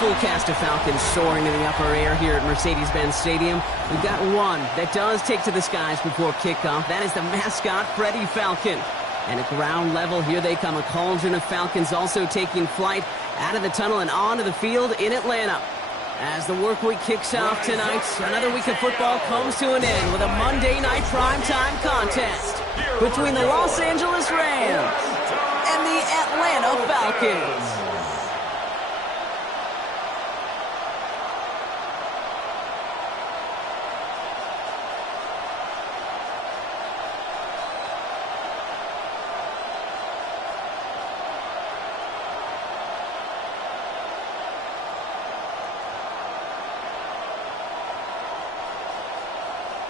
full cast of Falcons soaring to the upper air here at Mercedes-Benz Stadium. We've got one that does take to the skies before kickoff. That is the mascot, Freddie Falcon. And at ground level, here they come. A cauldron of Falcons also taking flight out of the tunnel and onto the field in Atlanta. As the work week kicks off tonight, another week of football comes to an end with a Monday night primetime contest between the Los Angeles Rams and the Atlanta Falcons.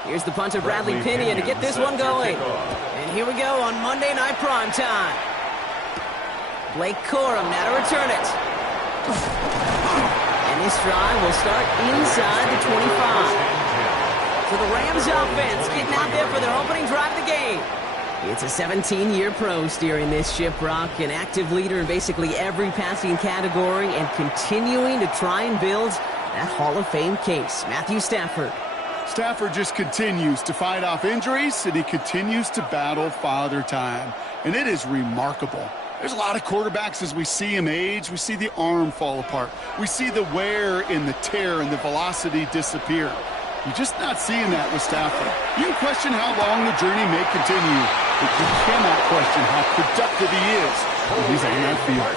Here's the punter, Bradley Pinion, to get this one going. And here we go on Monday Night Primetime. Blake Corum now to return it. And this drive will start inside the 25. So the Rams offense getting out there for their opening drive of the game. It's a 17-year pro steering this ship, Brock, an active leader in basically every passing category and continuing to try and build that Hall of Fame case. Matthew Stafford. Stafford just continues to fight off injuries, and he continues to battle Father Time. And it is remarkable. There's a lot of quarterbacks as we see him age. We see the arm fall apart. We see the wear and the tear and the velocity disappear. You're just not seeing that with Stafford. You can question how long the journey may continue, but you cannot question how productive he is when he's on that field.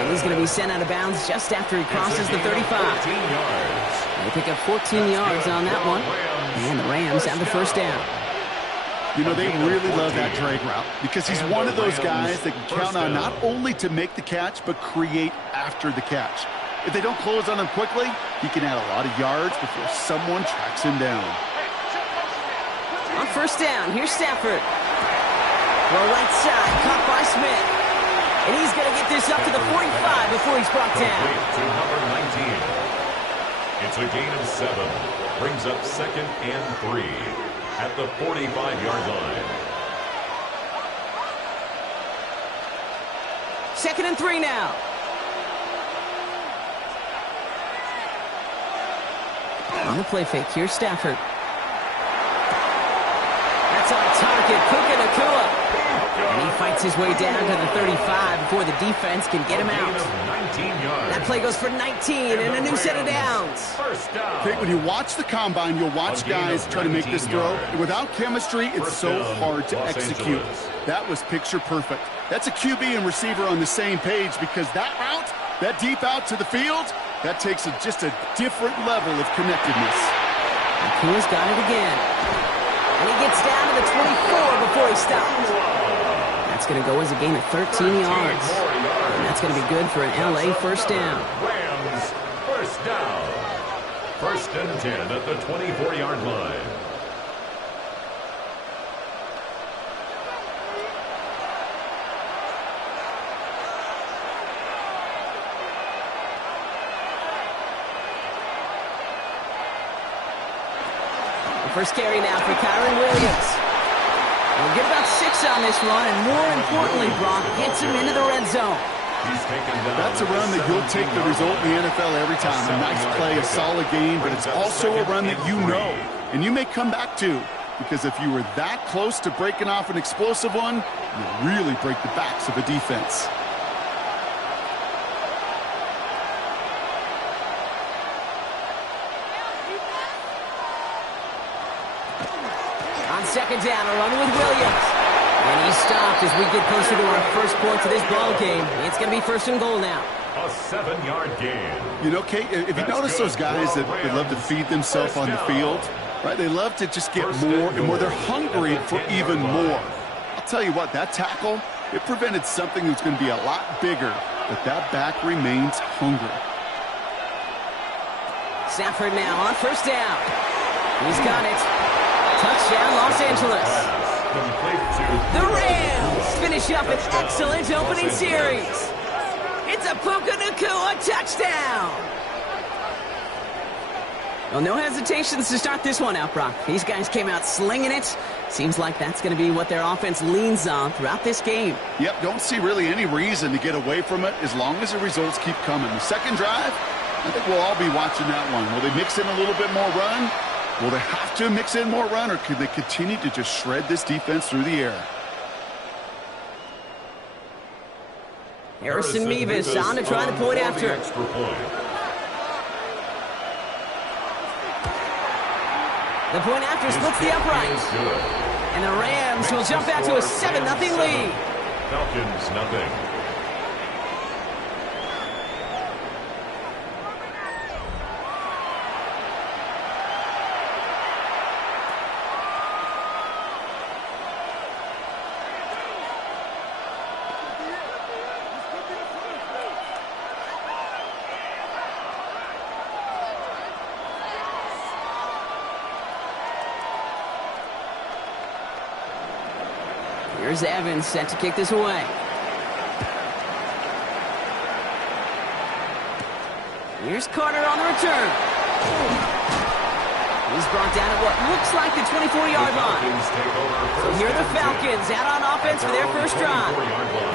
And he's going to be sent out of bounds just after he crosses the 35. They pick up 14 yards on that one, and the Rams have the first down. You know, they really love that drag route because he's one of those guys that can count on not only to make the catch, but create after the catch. If they don't close on him quickly, he can add a lot of yards before someone tracks him down. On first down, here's Stafford. Well, right side, caught by Smith. And he's going to get this up to the 45 before he's brought down. To number 19. It's a gain of 7. Brings up 2nd and 3 at the 45-yard line. 2nd and 3 now. On the play fake, here's Stafford. That's on target, Puka Nacua. And he fights his way down to the 35 before the defense can get him out. That play goes for 19 and a new set of downs. Okay, when you watch the combine, you'll watch guys try to make this throw. And without chemistry, it's so hard to execute. That was picture perfect. That's a QB and receiver on the same page because that route, that deep out to the field, that takes just a different level of connectedness. Nacua's got it again. And he gets down to the 24 before he stops. That's going to go as a gain of 13 yards. And that's going to be good for an LA first down. Rams first down. 1st and 10 at the 24-yard line. First carry now for Kyron Williams. We'll get about 6 on this run, and more importantly, Brock gets him into the red zone. That's a run that you'll take the result in the NFL every time. A nice play, a solid game, but it's also a run that you know, and you may come back to, because if you were that close to breaking off an explosive one, you really break the backs of a defense. On 2nd down, a run with Williams. And he stopped as we get closer to our first points of this ball game. It's going to be 1st and goal now. A 7-yard gain. You know, Kate, if you notice those guys that they love to feed themselves on the field, right? They love to just get more and more. They're hungry for even more. I'll tell you what, that tackle, it prevented something that's going to be a lot bigger, but that back remains hungry. Stafford now on 1st down. He's got it. Touchdown, Los Angeles. The Rams finish up an excellent opening series. It's a Puka Nacua touchdown. Well, no hesitations to start this one out, Brock. These guys came out slinging it. Seems like that's going to be what their offense leans on throughout this game. Yep, don't see really any reason to get away from it as long as the results keep coming. The second drive, I think we'll all be watching that one. Will they mix in a little bit more run? Will they have to mix in more run, or could they continue to just shred this defense through the air? Harrison Mevis on to try the point after. The point after splits the upright. And the Rams will jump out to a 7-0 lead. Falcons, nothing. Here's Evans set to kick this away. Here's Carter on the return. He's brought down at what looks like the 24-yard line. So here are the Falcons out on offense for their first drive.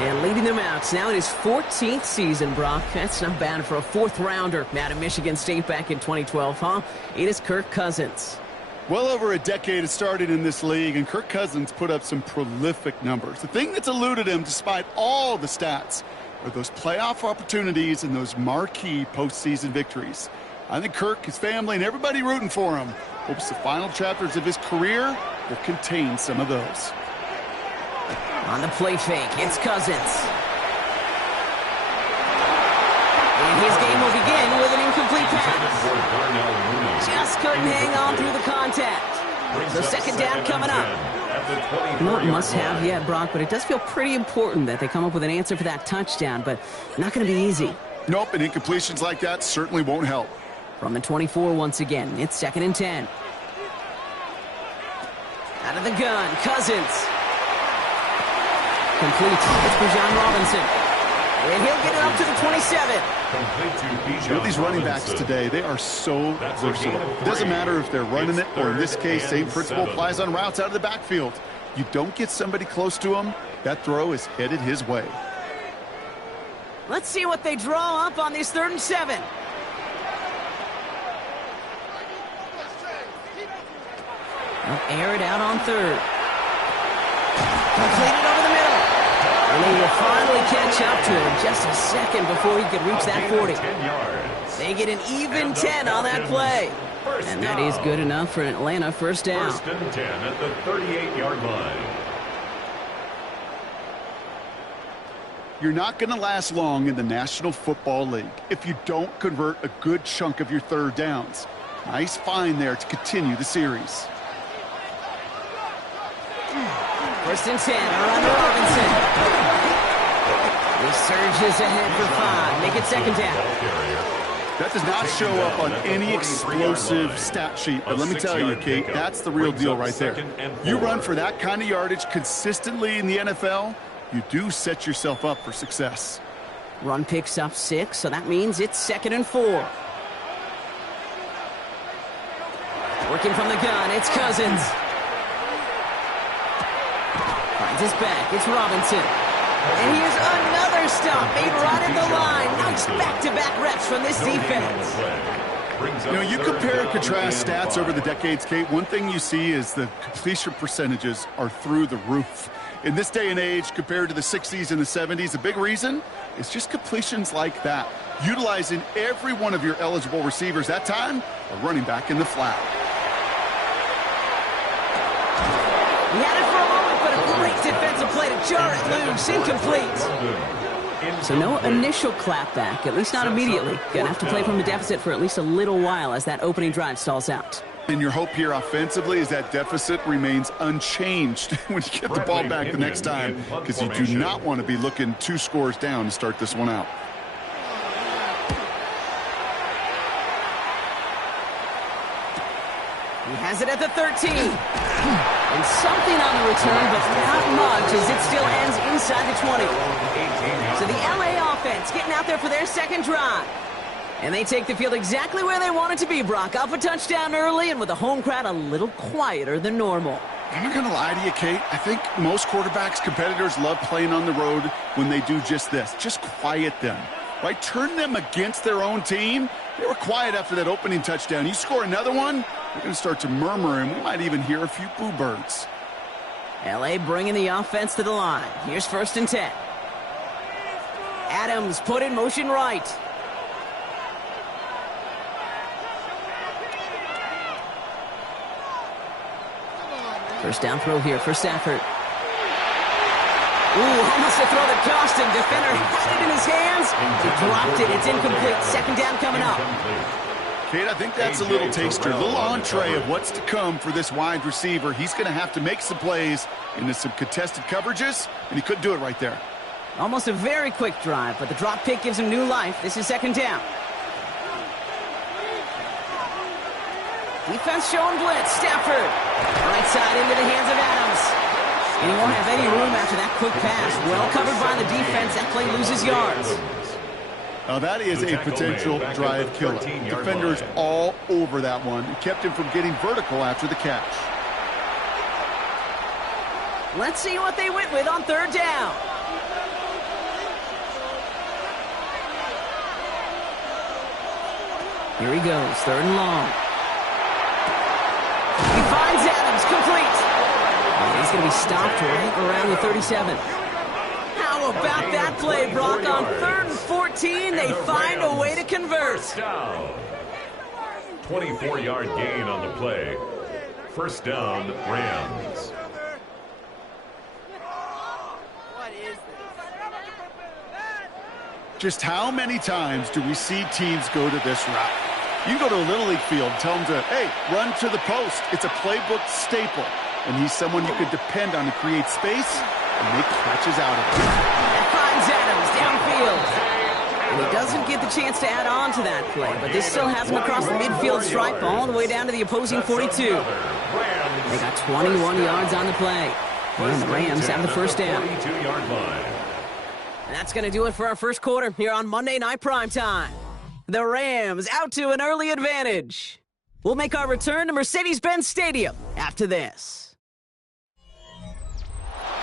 And leading them out now in his 14th season, Brock. That's not bad for a fourth-rounder out of Michigan State back in 2012, huh? It is Kirk Cousins. Well over a decade has started in this league, and Kirk Cousins put up some prolific numbers. The thing that's eluded him, despite all the stats, are those playoff opportunities and those marquee postseason victories. I think Kirk, his family, and everybody rooting for him hopes the final chapters of his career will contain some of those. On the play fake, it's Cousins. And his game will begin with an incomplete pass. Just couldn't hang on through the contact. So second down coming up. Not must have yet, Brock, but it does feel pretty important that they come up with an answer for that touchdown, but not going to be easy. Nope, and incompletions like that certainly won't help. From the 24 once again, it's 2nd and 10. Out of the gun, Cousins. Complete. It's Bijan Robinson. And he'll get it up to the 27. You know, these running backs today, they are so versatile. It doesn't matter if they're running it, or in this case, same principle applies on routes out of the backfield. You don't get somebody close to him, that throw is headed his way. Let's see what they draw up on this 3rd and 7. They'll air it out on 3rd. Completed over the middle. And they will finally catch up to him just a second before he could reach that 40. They get an even 10 on that play. And that is good enough for an Atlanta first down. 1st and 10 at the 38-yard line. You're not going to last long in the National Football League if you don't convert a good chunk of your 3rd downs. Nice find there to continue the series. 1st and 10 around Robinson. He surges ahead for 5. Make it 2nd down. That does not show up on any explosive stat sheet, but let me tell you, Kate, that's the real deal right there. You run for that kind of yardage consistently in the NFL, you do set yourself up for success. Run picks up 6, so that means it's 2nd and 4. Working from the gun, it's Cousins. Finds his back, it's Robinson. And here's another stop made right at the line. Nice back-to-back reps from this defense. You know, you compare and contrast stats over the decades, Kate. One thing you see is the completion percentages are through the roof. In this day and age, compared to the 60s and the 70s, a big reason is just completions like that. Utilizing every one of your eligible receivers. That time, a running back in the flat. He had it for a moment, but a great defensive play to jar it loose. Incomplete. So no initial clapback, at least not immediately. Gonna have to play from a deficit for at least a little while as that opening drive stalls out. And your hope here offensively is that deficit remains unchanged when you get the ball back the next time, because you do not want to be looking 2 scores down to start this one out. He has it at the 13. And something on the return, but not much as it still ends inside the 20. So the LA offense getting out there for their second drive. And they take the field exactly where they want it to be, Brock. Up a touchdown early and with the home crowd a little quieter than normal. I'm not going to lie to you, Kate. I think most quarterbacks, competitors love playing on the road when they do just this. Just quiet them. right? Turn them against their own team. They were quiet after that opening touchdown. You score another one, they're going to start to murmur, and we might even hear a few boo birds. L.A. bringing the offense to the line. Here's 1st and 10. Adams put in motion right. First down throw here for Stafford. Ooh, almost a throw that cost him. Defender had it in his hands. He dropped it. It's incomplete. 2nd down coming up. Kate, I think that's a little taster, a little entree of what's to come for this wide receiver. He's going to have to make some plays into some contested coverages, and he couldn't do it right there. Almost a very quick drive, but the drop pick gives him new life. This is 2nd down. Defense showing blitz. Stafford. Right side into the hands of Adams. And he won't have any room after that quick pass. Well covered by the defense. That play loses yards. Now that is a potential drive killer. Defenders all over that one. It kept him from getting vertical after the catch. Let's see what they went with on 3rd down. Here he goes, 3rd and long. He finds Adams, complete. And he's going to be stopped right around the 37. How about that play, Brock? On 3rd and 14, they find a way to convert. 24-yard gain on the play. 1st down, Rams. Just how many times do we see teams go to this route? You go to a Little League field, tell them to, hey, run to the post. It's a playbook staple. And he's someone you could depend on to create space and make catches out of it. That finds Adams downfield. And he doesn't get the chance to add on to that play, but this still has him across the midfield stripe all the way down to the opposing 42. They got 21 yards on the play. And the Rams have the 1st down. And that's going to do it for our 1st quarter here on Monday Night Primetime. The Rams out to an early advantage. We'll make our return to Mercedes-Benz Stadium after this.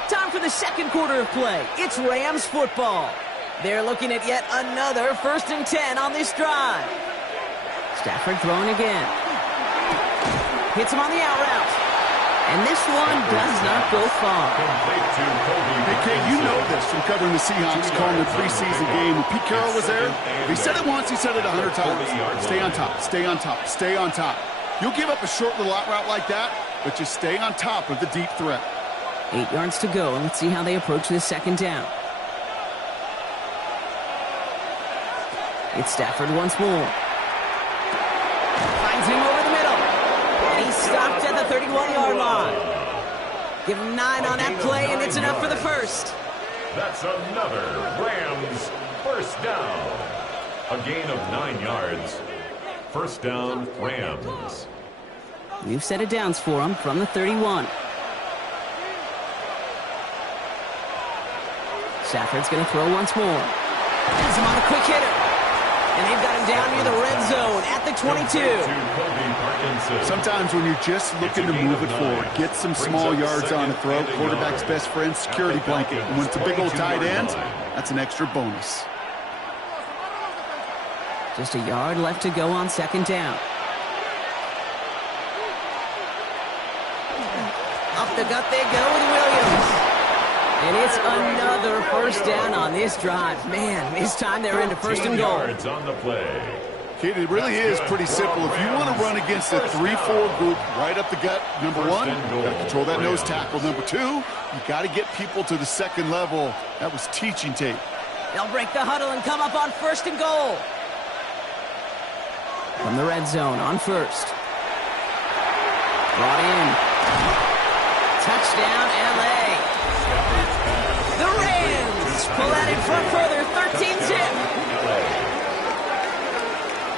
Time for the 2nd quarter of play. It's Rams football. They're looking at yet another 1st and 10 on this drive. Stafford throwing again. Hits him on the out route. And this one does not go far. Hey, Kate, you know this from covering the Seahawks, calling the preseason game. When Pete Carroll was there, if he said it once, he said it 100 times. Stay on top, stay on top, stay on top. You'll give up a short little out route like that, but just stay on top of the deep threat. 8 yards to go. Let's see how they approach this 2nd down. It's Stafford once more. Finds him over the middle. And he's stopped at the 31-yard line. Give him 9 on that play, and it's enough for the 1st. That's another Rams 1st down. A gain of 9 yards. 1st down, Rams. We've set it downs for him from the 31. Stafford's going to throw once more. Has him on a quick hitter. And they've got him down near the red zone at the 22. Sometimes when you're just looking to move it forward, get some small yards on the throw, quarterback's best friend, security blanket. And when it's a big old tight end, that's an extra bonus. Just a yard left to go on 2nd down. Up the gut they go with Williams. And it's another 1st down on this drive. Man, this time they're into 1st and goal. On the play. Kid, it really is pretty simple. If you want to run against a 3-4 group right up the gut, number 1, you got to control that nose tackle. Number 2, you got to get people to the 2nd level. That was teaching tape. They'll break the huddle and come up on 1st and goal. From the red zone on 1st. Brought in. Touchdown, L.A. The Rams pull that in front further, 13-zip.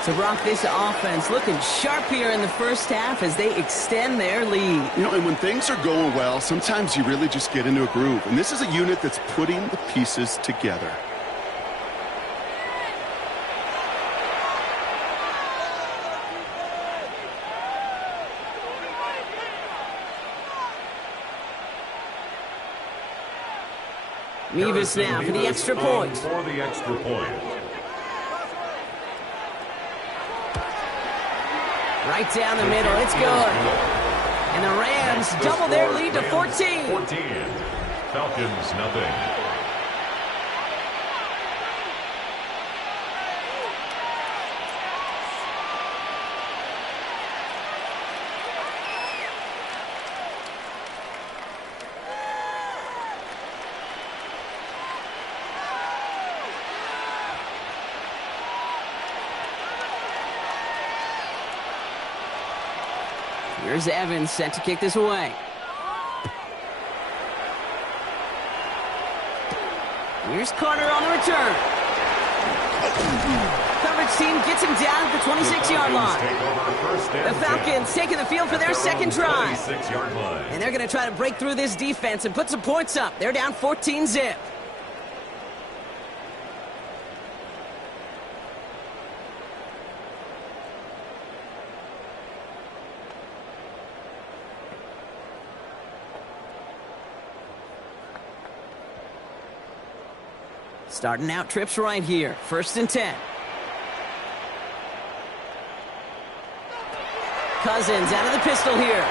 So, Brock, this offense looking sharp here in the 1st half as they extend their lead. You know, and when things are going well, sometimes you really just get into a groove. And this is a unit that's putting the pieces together. Mevis now for the extra point. For the extra point. Right down the middle. It's good. And the Rams double their lead to 14. 14. Falcons, nothing. Here's Evans set to kick this away. Here's Carter on the return. Coverage team gets him down at the 26-yard line. The Falcons taking the field for their second drive. And they're going to try to break through this defense and put some points up. They're down 14-zip. Starting out trips right here. 1st and 10. Cousins out of the pistol here.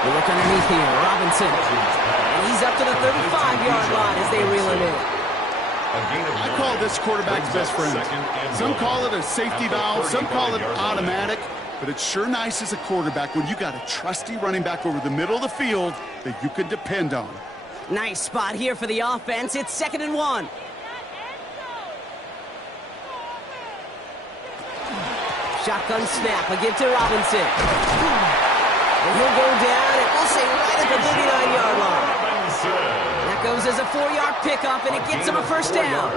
We look underneath here. Robinson. And he's up to the 35-yard line as they reel it in. I call this quarterback's best friend. Some call it a safety valve. Some call it automatic. But it's sure nice as a quarterback when you got a trusty running back over the middle of the field that you can depend on. Nice spot here for the offense. It's 2nd and 1. Shotgun snap. A give to Robinson. And he'll go down, and we'll say right at the 39-yard line. That goes as a 4-yard pickup, and it gets him a first down.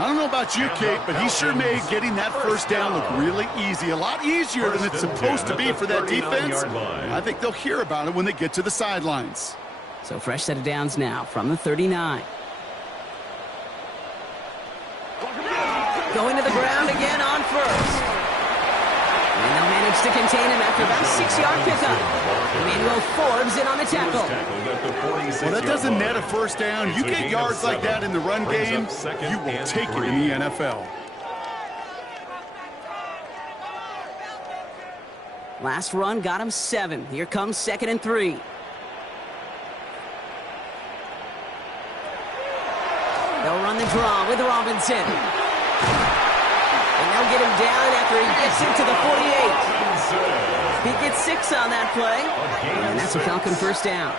I don't know about you, Kate, but he sure made getting that first down look really easy. A lot easier than it's supposed to be for that defense. I think they'll hear about it when they get to the sidelines. So fresh set of downs now from the 39. Going to the ground again on first. And they'll manage to contain him after about a 6-yard pickup. Emmanuel Forbes in on the tackle. Well, that doesn't net a first down. You get yards like that in the run game, you will take it in the NFL. Last run got him 7. Here comes 2nd and 3. They'll run the draw with Robinson. And they'll get him down after he gets into the 48. He gets 6 on that play. And that's a Falcon first down.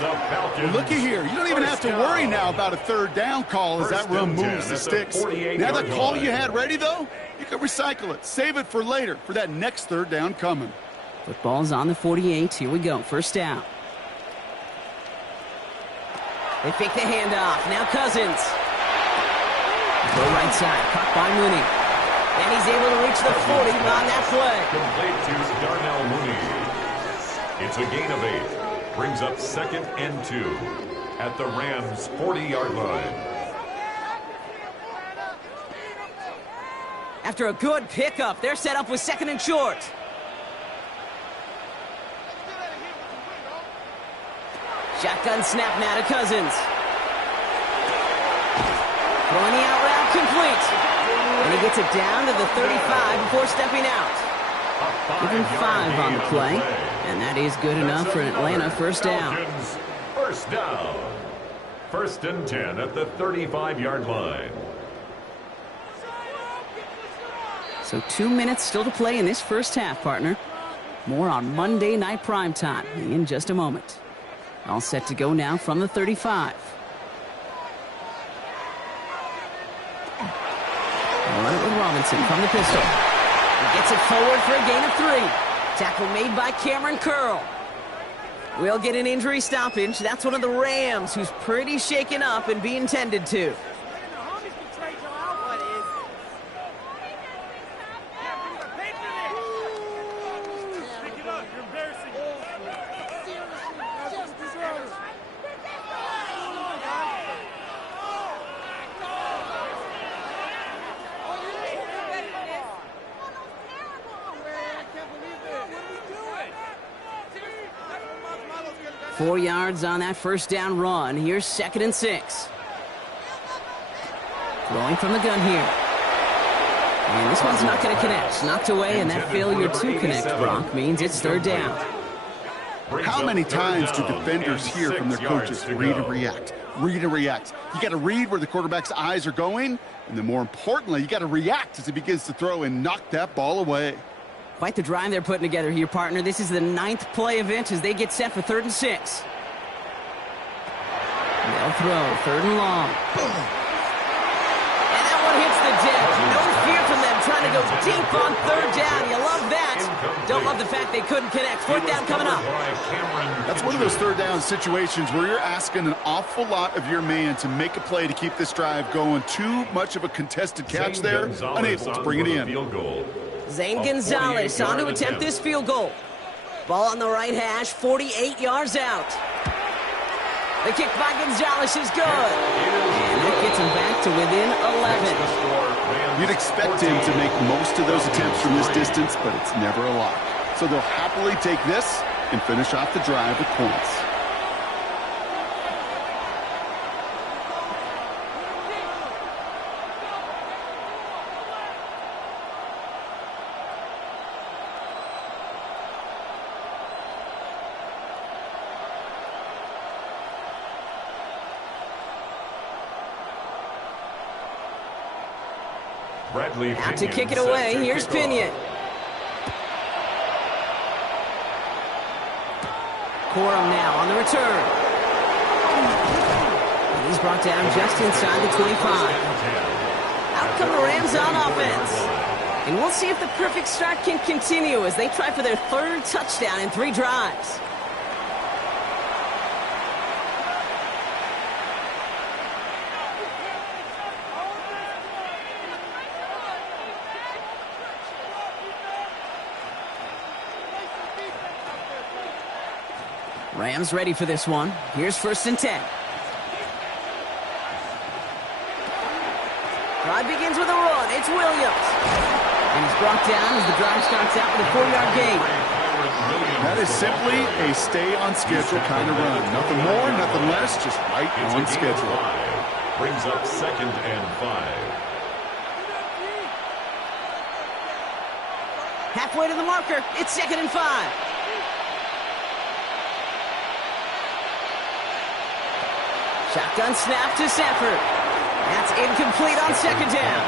Well, looky here. You don't even have to worry now about a 3rd down call as that run moves the sticks. Now that call you had ready, though, you can recycle it. Save it for later for that next 3rd down coming. Football's on the 48. Here we go. First down. They fake the handoff. Now Cousins. Go right side, caught by Mooney. And he's able to reach the 40 on that play. Complete to Darnell Mooney. It's a gain of 8. Brings up 2nd and 2 at the Rams' 40-yard line. After a good pickup, they're set up with 2nd and short. Shotgun snap now to Cousins. Throwing the out route complete. And he gets it down to the 35 before stepping out. Give him 5 on the play. And that is good enough for an Atlanta first down. First down. 1st and 10 at the 35-yard line. So 2 minutes still to play in this first half, partner. More on Monday Night Primetime in just a moment. All set to go now from the 35. Run it with Robinson from the pistol. He gets it forward for a gain of 3. Tackle made by Cameron Curl. We'll get an injury stoppage. That's one of the Rams who's pretty shaken up and being tended to. Four yards on that first down run. Here's 2nd and 6. Throwing from the gun here. And this one's not going to connect. Knocked away, and that failure to connect, Gronk, means it's third down. How many times do defenders hear from their coaches, read and react, read and react? You got to read where the quarterback's eyes are going, and then more importantly, you got to react as he begins to throw and knock that ball away. Quite the drive they're putting together here, partner. This is the 9th play of it as they get set for 3rd and 6. They'll throw, 3rd and long. And that one hits the deck. No fear from them trying to go deep on 3rd down. You love that. Don't love the fact they couldn't connect. 4th down coming up. That's one of those 3rd down situations where you're asking an awful lot of your man to make a play to keep this drive going. Too much of a contested catch there, unable to bring it in. Zane Gonzalez on to attempt this field goal. Ball on the right hash, 48 yards out. The kick by Gonzalez is good. And that gets him back to within 11. You'd expect him to make most of those attempts from this distance, but it's never a lot. So they'll happily take this and finish off the drive with points. Out to kick it away, here's Pinion. Corum now on the return. And he's brought down just inside the 25. Out come the Rams on offense. And we'll see if the perfect start can continue as they try for their 3rd touchdown in 3 drives. Rams ready for this one. Here's 1st and 10. Drive begins with a run. It's Williams. And he's brought down as the drive starts out with a 4-yard gain. That is simply a stay-on-schedule kind of run. Nothing more, nothing less, just right on schedule. Brings up 2nd and 5. Halfway to the marker. It's 2nd and 5. Shotgun snap to Stafford. That's incomplete on 2nd down.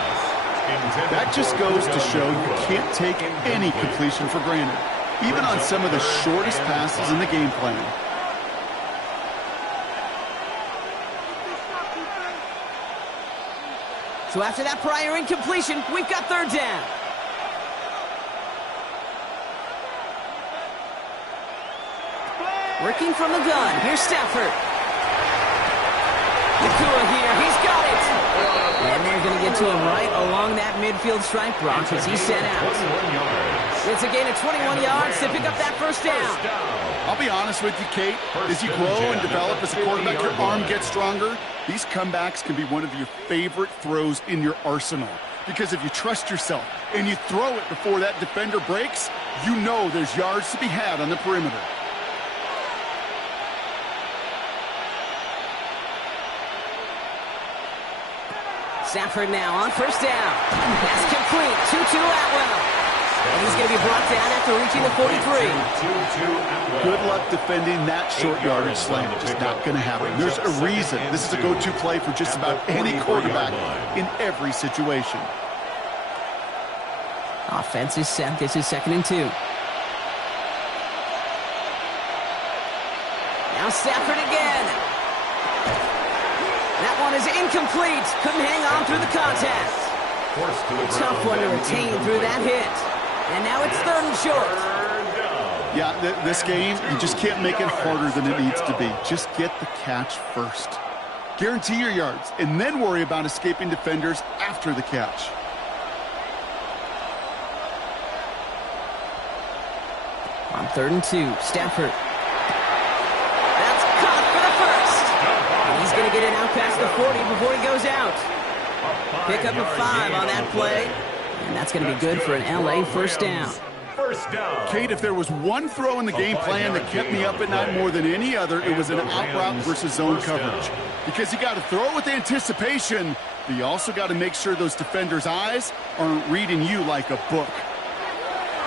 That just goes to show you can't take any completion for granted, even on some of the shortest passes in the game plan. So after that prior incompletion, we've got 3rd down. Working from the gun. Here's Stafford. Nakua here, he's got it! And they're going to get to him right along that midfield stripe, Brock, as he's set out. It's a gain of 21 yards to pick up that 1st down. I'll be honest with you, Kate. As you grow and develop as a quarterback, your arm gets stronger. These comebacks can be one of your favorite throws in your arsenal. Because if you trust yourself and you throw it before that defender breaks, you know there's yards to be had on the perimeter. Stafford now on 1st down. Pass complete. 2-2 Atwell. And he's going to be brought down after reaching the 43. Good luck defending that short yardage slant. Just not going to happen. There's a reason. This is a go-to play for just about any quarterback in every situation. Offense is set. This is 2nd and 2. Now Stafford again. That one is incomplete. Couldn't hang on through the contact. A tough one to retain through that hit. And now it's 3rd and short. Yeah, this game, you just can't make it harder than it needs to be. Just get the catch first. Guarantee your yards, and then worry about escaping defenders after the catch. On 3rd and 2, Stafford. That's caught for the 1st. And he's going to get it out past the 40 before he goes out. Pick up a 5 on that play. And that's going to be good for an LA 1st down. first down. Kate, if there was one throw in the game plan that kept me up at night more than any other, it was an out route versus zone coverage. Because you got to throw it with anticipation, but you also got to make sure those defenders' eyes aren't reading you like a book.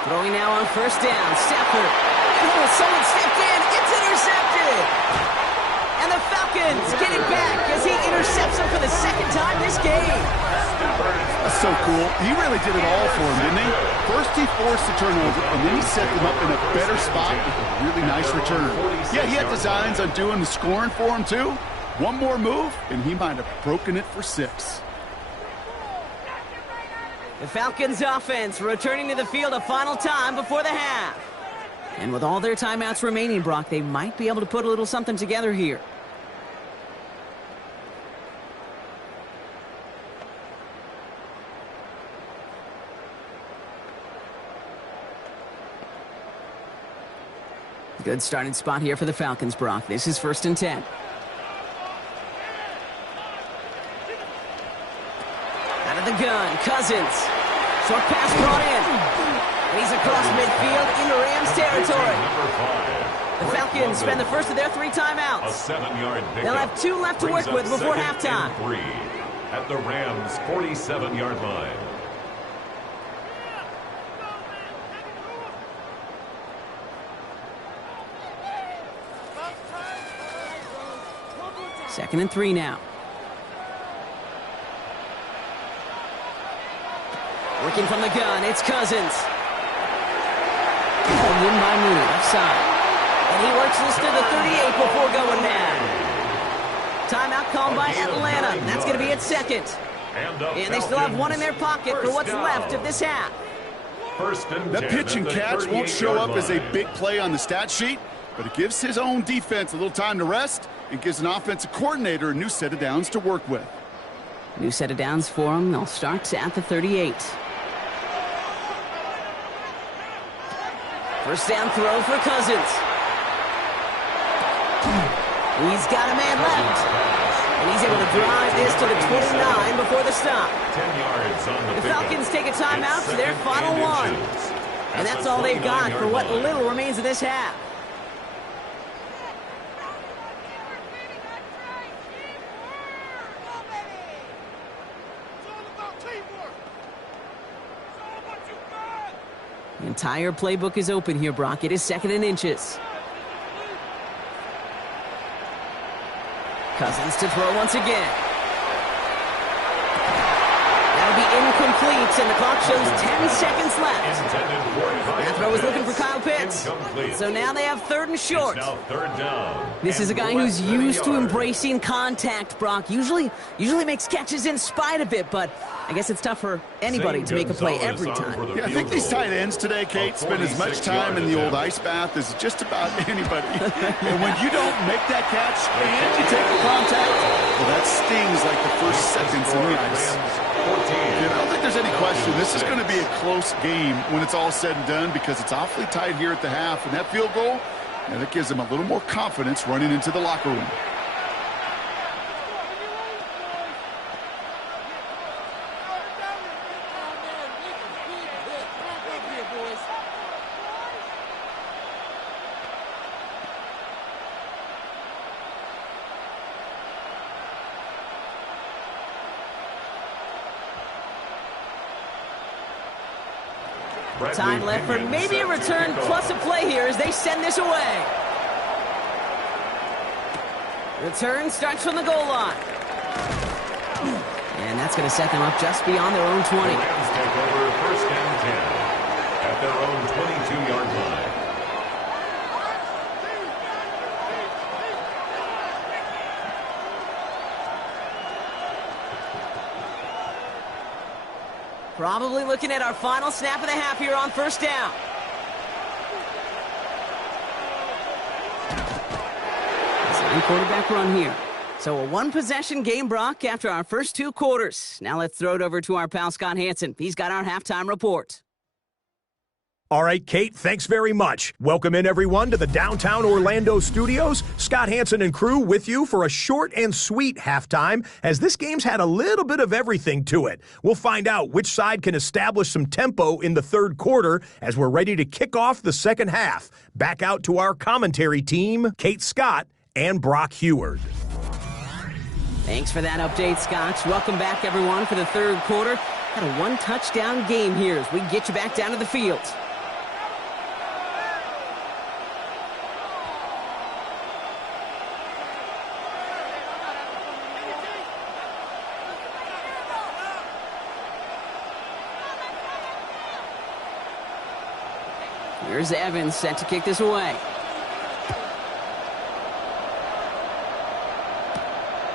Throwing now on first down. Stafford. Oh, someone stepped in. It's intercepted. And the Falcons get it back as he intercepts him for the second time this game. That's so cool. He really did it all for him, didn't he? First he forced the turnover, and then he set them up in a better spot with a really nice return. Yeah, he had designs on doing the scoring for him, too. One more move, and he might have broken it for 6. The Falcons offense returning to the field a final time before the half. And with all their timeouts remaining, Brock, they might be able to put a little something together here. Good starting spot here for the Falcons, Brock. This is 1st and 10. Out of the gun, Cousins. Short pass brought in. And he's across midfield into Rams territory. The Falcons spend the first of their 3 timeouts. A 7-yard pickup. They'll have 2 left to work with before halftime. 3 at the Rams' 47-yard line. Second and 3 now. Working from the gun, it's Cousins. Pulled in by Mooney, left side. And he works this to the 38 before going down. Timeout called by Atlanta. That's going to be its second. And they still have 1 in their pocket for what's left of this half. That pitch and catch won't show up as a big play on the stat sheet, but it gives his own defense a little time to rest and gives an offensive coordinator a new set of downs to work with. New set of downs for him. They'll start at the 38. First down throw for Cousins. He's got a man left. And he's able to drive this to the 29 before the stop. 10 yards on The Falcons take a timeout for their final 1. And that's all they've got for what little remains of this half. The entire playbook is open here, Brock. It is 2nd and inches. Cousins to throw once again. That'll be incomplete, and the clock shows 10 seconds left. That throw is looking for Kyle Pitts. So now they have 3rd and short. This is a guy who's used to embracing contact, Brock. Usually makes catches in spite of it, but I guess it's tough for anybody to make a play every time. Yeah, I think these tight ends today, Kate, spend as much time in the old ice bath as just about anybody. And when you don't make that catch and you take the contact, well, that stings like the first seconds in the ice. I don't think there's any question. This is going to be a close game when it's all said and done because it's awfully tight here at the half. And that field goal, that gives them a little more confidence running into the locker room. Time left for maybe a return plus a play here as they send this away. Return starts from the goal line. And that's going to set them up just beyond their own 20. The Rams take over 1st and 10 at their own 22-yard line. Probably looking at our final snap of the half here on 1st down. It's a quarterback run here. So a 1-possession game, Brock, after our first 2 quarters. Now let's throw it over to our pal Scott Hansen. He's got our halftime report. All right, Kate, thanks very much. Welcome in, everyone, to the downtown Orlando studios. Scott Hansen and crew with you for a short and sweet halftime, as this game's had a little bit of everything to it. We'll find out which side can establish some tempo in the third quarter as we're ready to kick off the second half. Back out to our commentary team, Kate Scott and Brock Heward. Thanks for that update, Scott. Welcome back, everyone, for the third quarter. Got a one-touchdown game here as we get you back down to the field. Here's Evans set to kick this away.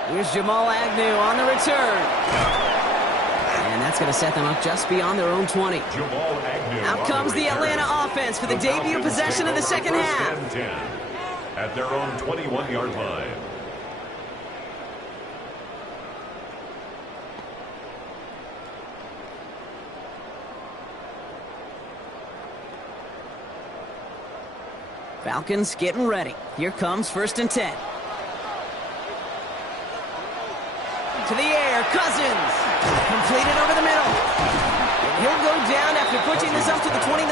Here's Jamal Agnew on the return. And that's going to set them up just beyond their own 20. Out comes the Atlanta offense for the debut possession of the second half. At their own 21-yard line. Falcons getting ready. Here comes 1st and 10. To the air, Cousins. Completed over the middle. And he'll go down after pushing this up to the 29.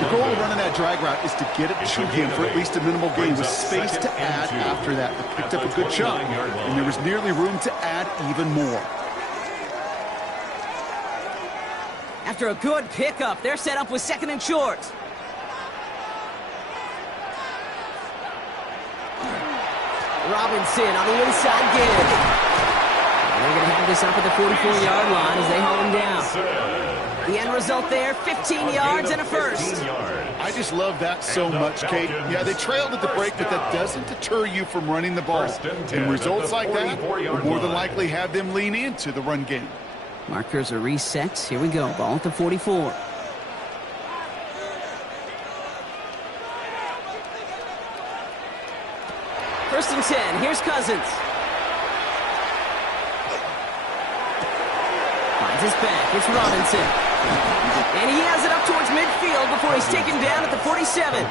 The goal of running that drag route is to get it to him for at least a minimal gain with space to add after that. They picked up a good chunk, and there was nearly room to add even more. After a good pickup, they're set up with 2nd and short. Robinson on the inside give. They're going to have this up at the 44-yard line as they hold him down. The end result there, 15 yards and a first. I just love that so much, Kate. Yeah, they trailed at the break, but that doesn't deter you from running the ball. And results like that will more than likely have them lean into the run game. Markers are reset. Here we go. Ball at the 44. First and 10. Here's Cousins. Finds his back. It's Robinson. And he has it up towards midfield before he's taken down at the 47.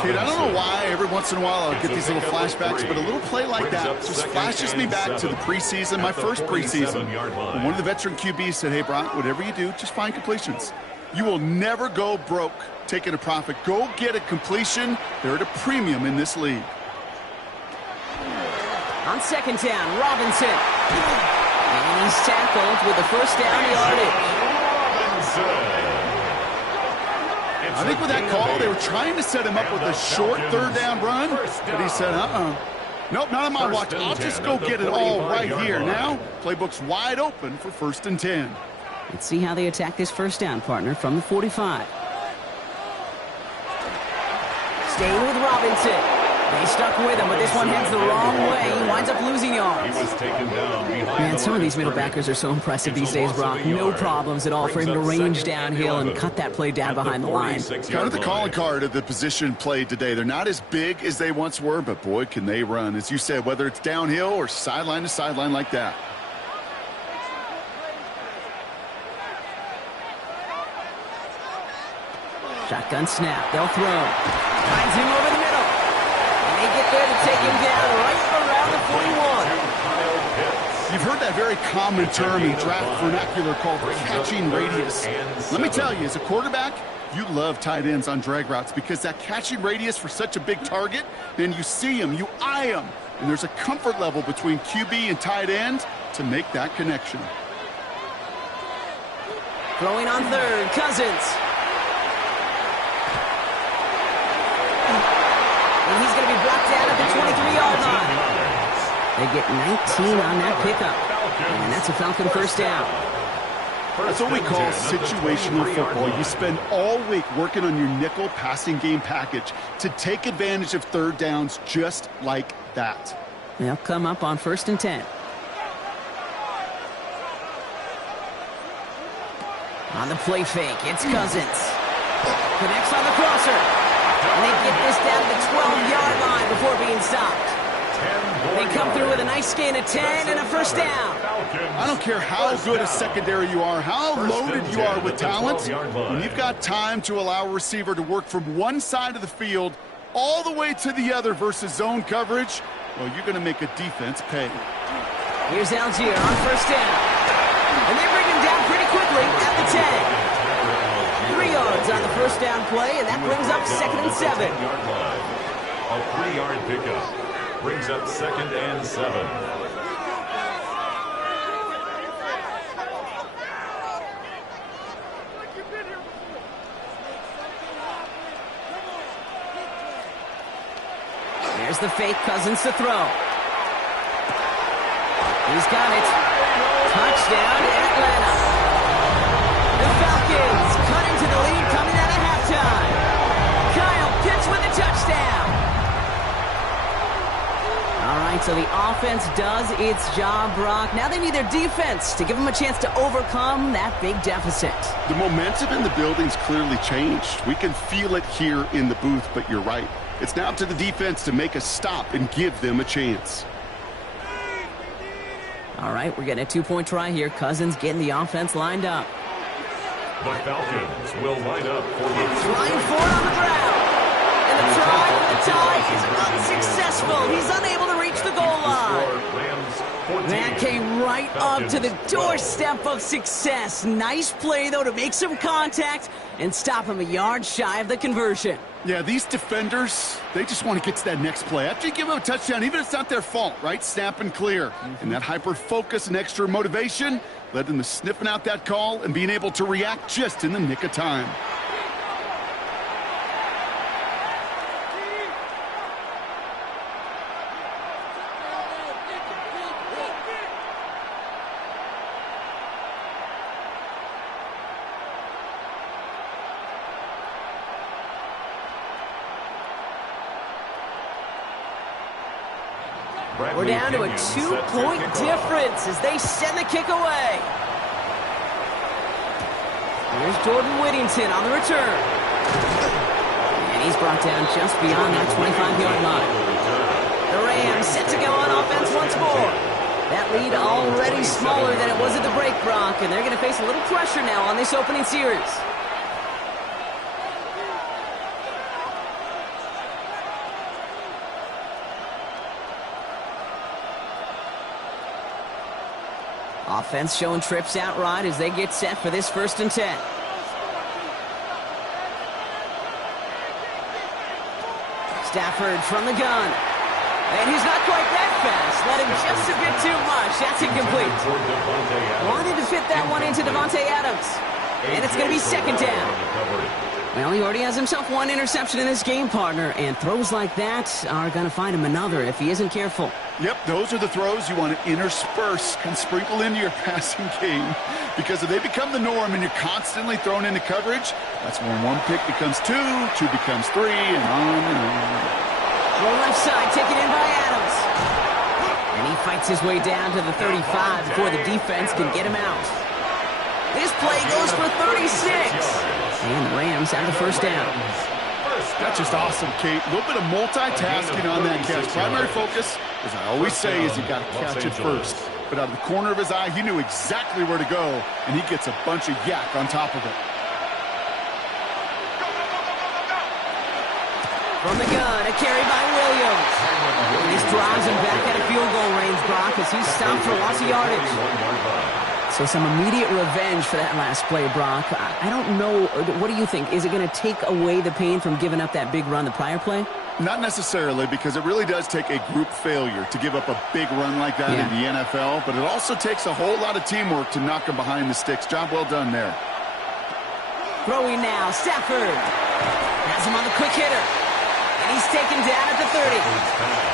Kid, I don't know why every once in a while I'll get these little flashbacks, but a little play like that just flashes me back to the preseason, my first preseason. When one of the veteran QBs said, hey, Brock, whatever you do, just find completions. You will never go broke taking a profit. Go get a completion. They're at a premium in this league. On 2nd down, Robinson. And he's tackled with the first down yardage. I think with that call, they were trying to set him up with a short 3rd down run, but he said, nope, not on my watch. I'll just go get it all right here. Now, playbook's wide open for 1st and 10. Let's see how they attack this first down, partner, from the 45. Staying with Robinson. They stuck with him, but this one heads the wrong way. He winds up losing yards. Man, some of these middle backers are so impressive these days, Brock. No problems at all for him to range downhill and cut that play down behind the line. Kind of the calling card of the position played today. They're not as big as they once were, but boy, can they run. As you said, whether it's downhill or sideline to sideline like that. Shotgun snap. They'll throw. Finds him over the middle. And they get there to take him down right around the 41. You've heard that very common term in draft vernacular called catching radius. Let me tell you, as a quarterback, you love tight ends on drag routes because that catching radius for such a big target, then you see him, you eye him, and there's a comfort level between QB and tight end to make that connection. Throwing on 3rd, Cousins. And he's going to be brought down at the 23-yard line. They get 19 on that pickup. And that's a Falcon 1st down. That's what we call situational football. You spend all week working on your nickel passing game package to take advantage of 3rd downs just like that. They'll come up on 1st and 10. On the play fake, it's Cousins. Connects on the crosser. And they get this down to the 12-yard line before being stopped. They come through with a nice gain of 10 and a first down. I don't care how good a secondary you are, how loaded you are with talent. When you've got time to allow a receiver to work from one side of the field all the way to the other versus zone coverage, well, you're going to make a defense pay. Here's Algier on first down. And they bring him down pretty quickly at the 10. 3 yards on the first down play, and that brings up 2nd and 7. A 3-yard pickup brings up 2nd and 7. There's the fake, Cousins to throw. He's got it. Touchdown, Atlanta. The Falcons cut into the lead coming out of halftime. Kyle Pitts with a touchdown. All right, so the offense does its job, Brock. Now they need their defense to give them a chance to overcome that big deficit. The momentum in the building's clearly changed. We can feel it here in the booth, but you're right. It's now up to the defense to make a stop and give them a chance. All right, we're getting a 2-point try here. Cousins getting the offense lined up. The Falcons will line up for the Flying forward on the ground. And the try for the tie is unsuccessful. He's unable to reach the goal line. That came right up to the doorstep of success. Nice play, though, to make some contact and stop him a yard shy of the conversion. Yeah, these defenders, they just want to get to that next play. After you give them a touchdown, even if it's not their fault, right? Snap and clear. And that hyper-focus and extra motivation led them to sniffing out that call and being able to react just in the nick of time. We're down to a 2-point difference as they send the kick away. Here's Jordan Whittington on the return. And he's brought down just beyond that 25-yard line. The Rams set to go on offense once more. That lead already smaller than it was at the break, Brock, and they're going to face a little pressure now on this opening series. Offense showing trips out right as they get set for this 1st and 10. Stafford from the gun. And he's not quite that fast. Let him just a bit too much. That's incomplete. Wanted to fit that one into Devontae Adams. And it's going to be 2nd down. Well, he already has himself 1 interception in this game, partner. And throws like that are going to find him another if he isn't careful. Yep, those are the throws you want to intersperse and sprinkle into your passing game. Because if they become the norm and you're constantly thrown into coverage, that's when 1 pick becomes 2, 2 becomes 3, and on and on. Well, left side taken in by Adams. And he fights his way down to the 35 before the defense can get him out. This play goes for 36. And the Rams have the 1st down. That's just awesome, Kate. A little bit of multitasking on that catch. Primary focus, as I always say, is you got to catch it first. But out of the corner of his eye, he knew exactly where to go, and he gets a bunch of yak on top of it. From the gun, a carry by Williams. And this drives him back at a field goal range, Brock, as he's stopped for lots of yardage. So some immediate revenge for that last play, Brock. I don't know. What do you think? Is it going to take away the pain from giving up that big run the prior play? Not necessarily, because it really does take a group failure to give up a big run like that in the NFL, but it also takes a whole lot of teamwork to knock him behind the sticks. Job well done there. Throwing now, Stafford. Has him on the quick hitter. And he's taken down at the 30.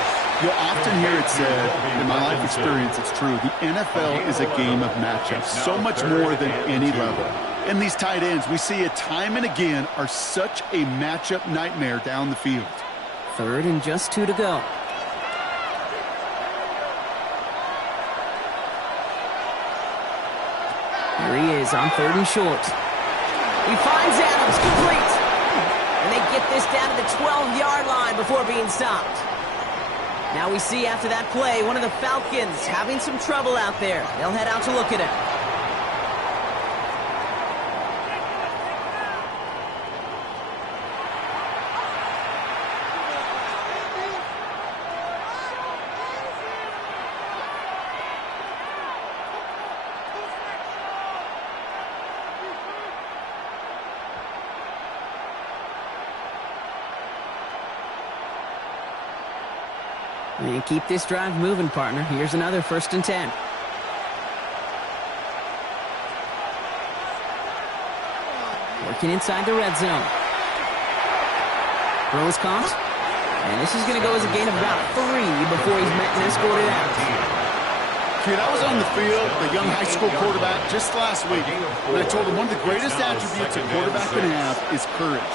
You'll often hear it said, in my life experience, it's true, the NFL is a game of matchups, so much more than any level. And these tight ends, we see it time and again, are such a matchup nightmare down the field. 3rd and just 2 to go. Here he is on 3rd and short. He finds Adams, complete. And they get this down to the 12-yard line before being stopped. Now we see after that play, one of the Falcons having some trouble out there. They'll head out to look at him. And keep this drive moving, partner. Here's another 1st and 10. Working inside the red zone. Throw is caught. And this is going to go as a gain of about 3 before he's met and escorted out. Kid, I was on the field, the young high school quarterback, just last week, and I told him one of the greatest attributes a quarterback can have is courage.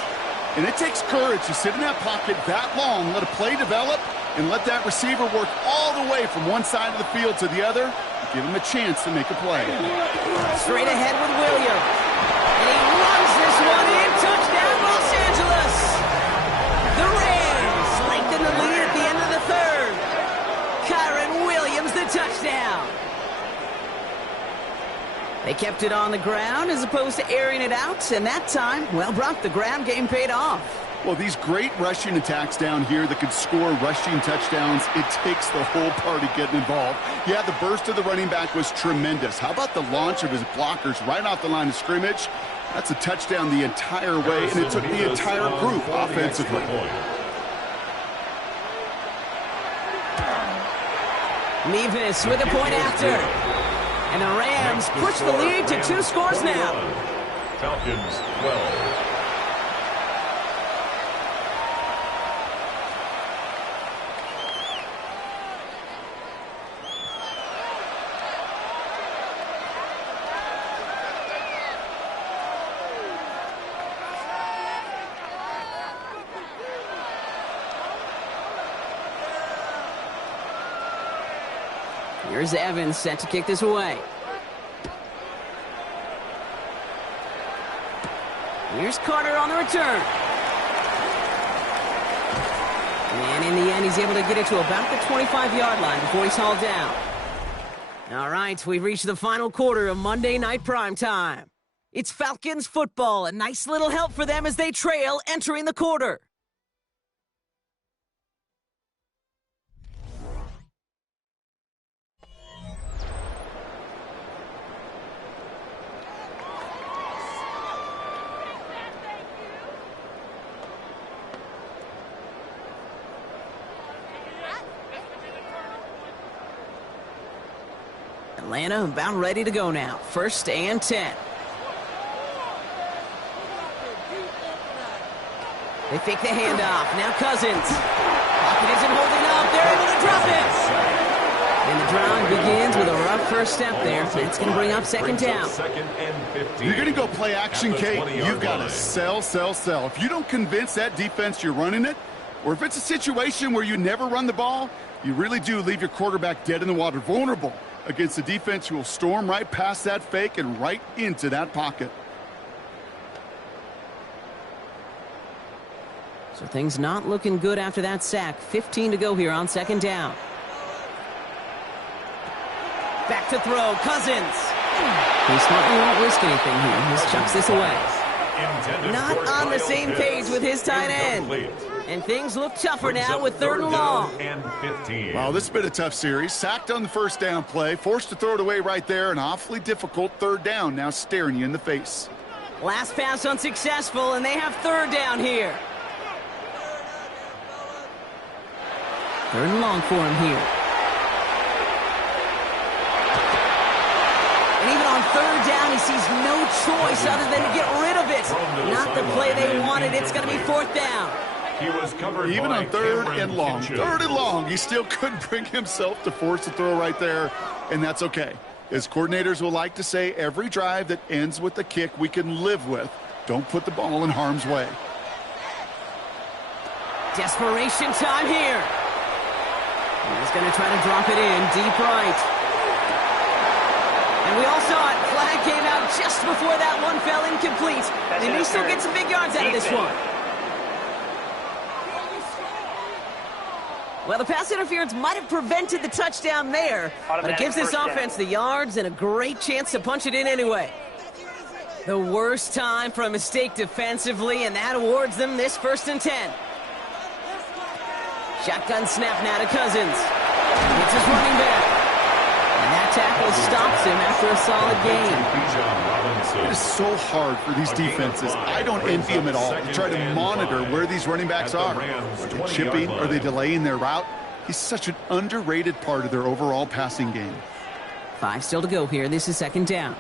And it takes courage to sit in that pocket that long, let a play develop, and let that receiver work all the way from one side of the field to the other, and give him a chance to make a play. Straight ahead with Williams. And he runs this one in. Touchdown, Los Angeles. The Rams lengthen the lead at the end of the 3rd. Kyron Williams, the touchdown. They kept it on the ground as opposed to airing it out, and that time, well, Brock, the ground game paid off. Well, these great rushing attacks down here that could score rushing touchdowns, it takes the whole party getting involved. Yeah, the burst of the running back was tremendous. How about the launch of his blockers right off the line of scrimmage? That's a touchdown the entire way, and it took the entire group offensively. Nevis with a point after. And the Rams push the lead to 2 scores now. Falcons 12. Here's Evans set to kick this away. Here's Carter on the return. And in the end, he's able to get it to about the 25-yard line before he's hauled down. All right, we've reached the final quarter of Monday Night Primetime. It's Falcons football, a nice little help for them as they trail entering the quarter. Atlanta about ready to go now. 1st and 10. They fake the handoff. Now Cousins. Pocket isn't holding up. They're able to drop it. And the drive begins with a rough first step there. It's going to bring up 2nd down. You're going to go play action, Kate. You've got to sell, sell, sell. If you don't convince that defense you're running it, or if it's a situation where you never run the ball, you really do leave your quarterback dead in the water, vulnerable against a defense who will storm right past that fake and right into that pocket. So things not looking good after that sack. 15 to go here on 2nd down. Back to throw. Cousins. He smartly won't risk anything here. He just chucks this away. Not on the same page with his tight end. And things look tougher now with 3rd and long. Well, this has been a tough series. Sacked on the 1st down play. Forced to throw it away right there. An awfully difficult 3rd down now staring you in the face. Last pass unsuccessful, and they have 3rd down here. 3rd and long for him here. And even on 3rd down, he sees no choice other than to get rid of it. Not the play they wanted. It's going to be 4th down. He was covered even on 3rd and long. 3rd and long, he still couldn't bring himself to force the throw right there, and that's okay. As coordinators will like to say, every drive that ends with a kick we can live with. Don't put the ball in harm's way. Desperation time here. He's going to try to drop it in deep right. And we all saw it. Flag came out just before that one fell incomplete. They may still get some big yards out of this one. Well, the pass interference might have prevented the touchdown there, but it gives this offense the yards and a great chance to punch it in anyway. The worst time for a mistake defensively, and that awards them this 1st and 10. Shotgun snap now to Cousins. It's his running back. And that tackle stops him after a solid gain. It is so hard for these defenses. I don't envy them at all. They try to monitor where these running backs are. Are they chipping? Are they delaying their route? He's such an underrated part of their overall passing game. 5 still to go here. This is 2nd down.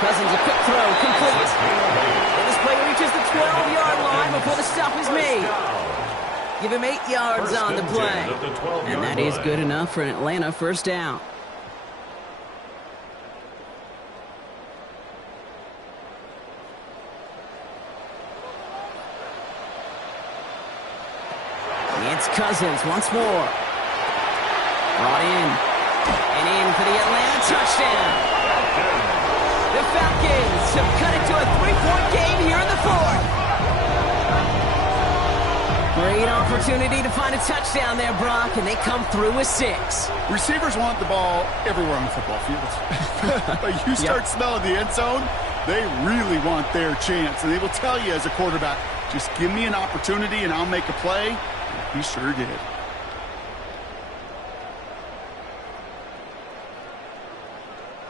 Cousins, a quick throw, complete. And this play reaches the 12-yard line before the stop is made. Give him 8 yards on the play. And that is good enough for an Atlanta 1st down. It's Cousins once more. Brought in. And in for the Atlanta touchdown. The Falcons have cut it to a 3-point game here in the 4th. Great opportunity to find a touchdown there, Brock, and they come through with 6. Receivers want the ball everywhere on the football field. But you start smelling the end zone, they really want their chance. And they will tell you as a quarterback, just give me an opportunity and I'll make a play. And he sure did.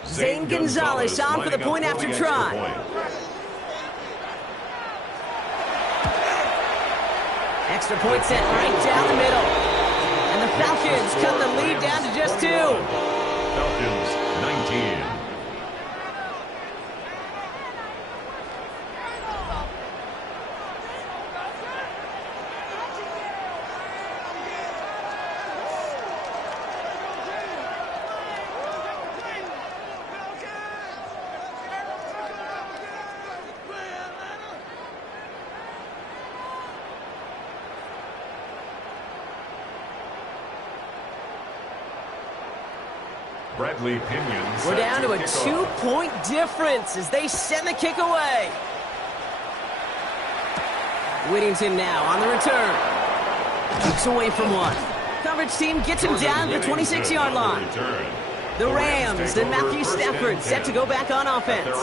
Zane Gonzalez on for the point after try. Extra point set right down the middle. And the Falcons cut the lead down to just 2. Falcons 19. Bradley Pinion. We're down to a 2-point difference as they send the kick away. Whittington now on the return. Kicks away from one. Coverage team gets him down to the 26-yard line. The Rams and Matthew Stafford set to go back on offense.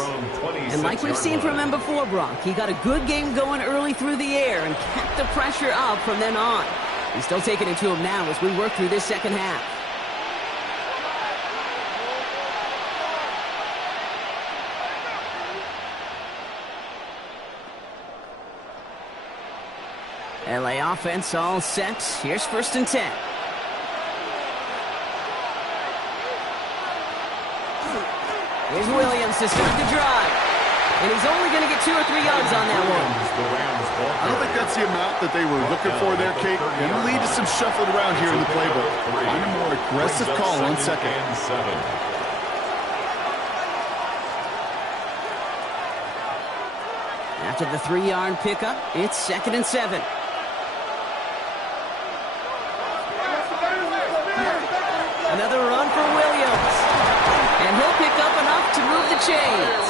And like we've seen from him before, Brock, he got a good game going early through the air and kept the pressure up from then on. He's still taking it to him now as we work through this 2nd half. LA offense all set. Here's 1st and 10. Here's Williams to start the drive. And he's only going to get 2 or 3 yards on that one. I don't think that's the amount that they were looking for there, Kate. Going to lead to some shuffling around here in the playbook. Find a more aggressive call on 2nd. After the 3-yard pickup, it's 2nd and 7. Another run for Williams. And he'll pick up enough to move the chains.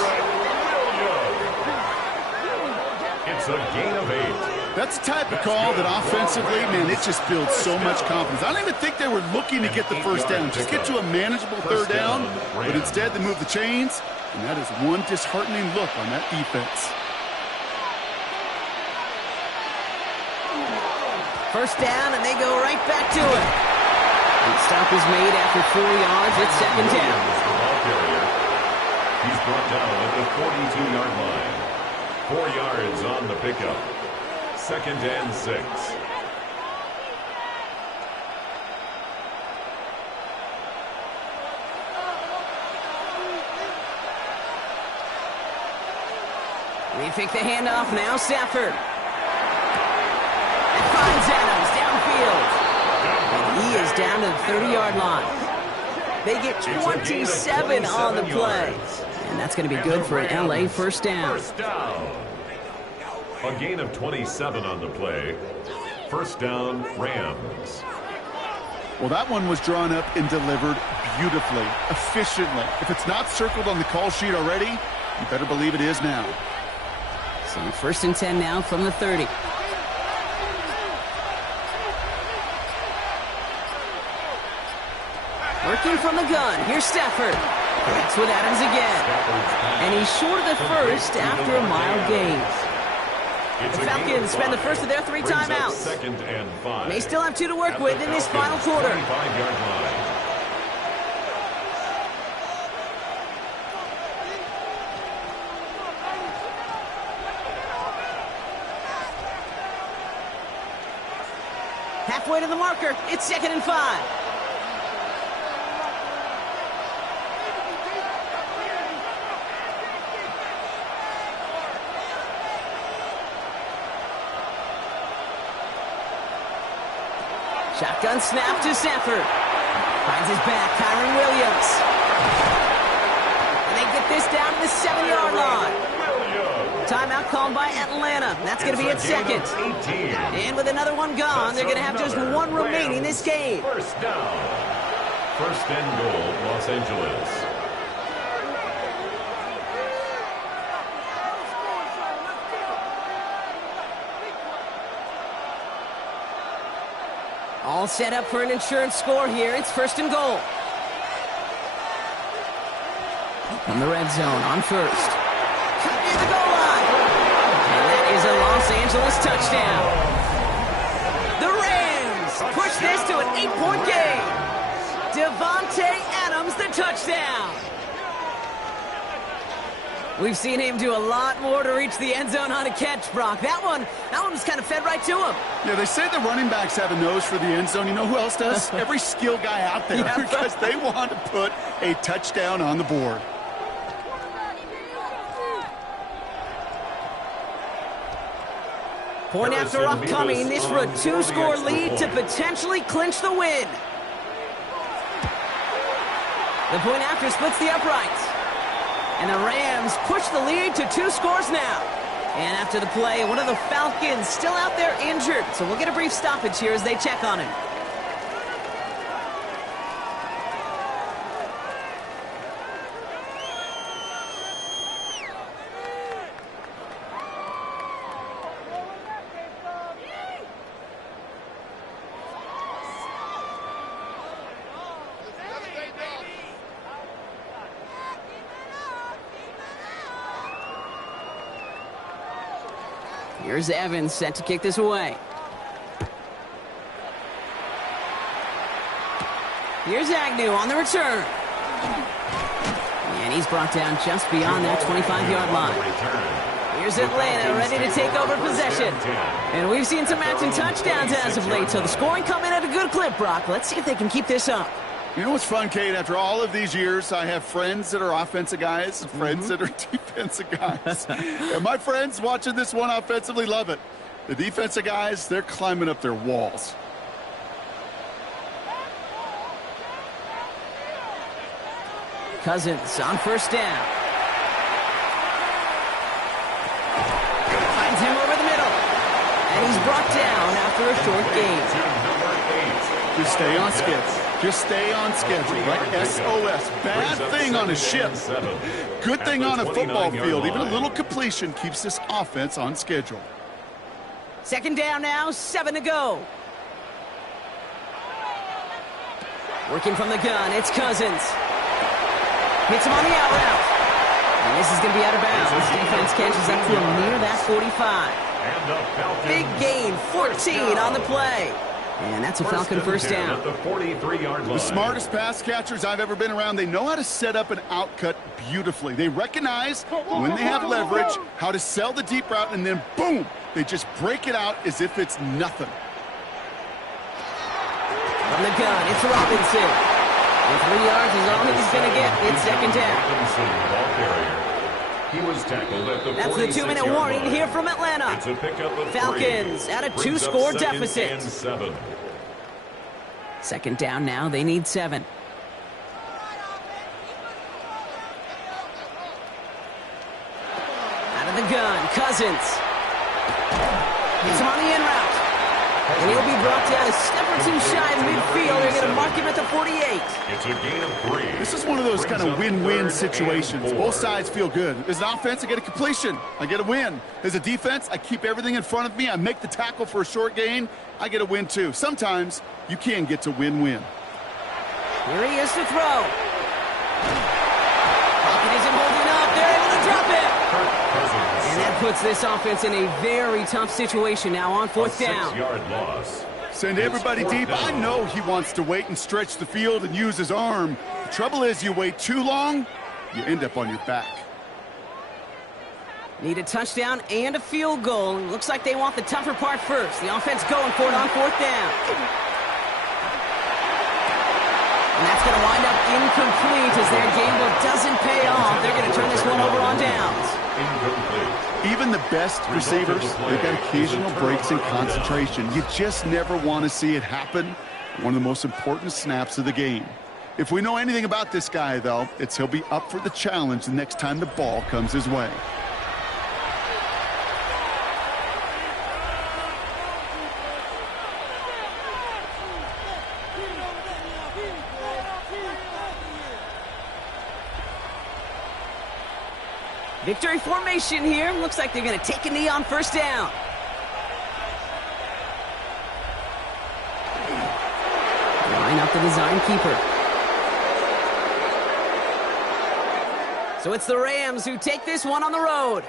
It's a gain of 8. That's the type of call that offensively, man, it just builds so much confidence. I don't even think they were looking to get the 1st down. Just get to a manageable 3rd down. But instead, they move the chains. And that is one disheartening look on that defense. 1st down, and they go right back to it. The stop is made after 4 yards. It's 2nd down. He's brought down at the 42-yard line. 4 yards on the pickup. 2nd and 6. We pick the handoff now. Stafford. And finds Adams downfield. And he is down to the 30-yard line. They get 27 on the play. And that's going to be good for an LA 1st down. A gain of 27 on the play. 1st down, Rams. Well, that one was drawn up and delivered beautifully, efficiently. If it's not circled on the call sheet already, You better believe it is now. So 1st and 10 now from the 30. Working from the gun. Here's Stafford. Connects with Adams again. And he's short of the first after a mild gain. The Falcons spend the first of their 3 timeouts. 2nd and 5. They still have 2 to work with in this final quarter. 25-yard line. Halfway to the marker. It's 2nd and 5. Shotgun snap to Stafford. Finds his back, Kyron Williams. And they get this down to the 7-yard line. Timeout called by Atlanta. That's going to be its 2nd. And with another one gone, they're going to have just 1 remaining this game. First down. 1st and goal, Los Angeles. All set up for an insurance score here. It's 1st and goal. From the red zone on 1st. Cut near the goal line. And that is a Los Angeles touchdown. The Rams push this to an 8-point game. Devontae Adams, the touchdown. We've seen him do a lot more to reach the end zone on a catch, Brock. That one was kind of fed right to him. Yeah, they say the running backs have a nose for the end zone. You know who else does? Every skill guy out there, Yeah, because they want to put a touchdown on the board. Point after upcoming, this for a 2-score lead to potentially clinch the win. The point after splits the uprights. And the Rams push the lead to 2 scores now. And after the play, one of the Falcons still out there injured. So we'll get a brief stoppage here as they check on him. Here's Evans set to kick this away. Here's Agnew on the return. And he's brought down just beyond that 25-yard line. Here's Atlanta ready to take over possession. And we've seen some matching touchdowns as of late, so the scoring coming at a good clip, Brock. Let's see if they can keep this up. You know what's fun, Kate? After all of these years, I have friends that are offensive guys and friends that are defensive guys. And my friends watching this one offensively love it. The defensive guys, they're climbing up their walls. Cousins on 1st down. Finds him over the middle. And he's brought down after a short gain. Just stay on schedule. Just stay on schedule, right? SOS. Bad thing on a ship. Good thing on a football field. Even a little completion keeps this offense on schedule. 2nd down now, 7 to go. Working from the gun, it's Cousins. Hits him on the out route. And this is going to be out of bounds. Defense catches up to him near that 45. Big gain, 14 on the play. And that's a Falcon first down. At the 43-yard line. The smartest pass catchers I've ever been around, they know how to set up an outcut beautifully. They recognize when they have leverage, how to sell the deep route, and then boom, they just break it out as if it's nothing. From the gun, it's Robinson. And 3 yards is all he's going to get. It's 2nd down. Ball carrier. He was tackled at the That's the 2-minute warning here from Atlanta. It's a pickup of Falcons 3. at a Brings 2-score up 2nd deficit. and 7. 2nd down now. They need 7. Out of the gun, Cousins. Hits him on the in route. And he'll be brought down a step or two shy of midfield. They're going to mark him at the 48. It's a gain of 3. This is one of those kind of win-win situations. Both sides feel good. As an offense, I get a completion. I get a win. As a defense, I keep everything in front of me. I make the tackle for a short gain. I get a win, too. Sometimes you can get to win-win. Here he is to throw. Pocket isn't holding up. They're able to drop it. And that puts this offense in a very tough situation now on 4th down. 6-yard loss. Send everybody deep. I know he wants to wait and stretch the field and use his arm. The trouble is you wait too long, you end up on your back. Need a touchdown and a field goal. Looks like they want the tougher part first. The offense going for it on 4th down. And that's going to wind up incomplete as their gamble doesn't pay off. They're going to turn this one over on downs. Incomplete. Even the best receivers, they've got occasional breaks in concentration. You just never want to see it happen. One of the most important snaps of the game. If we know anything about this guy, though, it's he'll be up for the challenge the next time the ball comes his way. Victory formation here. Looks like they're going to take a knee on 1st down. Line up the design keeper. So it's the Rams who take this one on the road.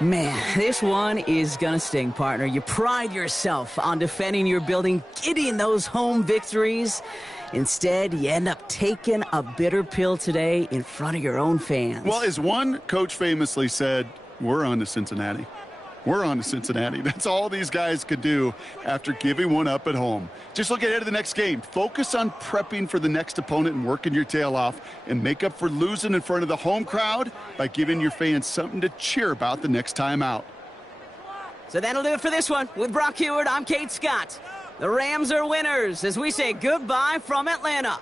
Man, this one is going to sting, partner. You pride yourself on defending your building, getting those home victories. Instead, you end up taking a bitter pill today in front of your own fans. Well, as one coach famously said, we're on to Cincinnati. We're on to Cincinnati. That's all these guys could do after giving one up at home. Just look ahead to the next game. Focus on prepping for the next opponent and working your tail off, and make up for losing in front of the home crowd by giving your fans something to cheer about the next time out. So that'll do it for this one. With Brock Heward, I'm Kate Scott. The Rams are winners as we say goodbye from Atlanta.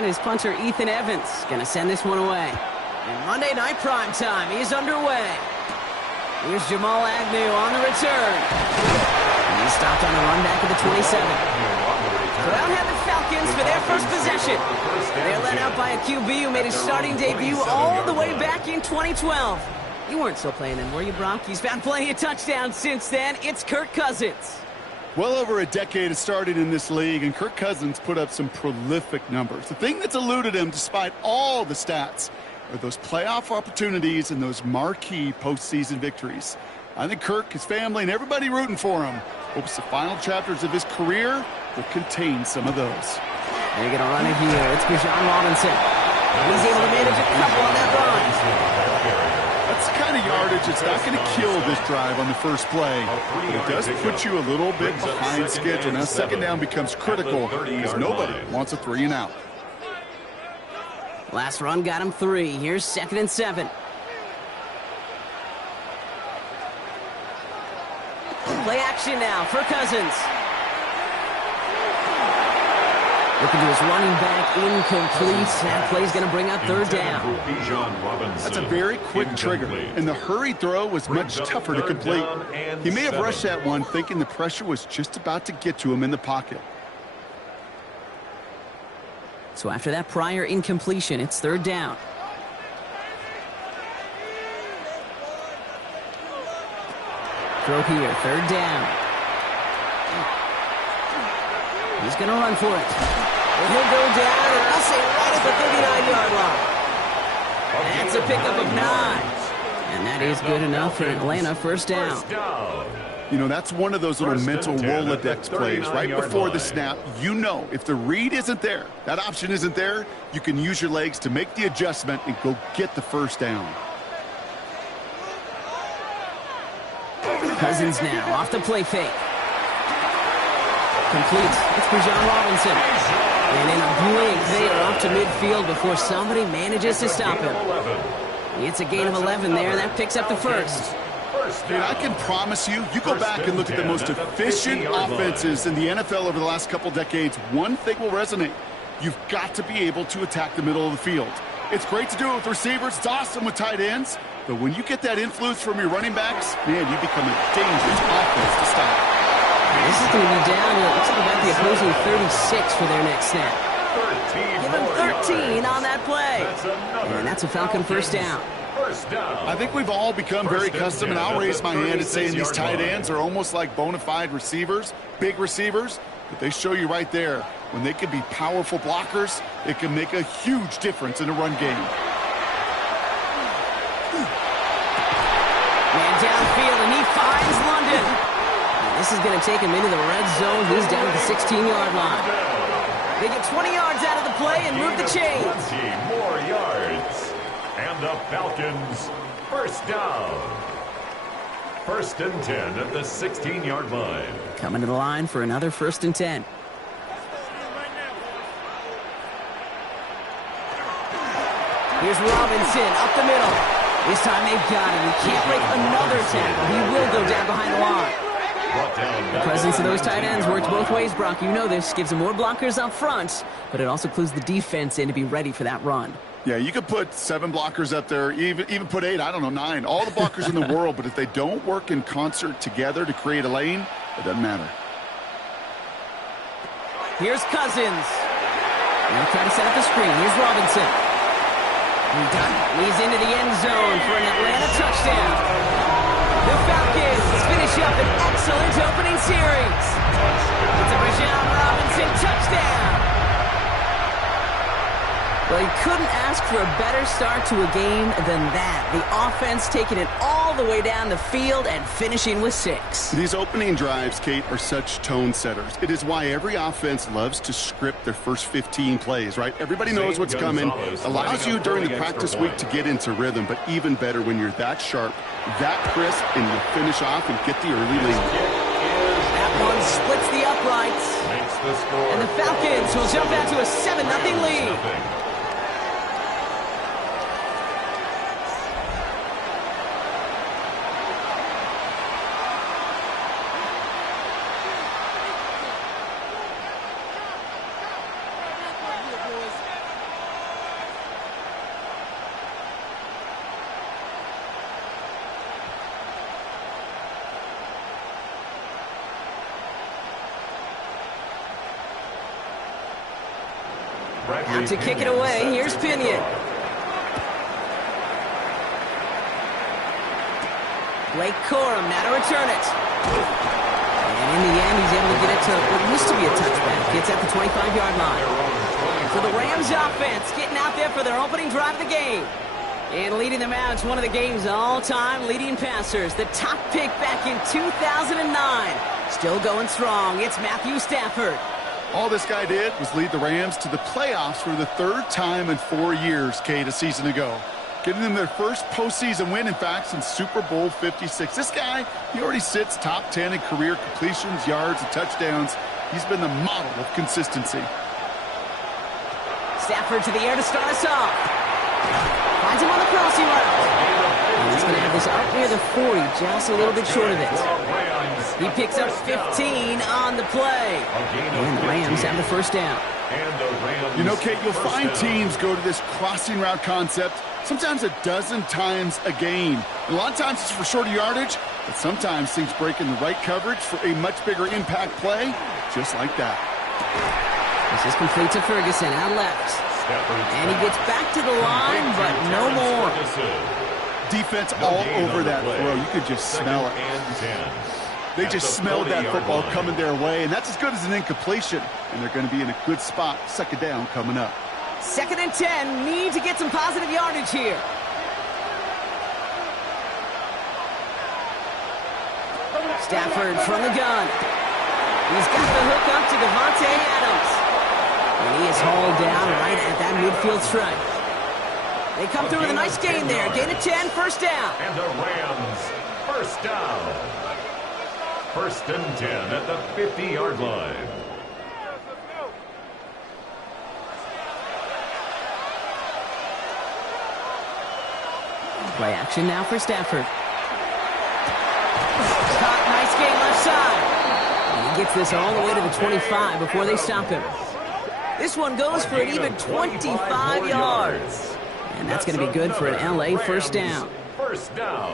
And his punter, Ethan Evans, going to send this one away. And Monday Night Prime Time is underway. Here's Jamal Agnew on the return. And he's stopped on the run back at the 27. So out have the Falcons for their first possession. They're led out by a QB who made his starting debut all the way back in 2012. You weren't still playing then, were you, Brock? He's found plenty of touchdowns since then. It's Kirk Cousins. Well over a decade of starting in this league, and Kirk Cousins put up some prolific numbers. The thing that's eluded him, despite all the stats, are those playoff opportunities and those marquee postseason victories. I think Kirk, his family, and everybody rooting for him hopes the final chapters of his career will contain some of those. They're going to run it here. It's Bijan Robinson. He's able to manage a couple on that run. That's the kind kind of yardage, it's not going to kill this drive on the first play. But it does put you a little bit behind schedule. Now second down becomes critical because nobody wants a 3-and-out. Last run got him 3. Here's 2nd and 7. Play action now for Cousins. Looking to his running back, incomplete. That play's going to bring up 3rd down. That's a very quick trigger, and the hurried throw was much tougher to complete. He may have rushed that one thinking the pressure was just about to get to him in the pocket. So after that prior incompletion, it's 3rd down. Throw here, 3rd down. He's going to run for it. And he'll go down, and I'll say right at the 39-yard line. That's a pickup of 9. And that is good enough for Atlanta, 1st down. You know, that's one of those little mental Rolodex plays. Right before the snap, you know if the read isn't there, that option isn't there, you can use your legs to make the adjustment and go get the 1st down. Cousins now off the play fake. Complete. It's for John Robinson. And in a blink, they are off to midfield before somebody manages to stop him. It's a gain of 11 there. That picks up the 1st. And I can promise you, you go back and look at the most efficient offenses in the NFL over the last couple decades, one thing will resonate. You've got to be able to attack the middle of the field. It's great to do it with receivers. It's awesome with tight ends. But when you get that influence from your running backs, man, you become a dangerous offense to stop. This is going to be down. It looks like about the opposing 36 for their next snap. Give him 13 on that play. And that's a Falcon 1st down. I think we've all become very accustomed, and I'll raise my hand and saying these tight ends are almost like bona fide receivers, big receivers. But they show you right there, when they can be powerful blockers, it can make a huge difference in a run game. Man downfield, and he finds London. And this is going to take him into the red zone. He's down at the 16-yard line. They get 20 yards out of the play and move the chains. 20 more yards. And the Falcons, 1st down. 1st and 10 at the 16-yard line. Coming to the line for another 1st and 10. Here's Robinson up the middle. This time they've got him. He can't break another tackle. He will go down behind the line. The presence of those tight ends works both ways, Brock. You know this. Gives them more blockers up front, but it also clues the defense in to be ready for that run. Yeah, you could put 7 blockers up there, even put 8, I don't know, 9. All the blockers in the world, but if they don't work in concert together to create a lane, it doesn't matter. Here's Cousins. Now try to set up the screen. Here's Robinson. He's into the end zone for an Atlanta touchdown. The Falcons finish up an excellent opening series. It's a Bijan Robinson touchdown. Well, he couldn't ask for a better start to a game than that. The offense taking it all the way down the field and finishing with 6. These opening drives, Kate, are such tone setters. It is why every offense loves to script their first 15 plays, right? Everybody knows what's coming. Allows you during the practice week to get into rhythm, but even better when you're that sharp, that crisp, and you finish off and get the early lead. That one splits the uprights. And the Falcons will jump out to a 7-0 lead. Out to kick it away, here's Pinion. Blake Corum now to return it. And in the end, he's able to get it to what used to be a touchback. Gets at the 25-yard line. So the Rams offense getting out there for their opening drive of the game. And leading them out, it's one of the game's all-time leading passers. The top pick back in 2009. Still going strong, it's Matthew Stafford. All this guy did was lead the Rams to the playoffs for the 3rd time in 4 years, Kate, a season ago. getting them their first postseason win, in fact, since Super Bowl 56. This guy, he already sits top 10 in career completions, yards, and touchdowns. He's been the model of consistency. Stafford to the air to start us off. Finds him on the crossing route. And he's going to have this up near the 40, just a little bit short of it. He picks up 15 on the play. And the Rams have the first down. You know, Kate, you'll find teams go to this crossing route concept sometimes a dozen times a game. And a lot of times it's for shorter yardage, but sometimes things break in the right coverage for a much bigger impact play, just like that. This is complete to Ferguson, out left. And he gets back to the line, but no more. Defense all over that throw. You could just smell it. They just smelled that football coming their way, and that's as good as an incompletion. And they're going to be in a good spot. Second down coming up. 2nd and 10. Need to get some positive yardage here. Stafford from the gun. He's got the hook up to Devontae Adams. And he is hauled down right at that midfield stripe. They come through with a nice gain there. Gain of 10, first down. And the Rams, first down. 1st and 10 at the 50-yard line. Play action now for Stafford. Caught, nice gain left side. And he gets this all the way to the 25 before they stop him. This one goes for an even 25 yards. And that's going to be good for an LA first down.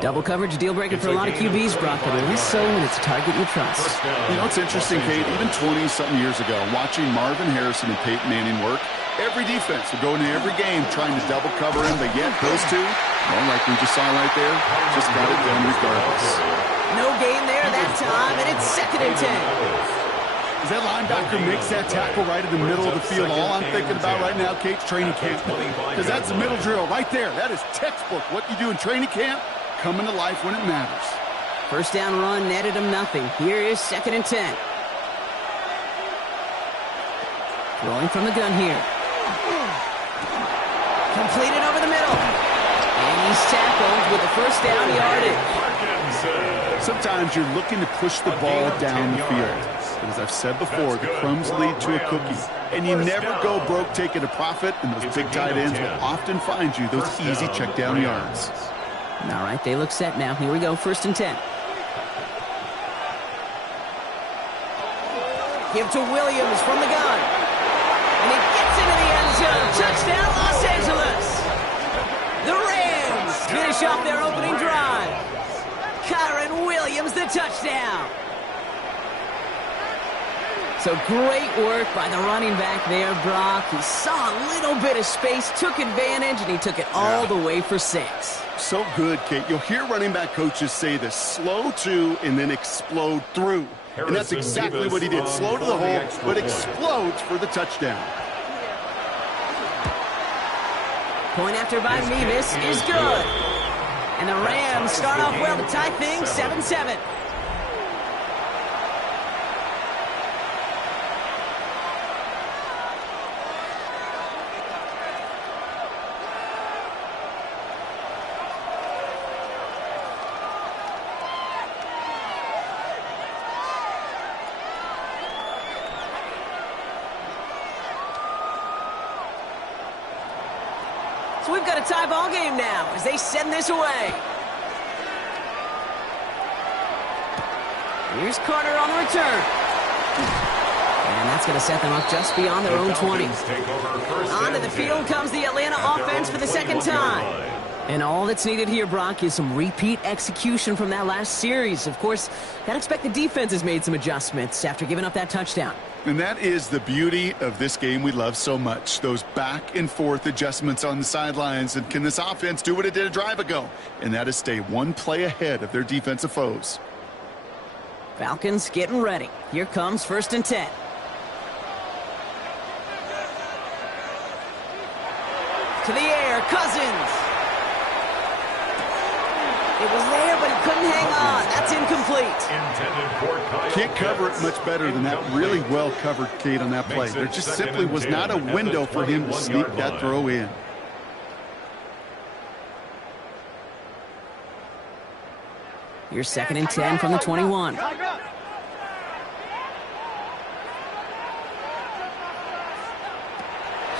Double coverage, deal breaker for a lot of QBs, Brock, but at least so when it's a target you trust. You know, it's interesting, Kate, even 20-something years ago, watching Marvin Harrison and Peyton Manning work, every defense would go into every game trying to double cover him, but yet those two, well, like we just saw right there, just got it done regardless. No gain there that time, and it's 2nd and 10. As that linebacker makes that tackle right in the middle of the field, all I'm thinking about right now, Kate's training camp. Because that's the middle drill right there. That is textbook. What you do in training camp, coming to life when it matters. First down run, netted him nothing. Here is 2nd and 10. Throwing from the gun here. Completed over the middle. And he's tackled with the first down yardage. Sometimes you're looking to push the ball down the field. But as I've said before, the crumbs lead to a cookie. And you never go broke taking a profit, and those big tight ends will often find you those easy check down yards. All right, they look set now. Here we go, 1st and 10. Give to Williams from the gun. And he gets into the end zone. Touchdown, Los Angeles. The Rams finish off their opening drive. Kyron Williams, the touchdown. So great work by the running back there, Brock. He saw a little bit of space, took advantage, and he took it all the way for 6. So good, Kate. You'll hear running back coaches say this: slow to and then explode through. And that's exactly what he did. Slow to the hole, but explodes for the touchdown. Point after by Mevis is good. And the Rams start off well to tie things 7-7. So we've got a tie ball game now as they send this away. Here's Carter on the return. And that's going to set them up just beyond their own 20. Onto the field comes the Atlanta offense for the 2nd time. And all that's needed here, Brock, is some repeat execution from that last series. Of course, gotta expect the defense has made some adjustments after giving up that touchdown. And that is the beauty of this game we love so much. Those back and forth adjustments on the sidelines. And can this offense do what it did a drive ago? And that is stay one play ahead of their defensive foes. Falcons getting ready. Here comes 1st and 10. To the air, Cousins. It was there, but he couldn't hang on. That's incomplete. Can't cover it much better than that. Really well covered, Kate, on that play. There just simply was not a window for him to sneak that throw in. Here's 2nd and 10 from the 21.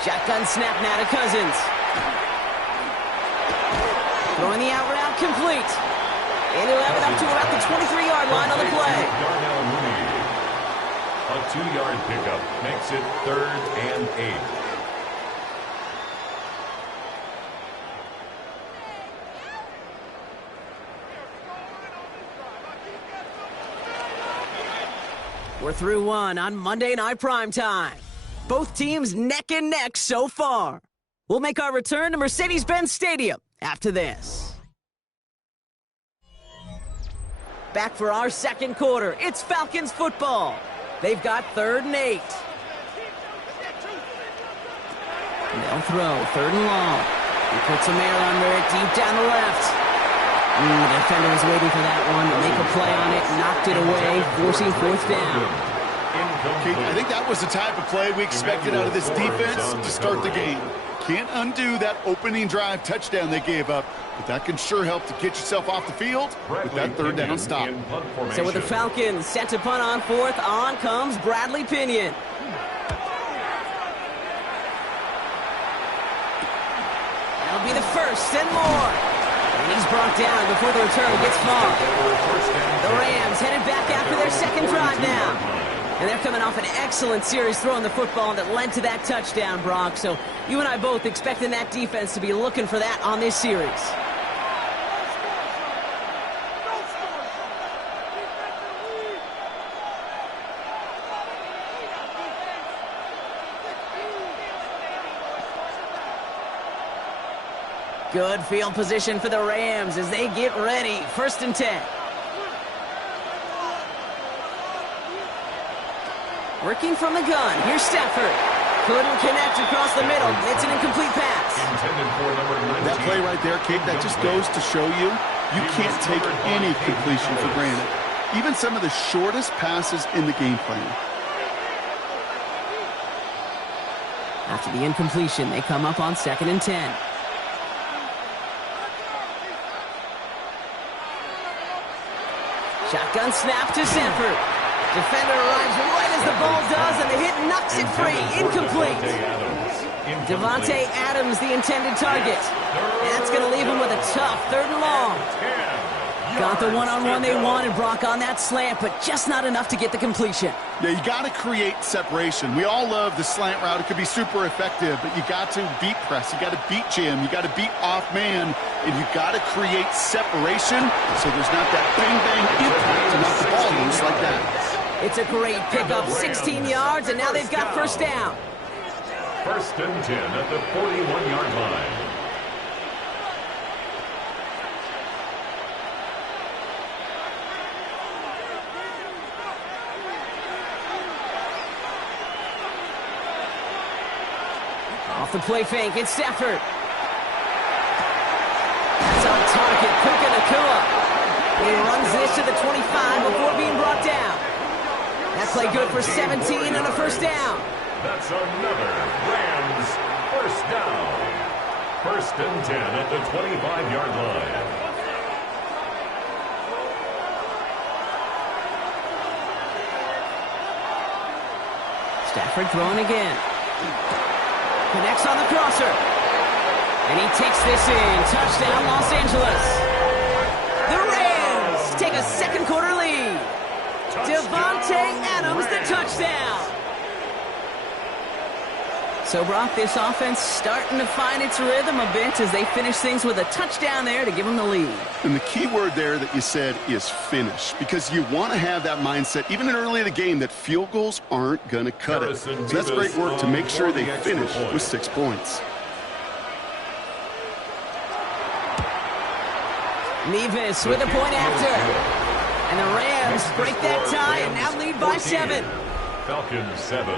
Shotgun snap now to Cousins. Throwing the out route complete. And he'll have it up to about the 23-yard line on the play. A 2-yard pickup makes it 3rd and 8. We're through one on Monday Night Primetime. Both teams neck and neck so far. We'll make our return to Mercedes-Benz Stadium after this. Back for our second quarter. It's Falcons football. They've got 3rd and 8. And they'll throw 3rd and long. He puts some air under it deep down the left. The defender was waiting for that one to make a play on it, knocked it away, forcing 4th down. I think that was the type of play we expected out of this defense to start the game. Can't undo that opening drive touchdown they gave up, but that can sure help to get yourself off the field with that 3rd down stop. So with the Falcons set to punt on 4th, on comes Bradley Pinion. That'll be the 1st and more. And he's brought down before the return gets far. The Rams headed back after their 2nd drive now. And they're coming off an excellent series throwing the football that led to that touchdown, Brock. So you and I both expecting that defense to be looking for that on this series. Good field position for the Rams as they get ready. 1st and 10. Working from the gun. Here's Stafford. Couldn't connect across the middle. It's an incomplete pass. That play right there, Kate, that just goes to show you can't take any completion for granted. Even some of the shortest passes in the game plan. After the incompletion, they come up on 2nd and 10. Shotgun snap to Stafford. Defender arrives right as the ball does, and the hit knocks it free. Incomplete. Devontae Adams, the intended target. And that's going to leave him with a tough 3rd and long. Got the one-on-one they wanted, Brock, on that slant, but just not enough to get the completion. Yeah, you got to create separation. We all love the slant route. It could be super effective, but you got to beat press. You got to beat jam. You got to beat off man, and you got to create separation so there's not that bang-bang impact to knock the ball loose like that. It's a great pickup, 16 yards, and now they've got 1st down. 1st and 10 at the 41-yard line. Off the play fake, it's Stafford. That's on target, Puka Nacua. He runs this to the 25 before being brought down. That play good for 17 and a 1st down. That's another Rams 1st down. 1st and 10 at the 25-yard line. Stafford throwing again. Connects on the crosser. And he takes this in. Touchdown, Los Angeles. The Rams take a 2nd quarter lead. Devontae Adams, the touchdown. So, Brock, this offense starting to find its rhythm a bit as they finish things with a touchdown there to give them the lead. And the key word there that you said is finish, because you want to have that mindset, even in early in the game, that field goals aren't going to cut it. So that's great work to make sure they finish with 6 points. Nevis with a point after. And the Rams break that tie and now lead by 7. Falcons 7.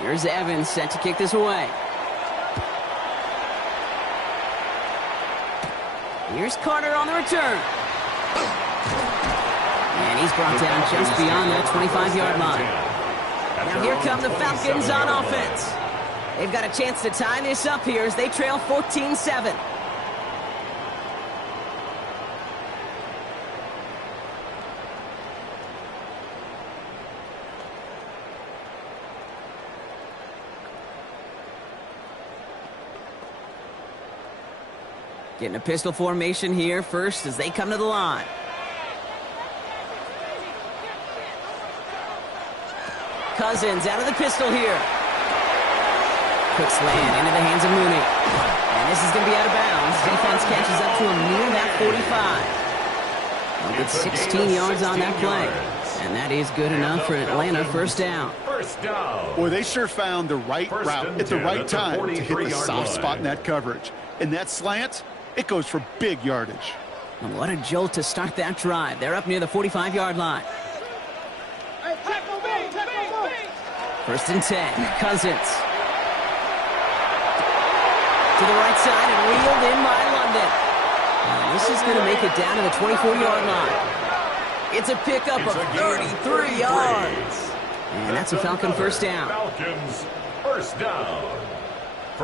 Here's Evans set to kick this away. Here's Carter on the return. And he's brought down just beyond that 25-yard line. Now here come the Falcons on offense. They've got a chance to tie this up here as they trail 14-7. Getting a pistol formation here first as they come to the line. Cousins out of the pistol here. Quick slant into the hands of Mooney. And this is going to be out of bounds. Defense catches up to him near that 45. They'll get 16 yards on that play. And that is good enough for Atlanta first down. Boy, they sure found the right route at the right time to hit the soft spot in that coverage. And that slant, it goes for big yardage. And what a jolt to start that drive. They're up near the 45-yard line. First and 10. Cousins. To the right side and reeled in by London. And this is going to make it down to the 24-yard line. It's a pickup of 33 yards. And that's a Falcon first down. Falcons first down.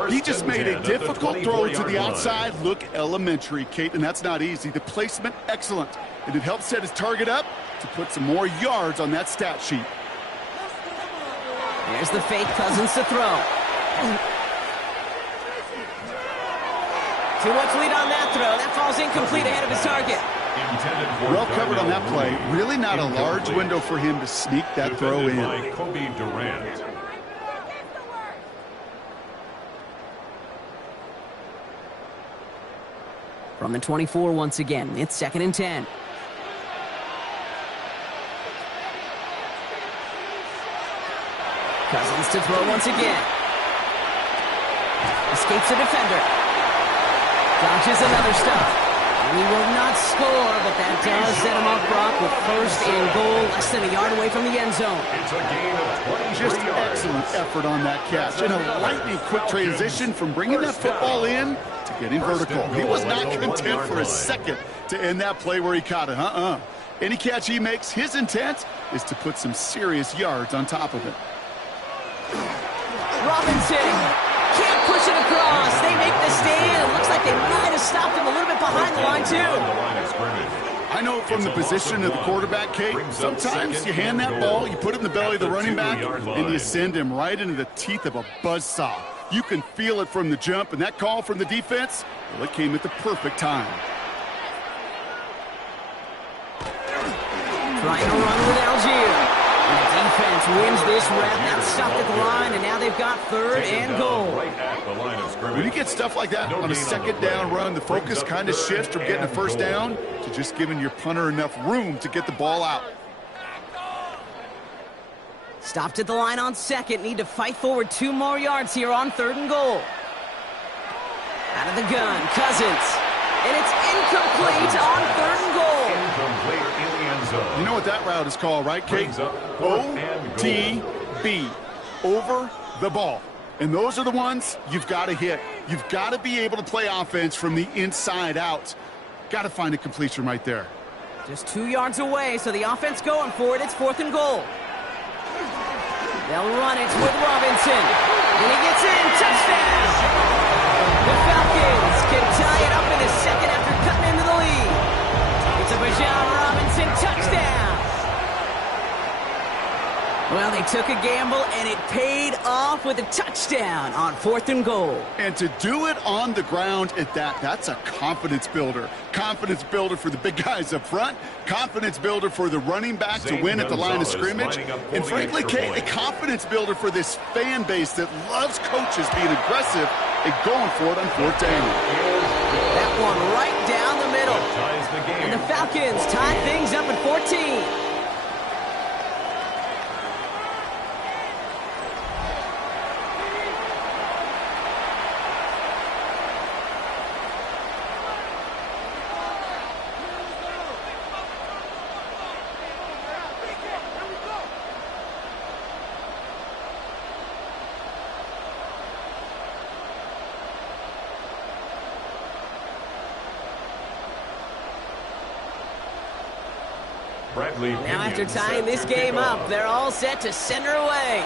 He just made a difficult throw to the outside look elementary, Kate, and that's not easy. The placement, excellent. And it helped set his target up to put some more yards on that stat sheet. There's the fake. Cousins to throw. Too much lead on that throw. That falls incomplete ahead of his target. Well covered on that play. Really not a large window for him to sneak that throw in. From the 24 once again, it's second and 10. Cousins to throw once again. Escapes a defender. Dodges another stop. And he will not score, but that does set him up, Brock, with first and goal, less than a yard away from the end zone. It's a gain of 23 Just yards. excellent effort on that catch. And a lightning quick transition from bringing that football in to getting vertical. He was not content for a second to end that play where he caught it. Any catch he makes, his intent is to put some serious yards on top of it. Robinson can't push it across. They make the stand. It looks like they might have stopped him a little bit behind the line, too. I know from the position of the quarterback, Kate, sometimes you hand that ball, you put it in the belly of the running back, and you send him right into the teeth of a buzzsaw. You can feel it from the jump, and that call from the defense, well, it came at the perfect time. Trying to run with Algier. And the defense wins this rep. That's stopped at the line, and now they've got third and goal. When you get stuff like that on a second down run, the focus kind of shifts from getting a first down to just giving your punter enough room to get the ball out. Stopped at the line on second. Need to fight forward 2 more yards here on third and goal. Out of the gun, Cousins. And it's incomplete on third and goal. You know what that route is called, right, Kate? OTB. Over the ball. And those are the ones you've got to hit. You've got to be able to play offense from the inside out. Got to find a completion right there. Just 2 yards away, so the offense going for it. It's fourth and goal. They'll run it with Robinson. And he gets in. Touchdown! The Falcons can tie it up in a second after cutting into the lead. It's a Bijan Robinson touchdown. Well, they took a gamble, and it paid off with a touchdown on fourth and goal. And to do it on the ground at that, that's a confidence builder. Confidence builder for the big guys up front. Confidence builder for the running back to win at the line of scrimmage. And frankly, Kate, a confidence builder for this fan base that loves coaches being aggressive and going for it on fourth down. That one right down the middle. And the Falcons tie things up at 14. Now after tying this game up, they're all set to send her away.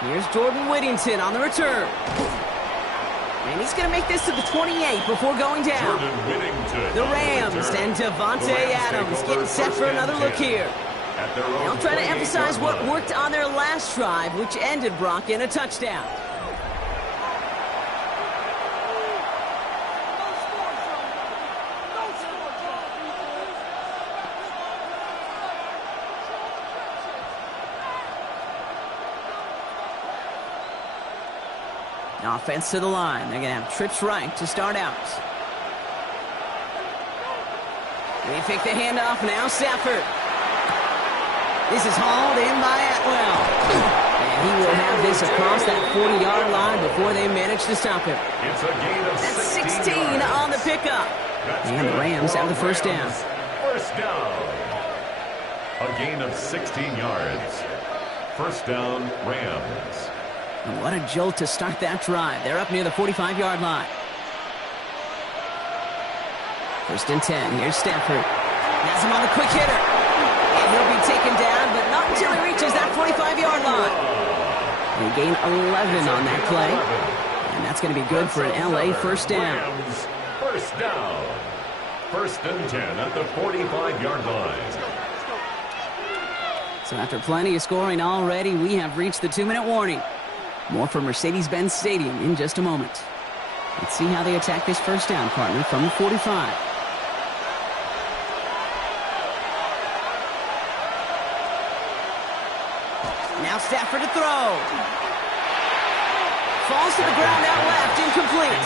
Here's Jordan Whittington on the return. And he's going to make this to the 28 before going down. The Rams and Davante Adams getting set for another look here. They'll try to emphasize what worked on their last drive, which ended, Brock, in a touchdown. Offense to the line. They're going to have trips right to start out. They fake the handoff. Now Stafford. This is hauled in by Atwell. And he will have this across that 40-yard line before they manage to stop him. It's a gain of That's 16 on the pickup. And the Rams have the first down. First down. A gain of 16 yards. First down, Rams. And what a jolt to start that drive. They're up near the 45-yard line. First and 10. Here's Stafford. Has him on the quick hitter. And he'll be taken down, but not until he reaches that 45-yard line. They gain 11 on that play. And that's going to be good for an LA first down. Rams, first down. First and 10 at the 45-yard line. So after plenty of scoring already, we have reached the 2-minute warning. More from Mercedes-Benz Stadium in just a moment. Let's see how they attack this first down, partner, from the 45. Now Stafford to throw. Falls to the ground out left, incomplete.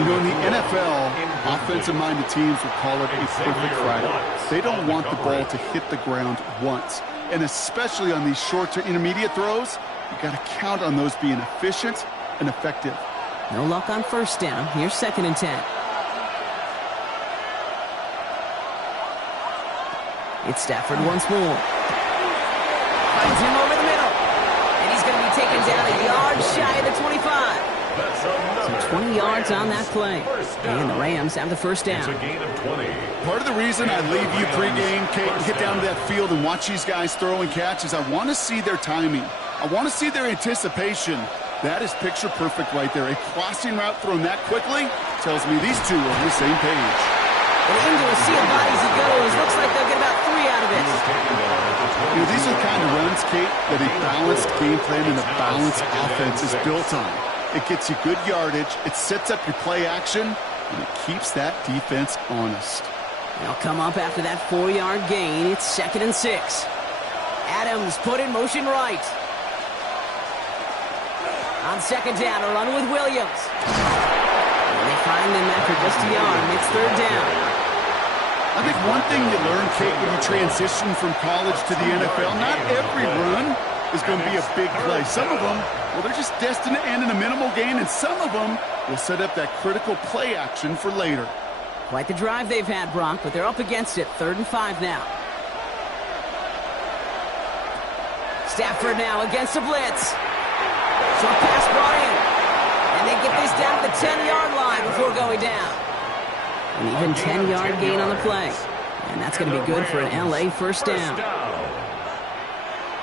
You know, in the NFL, offensive-minded teams will call it a perfect Friday. They don't want the ball to hit the ground once. And especially on these short to intermediate throws, you got to count on those being efficient and effective. No luck on first down. Here's second and 10. It's Stafford once more. Finds him over the middle. And he's going to be taken down a yard shy of the 25. So 20 yards on that play. And the Rams have the first down. It's a gain of 20. Part of the reason I leave you pregame, Kate, and get down to that field and watch these guys throw and catch is I want to see their timing. I want to see their anticipation. That is picture perfect right there. A crossing route thrown that quickly tells me these two are on the same page. And Angel will see a body as he goes. Looks like they'll get about 3 out of it. You know, these are the kind of runs, Kate, that a balanced game plan and a balanced offense is built on. It gets you good yardage, it sets up your play action, and it keeps that defense honest. They'll come up after that 4-yard gain. It's second and 6. Adams put in motion right. On second down, a run with Williams. And they find him after just a yard. It's third down. I think one thing you learn, Kate, when you transition from college to the NFL, not every run is going to be a big play. Some of them, well, they're just destined to end in a minimal gain, and some of them will set up that critical play action for later. Quite the drive they've had, Brock, but they're up against it. 3rd and 5 now. Stafford now against a blitz. Short pass brought in. And they get this down to the 10-yard line before going down. An even 10-yard gain on the play. And that's going to be good for an LA first down.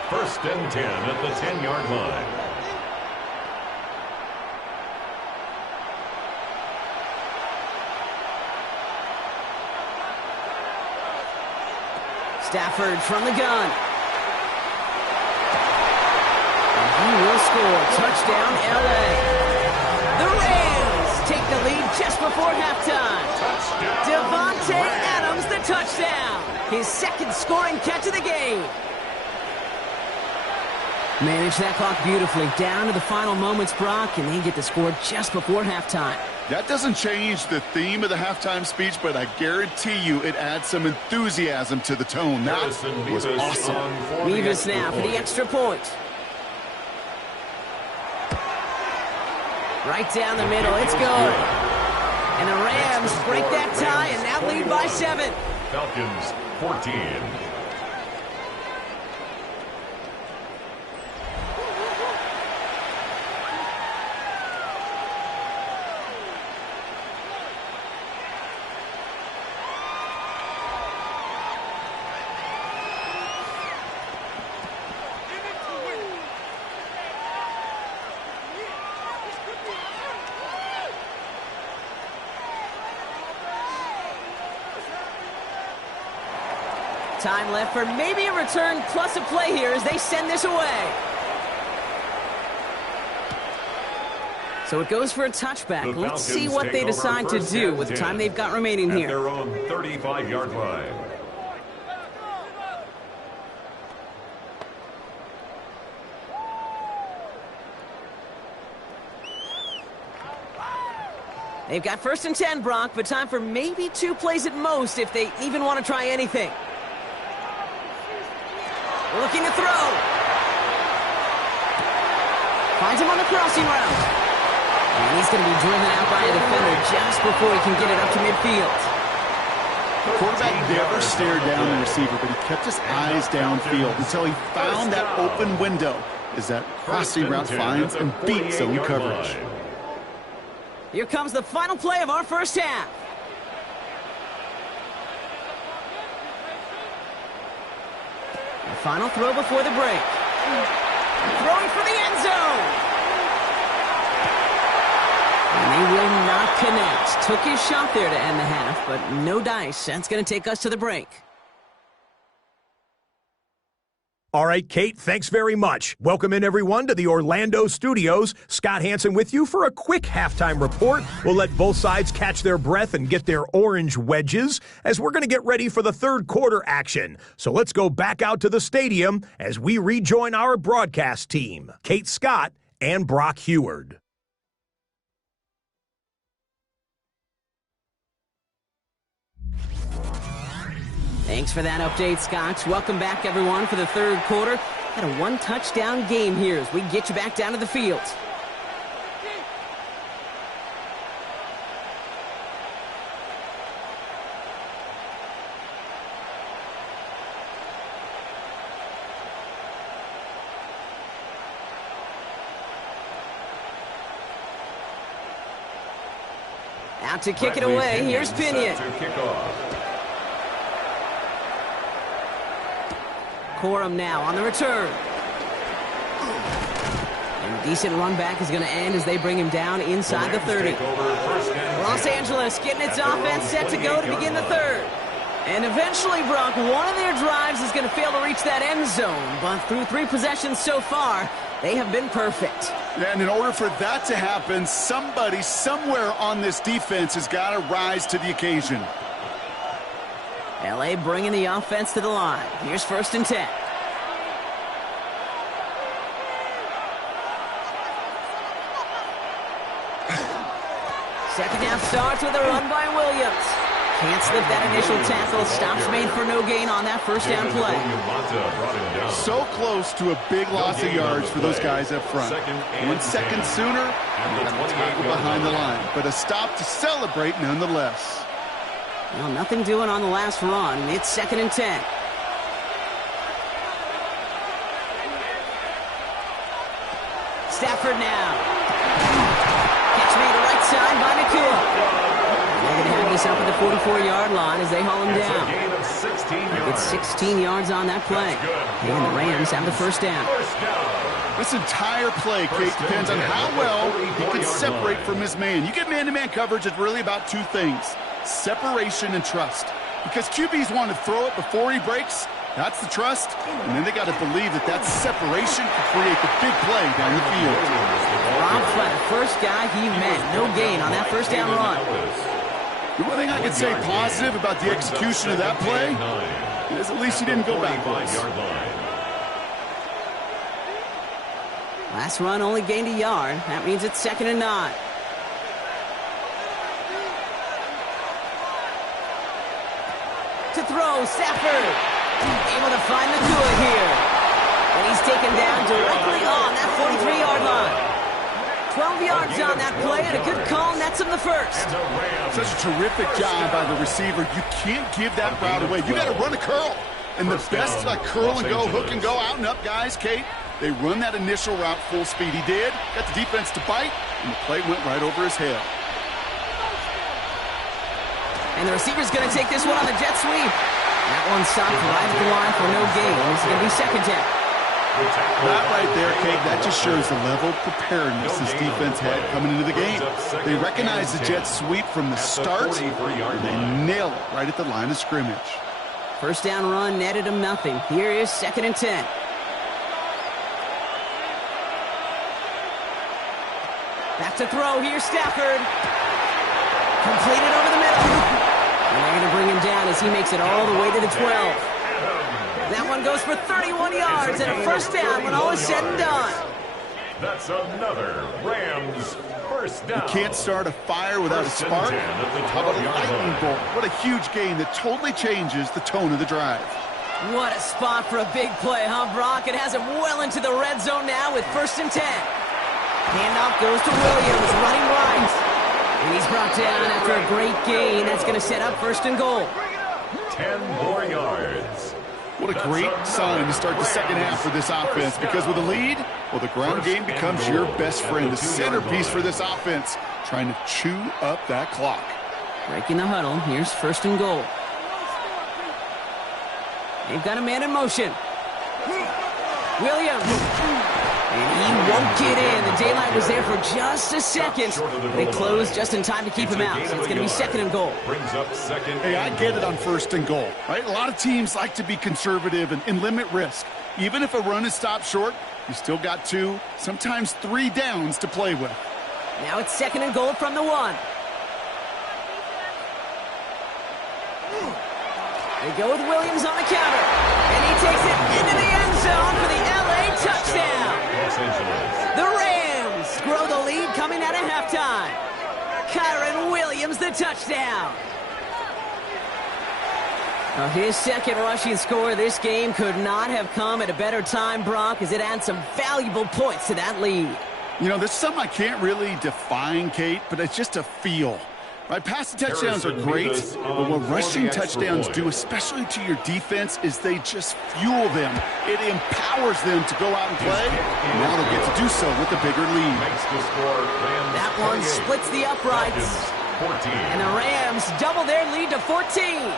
First and 10 at the 10-yard line. Stafford from the gun. And he will score. Touchdown, LA. The Rams take the lead just before halftime. Davante Adams, the touchdown. His second scoring catch of the game. Manage that clock beautifully. Down to the final moments, Brock, and they get the score just before halftime. That doesn't change the theme of the halftime speech, but I guarantee you it adds some enthusiasm to the tone. That was awesome. Revis now for the extra point. Right down the middle. It's good. And the Rams break that tie and now lead by 7. Falcons 14. Time left for maybe a return plus a play here as they send this away. So it goes for a touchback. Let's see what they decide to do with the time they've got remaining here. At their own 35-yard line. They've got 1st and 10, Brock, but time for maybe 2 plays at most if they even want to try anything. Looking to throw. Finds him on the crossing route. And he's going to be driven out by a defender just before he can get it up to midfield. The quarterback never stared down the receiver, but he kept his eyes downfield until he found that open window as that crossing route finds and beats zone coverage. Here comes the final play of our first half. The final throw before the break. Throwing for the end zone. And they will not connect. Took his shot there to end the half, but no dice. That's going to take us to the break. All right, Kate, thanks very much. Welcome in, everyone, to the Orlando studios. Scott Hansen with you for a quick halftime report. We'll let both sides catch their breath and get their orange wedges as we're going to get ready for the third quarter action. So let's go back out to the stadium as we rejoin our broadcast team, Kate Scott and Brock Heward. Thanks for that update, Scott. Welcome back, everyone, for the third quarter. Got a one-touchdown game here as we get you back down to the field. Out to kick it away. Here's Pinion. Corum now on the return. And decent run back is going to end as they bring him down inside the 30. Los Angeles getting its offense set to go to begin the third. And eventually, Brock, one of their drives is going to fail to reach that end zone. But through 3 possessions so far, they have been perfect. Yeah, and in order for that to happen, somebody somewhere on this defense has got to rise to the occasion. L.A. bringing the offense to the line. Here's 1st and 10. Second half starts with a run by Williams. Can't slip that initial tackle. Stops made for no gain on that first down play. So close to a big loss of yards for those guys up front. 1 second sooner, and a tackle behind the line. But a stop to celebrate nonetheless. Well, nothing doing on the last run. It's 2nd and 10. Stafford now. Catch made to right side by Nakua. They're going to have this up at the 44-yard line as they haul him down. It's 16 yards on that play. And the Rams have the first down. This entire play, Kate, depends on how well he can separate from his man. You get man-to-man coverage, it's really about 2 things. Separation and trust. Because QBs want to throw it before he breaks. That's the trust. And then they got to believe that that separation can create the big play down the field. Rob Flat, first guy he met. No gain on that first down run. The one thing I can say positive about the execution of that play is at least he didn't go backwards. Last run only gained a yard. That means it's 2nd and 9. To throw, Stafford. Able to find Nakua here. And he's taken down directly on that 43-yard line. 12 yards on that play, and a good call nets him the first. Such a terrific job by the receiver. You can't give that route away. You got to run a curl. And the best curl and go, hook and go, out and up guys, Kate, they run that initial route full speed. He did. Got the defense to bite, and the play went right over his head. And the receiver's going to take this one on the jet sweep. That one stopped right at the line for no gain. It's going to be 2nd down. That right there, Kate, that just shows the level of preparedness this defense had coming into the game. They recognized the jet sweep from the start, and they nail it right at the line of scrimmage. First down run netted him nothing. Here is 2nd and 10. Back to throw. Here's Stafford. Completed over the middle. And they're going to bring him down as he makes it all the way to the 12. That one goes for 31 yards and a first down when all is said and done. That's another Rams first down. You can't start a fire without a spark. How about a lightning bolt? What a huge game that totally changes the tone of the drive. What a spot for a big play, huh, Brock? It has him well into the red zone now with 1st and 10. Handoff goes to Williams, running right. And he's brought down after a great gain. That's going to set up 1st and goal. 10 more yards. What a great sign to start the second half for this offense, because with a lead, well, the ground game becomes your best friend, the centerpiece for this offense, trying to chew up that clock. Breaking the huddle. Here's 1st and goal. They've got a man in motion. Williams. And he won't get in. The daylight was there for just a second. They closed just in time to keep him out. So it's going to be 2nd and goal. Brings up 2nd. Hey, I get it on 1st and goal, right? A lot of teams like to be conservative and limit risk. Even if a run is stopped short, you still got 2, sometimes 3 downs to play with. Now it's 2nd and goal from the 1. They go with Williams on the counter. And he takes it into the end zone for the LA touchdown. The Rams grow the lead coming out of halftime. Kyron Williams, the touchdown. Now his 2nd rushing score of this game could not have come at a better time, Brock, as it adds some valuable points to that lead. You know, there's something I can't really define, Kate, but it's just a feel. Right, passing touchdowns are great, but what rushing touchdowns do, especially to your defense, is they just fuel them. It empowers them to go out and play, and now they'll get to do so with a bigger lead. That one splits the uprights, and the Rams double their lead to 14.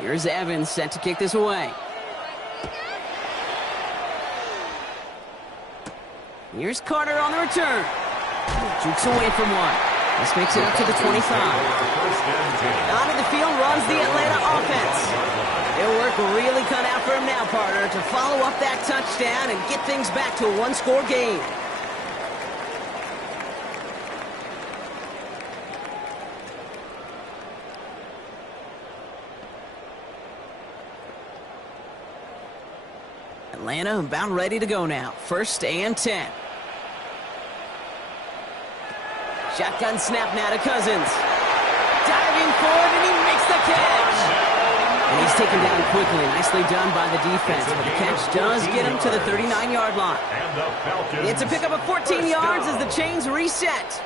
Here's Evans set to kick this away. Here's Carter on the return. Jukes away from one. This makes it up to the 25. Out of the field runs the Atlanta offense. Their work really cut out for him now, partner, to follow up that touchdown and get things back to a one-score game. Atlanta about ready to go now. 1st and 10. Shotgun snap now to Cousins. Diving forward, and he makes the catch. And he's taken down quickly. Nicely done by the defense. But the catch does get him to the 39-yard line. It's a pickup of 14 yards as the chains reset.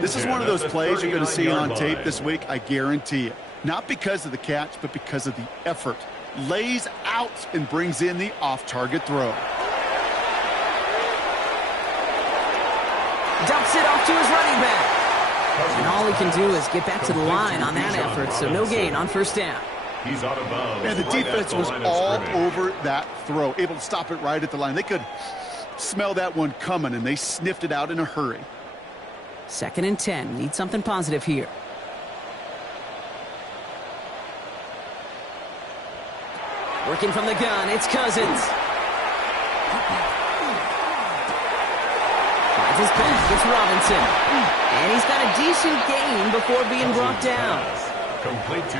This is one of those plays you're going to see on tape this week, I guarantee it. Not because of the catch, but because of the effort. Lays out and brings in the off-target throw. Dumps it off to his running back. And all he can do is get back to the line on that effort, so no gain on 1st down. He's out of bounds. And the defense was all over that throw, able to stop it right at the line. They could smell that one coming, and they sniffed it out in a hurry. 2nd and 10. Need something positive here. Working from the gun, it's Cousins. Finds his back, it's Robinson. And he's got a decent gain before being brought down.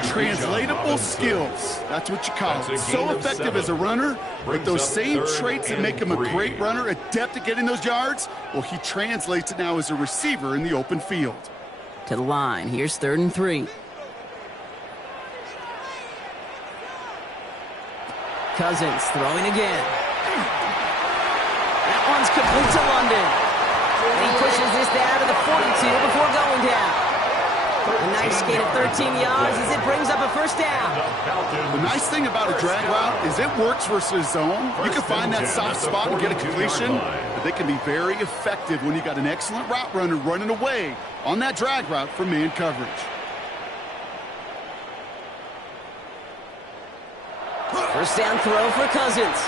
Translatable skills. That's what you call it. So effective as a runner, but those same traits that make him a great runner, adept at getting those yards, well, he translates it now as a receiver in the open field. To the line, here's 3rd and 3. Cousins throwing again. That one's complete to London. And he pushes this down to the 42 before going down. A nice gain of 13 yards as it brings up a 1st down. The nice thing about a drag route is it works versus zone. You can find that soft spot and get a completion, but they can be very effective when you got an excellent route runner running away on that drag route for man coverage. First down throw for Cousins.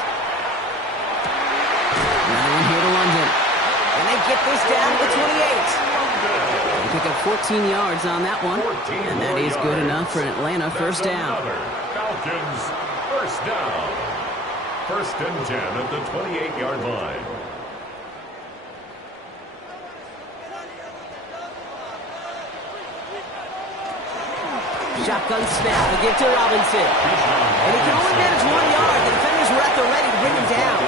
Another one here to London. And they get this down to the 28. They pick up 14 yards on that one. And that is good enough for an Atlanta first down. Falcons first down. First and 10 at the 28-yard line. Shotgun snap. They give to Robinson. And he can only manage 1 yard. The defenders were at the ready to bring him down.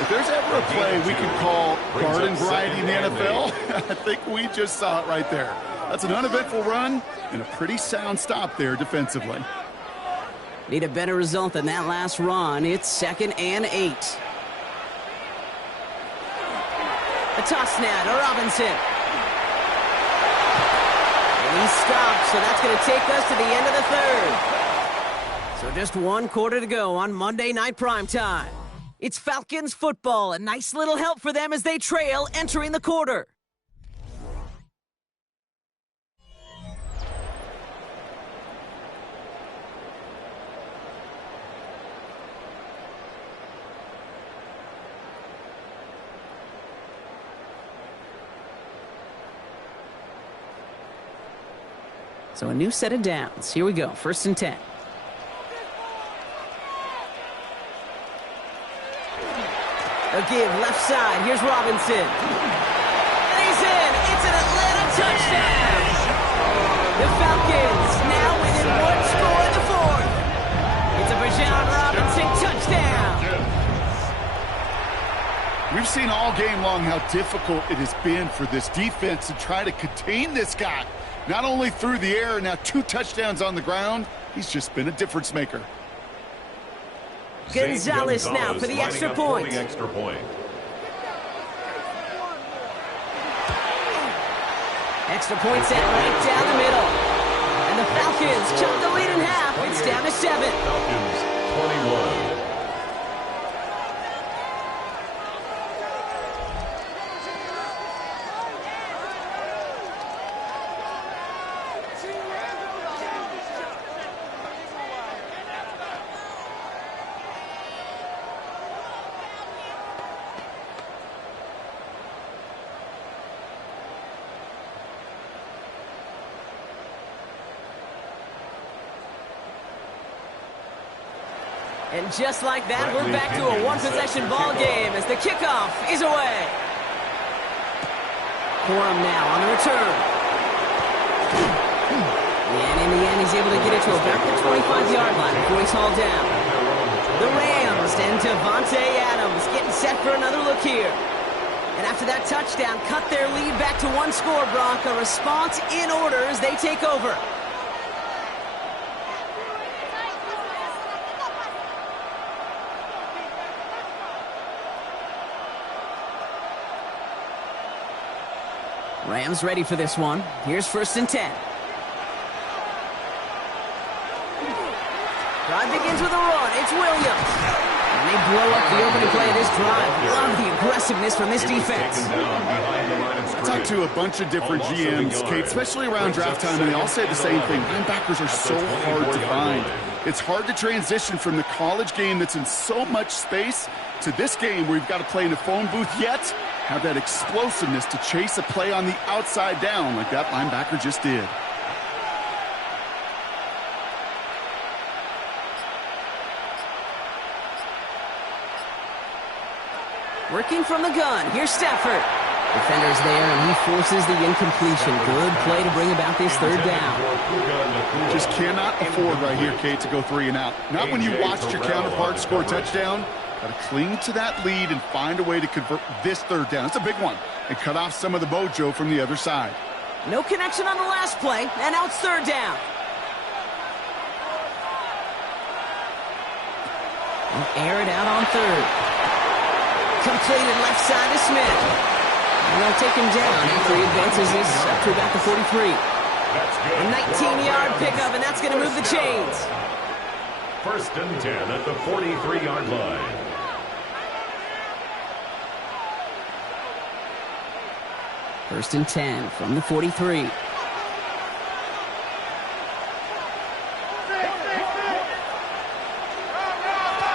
If there's ever a play we could call garden variety in the NFL, I think we just saw it right there. That's an uneventful run and a pretty sound stop there defensively. Need a better result than that last run. It's 2nd and 8. A toss now to Robinson. And he stopped, so that's going to take us to the end of the third. So just 1 quarter to go on Monday Night Primetime. It's Falcons football, a nice little help for them as they trail entering the quarter. So a new set of downs. Here we go, 1st and 10. A give left side. Here's Robinson. And he's in. It's an Atlanta touchdown. The Falcons now within 1 score in the 4th. It's a Bijan Robinson touchdown. We've seen all game long how difficult it has been for this defense to try to contain this guy. Not only through the air, now 2 touchdowns on the ground. He's just been a difference maker. Gonzalez now for the extra point. Extra point set right down the middle. And the Falcons chop the lead in half. It's down to 7. Falcons 21. And just like that, we're back to a 1-possession ball game as the kickoff is away. Corum now on the return. And in the end, he's able to get it to about the 25-yard line before he's hauled down. The Rams and Devontae Adams getting set for another look here. And after that touchdown, cut their lead back to 1 score, Brock. A response in order as they take over. Rams ready for this one. Here's 1st and 10. Drive begins with a run. It's Williams. And they blow up the opening play of this drive. Love the aggressiveness from this defense. I talked to a bunch of different GMs, Kate, especially around draft time, and they all say the same thing. Linebackers are so hard to find. It's hard to transition from the college game that's in so much space to this game where you've got to play in a phone booth, yet have that explosiveness to chase a play on the outside down like that linebacker just did. Working from the gun. Here's Stafford. Defender's there, and he forces the incompletion. Good play to bring about this 3rd down. Just cannot afford right here, Kate, to go 3 and out. Not when you watched your counterpart score a touchdown. Got to cling to that lead and find a way to convert this 3rd down. It's a big one. And cut off some of the mojo from the other side. No connection on the last play, and now it's 3rd down. We'll air it out on 3rd. Completed left side to Smith. And they'll take him down after he advances this up to about the 43. A 19-yard pickup, and that's going to move the chains. 1st and 10 at the 43-yard line. First and 10 from the 43.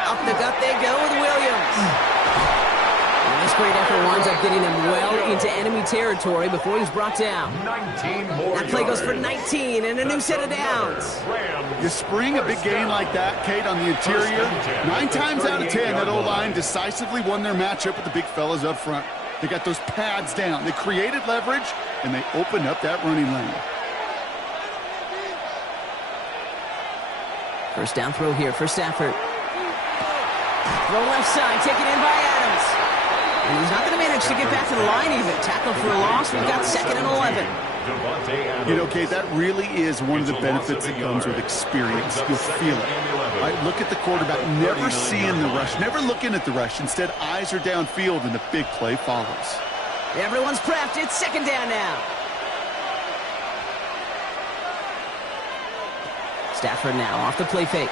Up the gut they go with Williams. And this great effort winds up getting them well into enemy territory before he's brought down. 19 more That play goes for yards. 19 and a new set of downs. Rams. You spring a big game like that, Kate, on the interior. 9 times out of 10, that O-line decisively won their matchup with the big fellas up front. They got those pads down. They created leverage, and they opened up that running lane. First down throw here for Stafford. Throw left side, taken in by Adams. And he's not going to manage to get back to the line even. Tackle for a loss. We've got 2nd and 11. You know, Kate, that really is one of the benefits that comes with experience. You'll feel it. All right, look at the quarterback, never seeing the rush, never looking at the rush. Instead, eyes are downfield, and the big play follows. Everyone's prepped. It's 2nd down now. Stafford now off the play fake.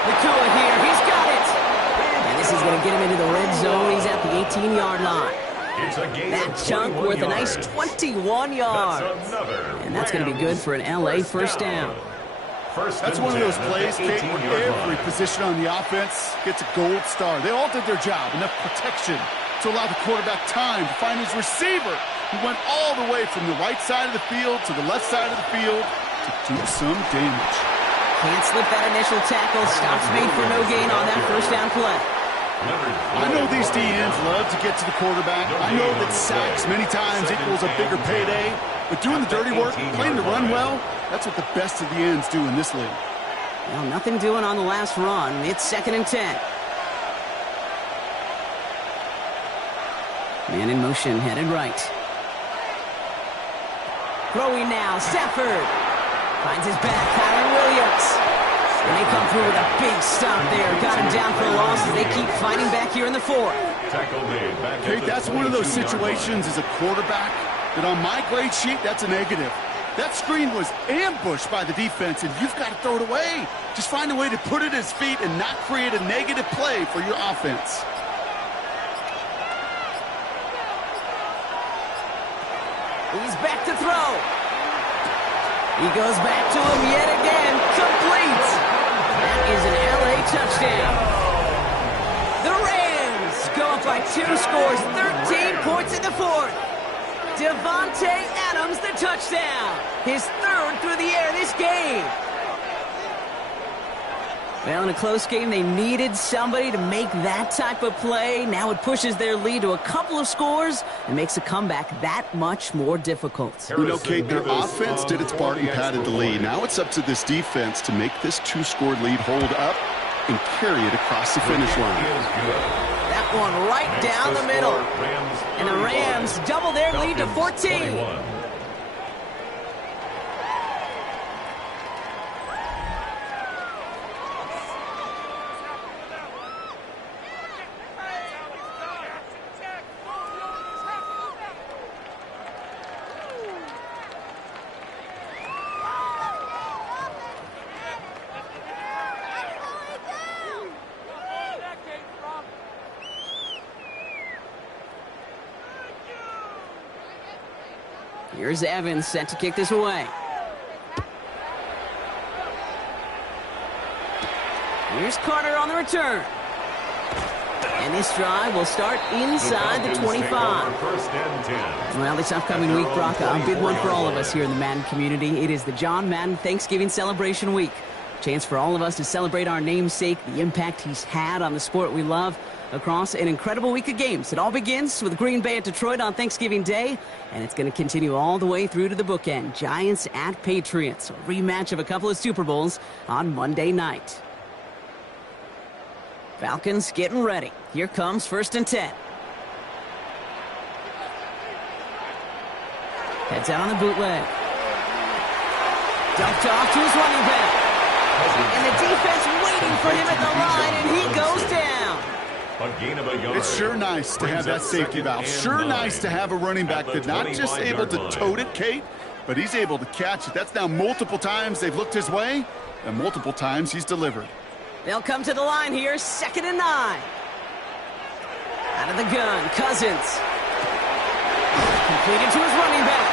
Nakua here. He's got it. And this is going to get him into the red zone. He's at the 18-yard line. That chunk worth a nice 21 yards. And that's going to be good for an L.A. first down. That's one of those plays, Kate, where every position on the offense gets a gold star. They all did their job. Enough protection to allow the quarterback time to find his receiver, who went all the way from the right side of the field to the left side of the field to do some damage. Can't slip that initial tackle. Stops made for no gain on that first down play. I know these DNs love to get to the quarterback. I know that sacks many times equals a bigger payday. But doing the dirty work, playing to run well, that's what the best of the ends do in this league. Well, nothing doing on the last run. It's 2nd and 10. Man in motion, headed right. Throwing now, Stafford. Finds his back, Kyler Williams. And they come through with a big stop there. Got him down for a loss as they keep fighting back here in the 4th. Kate, that's one of those situations as a quarterback that on my grade sheet, that's a negative. That screen was ambushed by the defense, and you've got to throw it away. Just find a way to put it at his feet and not create a negative play for your offense. He's back to throw. He goes back to him yet again. Complete. That is an L.A. touchdown. The Rams go up by 2 scores, 13 points in the 4th. Devontae Adams, the touchdown. His 3rd through the air this game. Well, in a close game, they needed somebody to make that type of play. Now it pushes their lead to a couple of scores and makes a comeback that much more difficult. You know, Kate, their offense did its part and padded the lead. Now it's up to this defense to make this 2-score lead hold up and carry it across the finish line. That one right down the middle. And the Rams double their lead to 14. Here's Evans set to kick this away. Here's Carter on the return. And this drive will start inside the 25. Well, this upcoming week, Brock, a big one for all of us here in the Madden community. It is the John Madden Thanksgiving Celebration Week. Chance for all of us to celebrate our namesake, the impact he's had on the sport we love across an incredible week of games. It all begins with Green Bay at Detroit on Thanksgiving Day, and it's going to continue all the way through to the bookend. Giants at Patriots, a rematch of a couple of Super Bowls on Monday night. Falcons getting ready. Here comes 1st and 10. Heads out on the bootleg. Dumped off to his running back. And the defense waiting for him at the line, and he goes down. A gain of a yard. It's sure nice to have that safety valve. Sure nice to have a running back that's not just able to tote it, Kate, but he's able to catch it. That's now multiple times they've looked his way, and multiple times he's delivered. They'll come to the line here, 2nd and 9. Out of the gun, Cousins. Completed to his running back.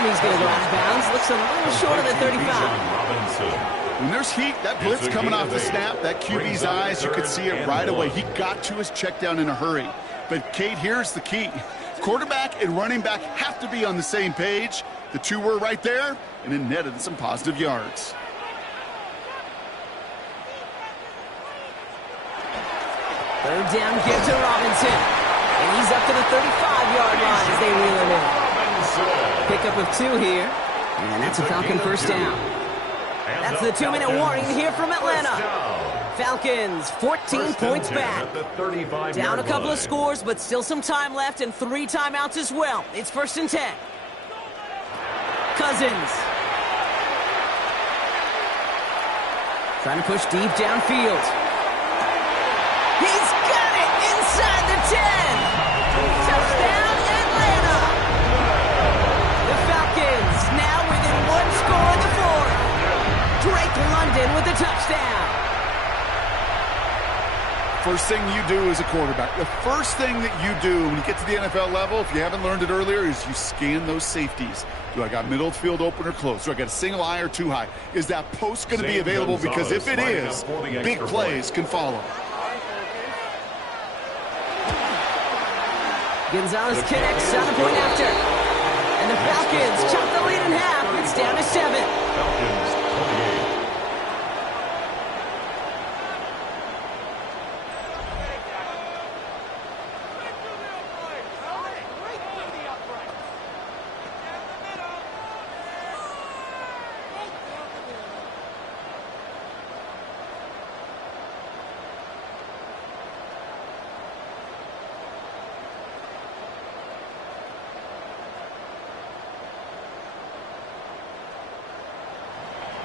And he's going to go out of bounds. Looks a little short of the 35. When there's heat, that blitz coming off the snap, that QB's eyes, you could see it right away. He got to his check down in a hurry. But, Kate, here's the key. Quarterback and running back have to be on the same page. The two were right there, and it netted some positive yards. Third down give to Robinson. And he's up to the 35-yard line as they reel him in. Pickup of 2 here. And that's a Falcon first down. That's the 2-minute warning here from Atlanta. Falcons 14 points back. Down a couple of scores, but still some time left and 3 timeouts as well. It's 1st and 10. Cousins. Trying to push deep downfield. He's got it inside the 10. Touchdown, Atlanta. The Falcons now within 1 score in the 4th. Drake London with the touchdown. First thing you do as a quarterback, the first thing that you do when you get to the NFL level, if you haven't learned it earlier, is you scan those safeties. Do I got middle of the field open or close? Do I got a single high or 2 high? Is that post going to be available? Because if it is, big plays can follow. Gonzalez connects on the point after. And the Falcons chop the lead in half. It's down to 7. Falcons 28.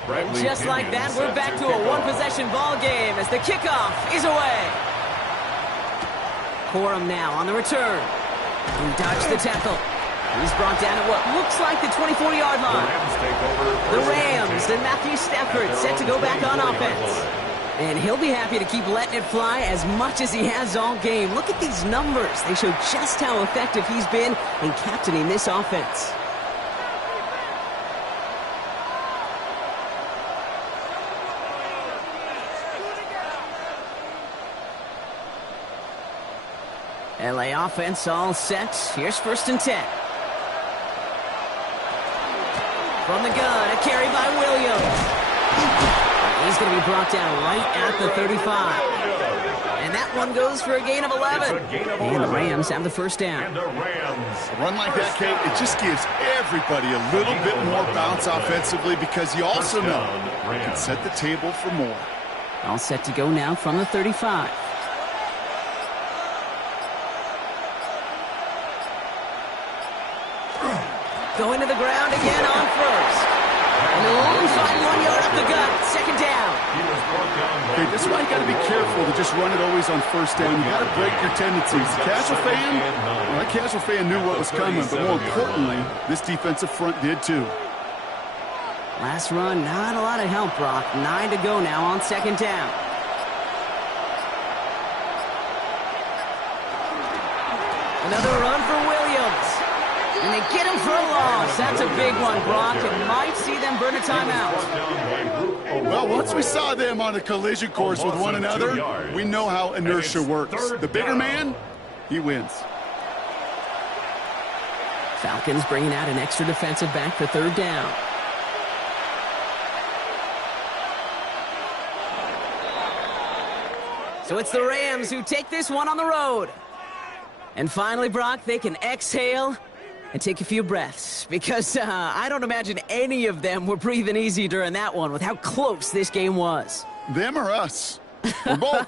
And just like that, we're back to a one-possession ball game as the kickoff is away. Corum now on the return. He dodged the tackle. He's brought down at what looks like the 24-yard line. The Rams and Matthew Stafford set to go back on offense. And he'll be happy to keep letting it fly as much as he has all game. Look at these numbers. They show just how effective he's been in captaining this offense. LA offense all set. Here's 1st and 10. From the gun, a carry by Williams. He's going to be brought down right at the 35. And that one goes for a gain of 11. And the Rams have the first down. A run like that, Kate, it just gives everybody a little bit more bounce offensively because you also know you can set the table for more. All set to go now from the 35. Going to the ground again on first. And a long 5-1 yard up the gut. 2nd down. Okay, this is why you got to be careful to just run it always on 1st down. You got to break your tendencies. The casual fan, well, that casual fan knew what was coming, but more importantly, this defensive front did too. Last run, not a lot of help, Brock. 9 to go now on 2nd down. Another run for Williams. And they get him for a loss. That's a big one, Brock. It might see them burn a timeout. Well, once we saw them on a collision course with one another, we know how inertia works. The bigger man, he wins. Falcons bringing out an extra defensive back for 3rd down. So it's the Rams who take this one on the road. And finally, Brock, they can exhale and take a few breaths because I don't imagine any of them were breathing easy during that one with how close this game was. Them or us? We're both.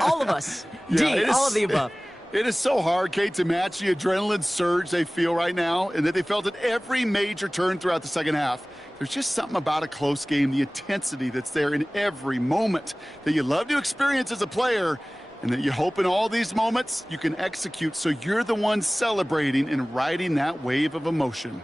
All of us. Yeah, all of the above. It is so hard, Kate, to match the adrenaline surge they feel right now and that they felt at every major turn throughout the second half. There's just something about a close game, the intensity that's there in every moment that you love to experience as a player, and that you hope in all these moments you can execute so you're the one celebrating and riding that wave of emotion.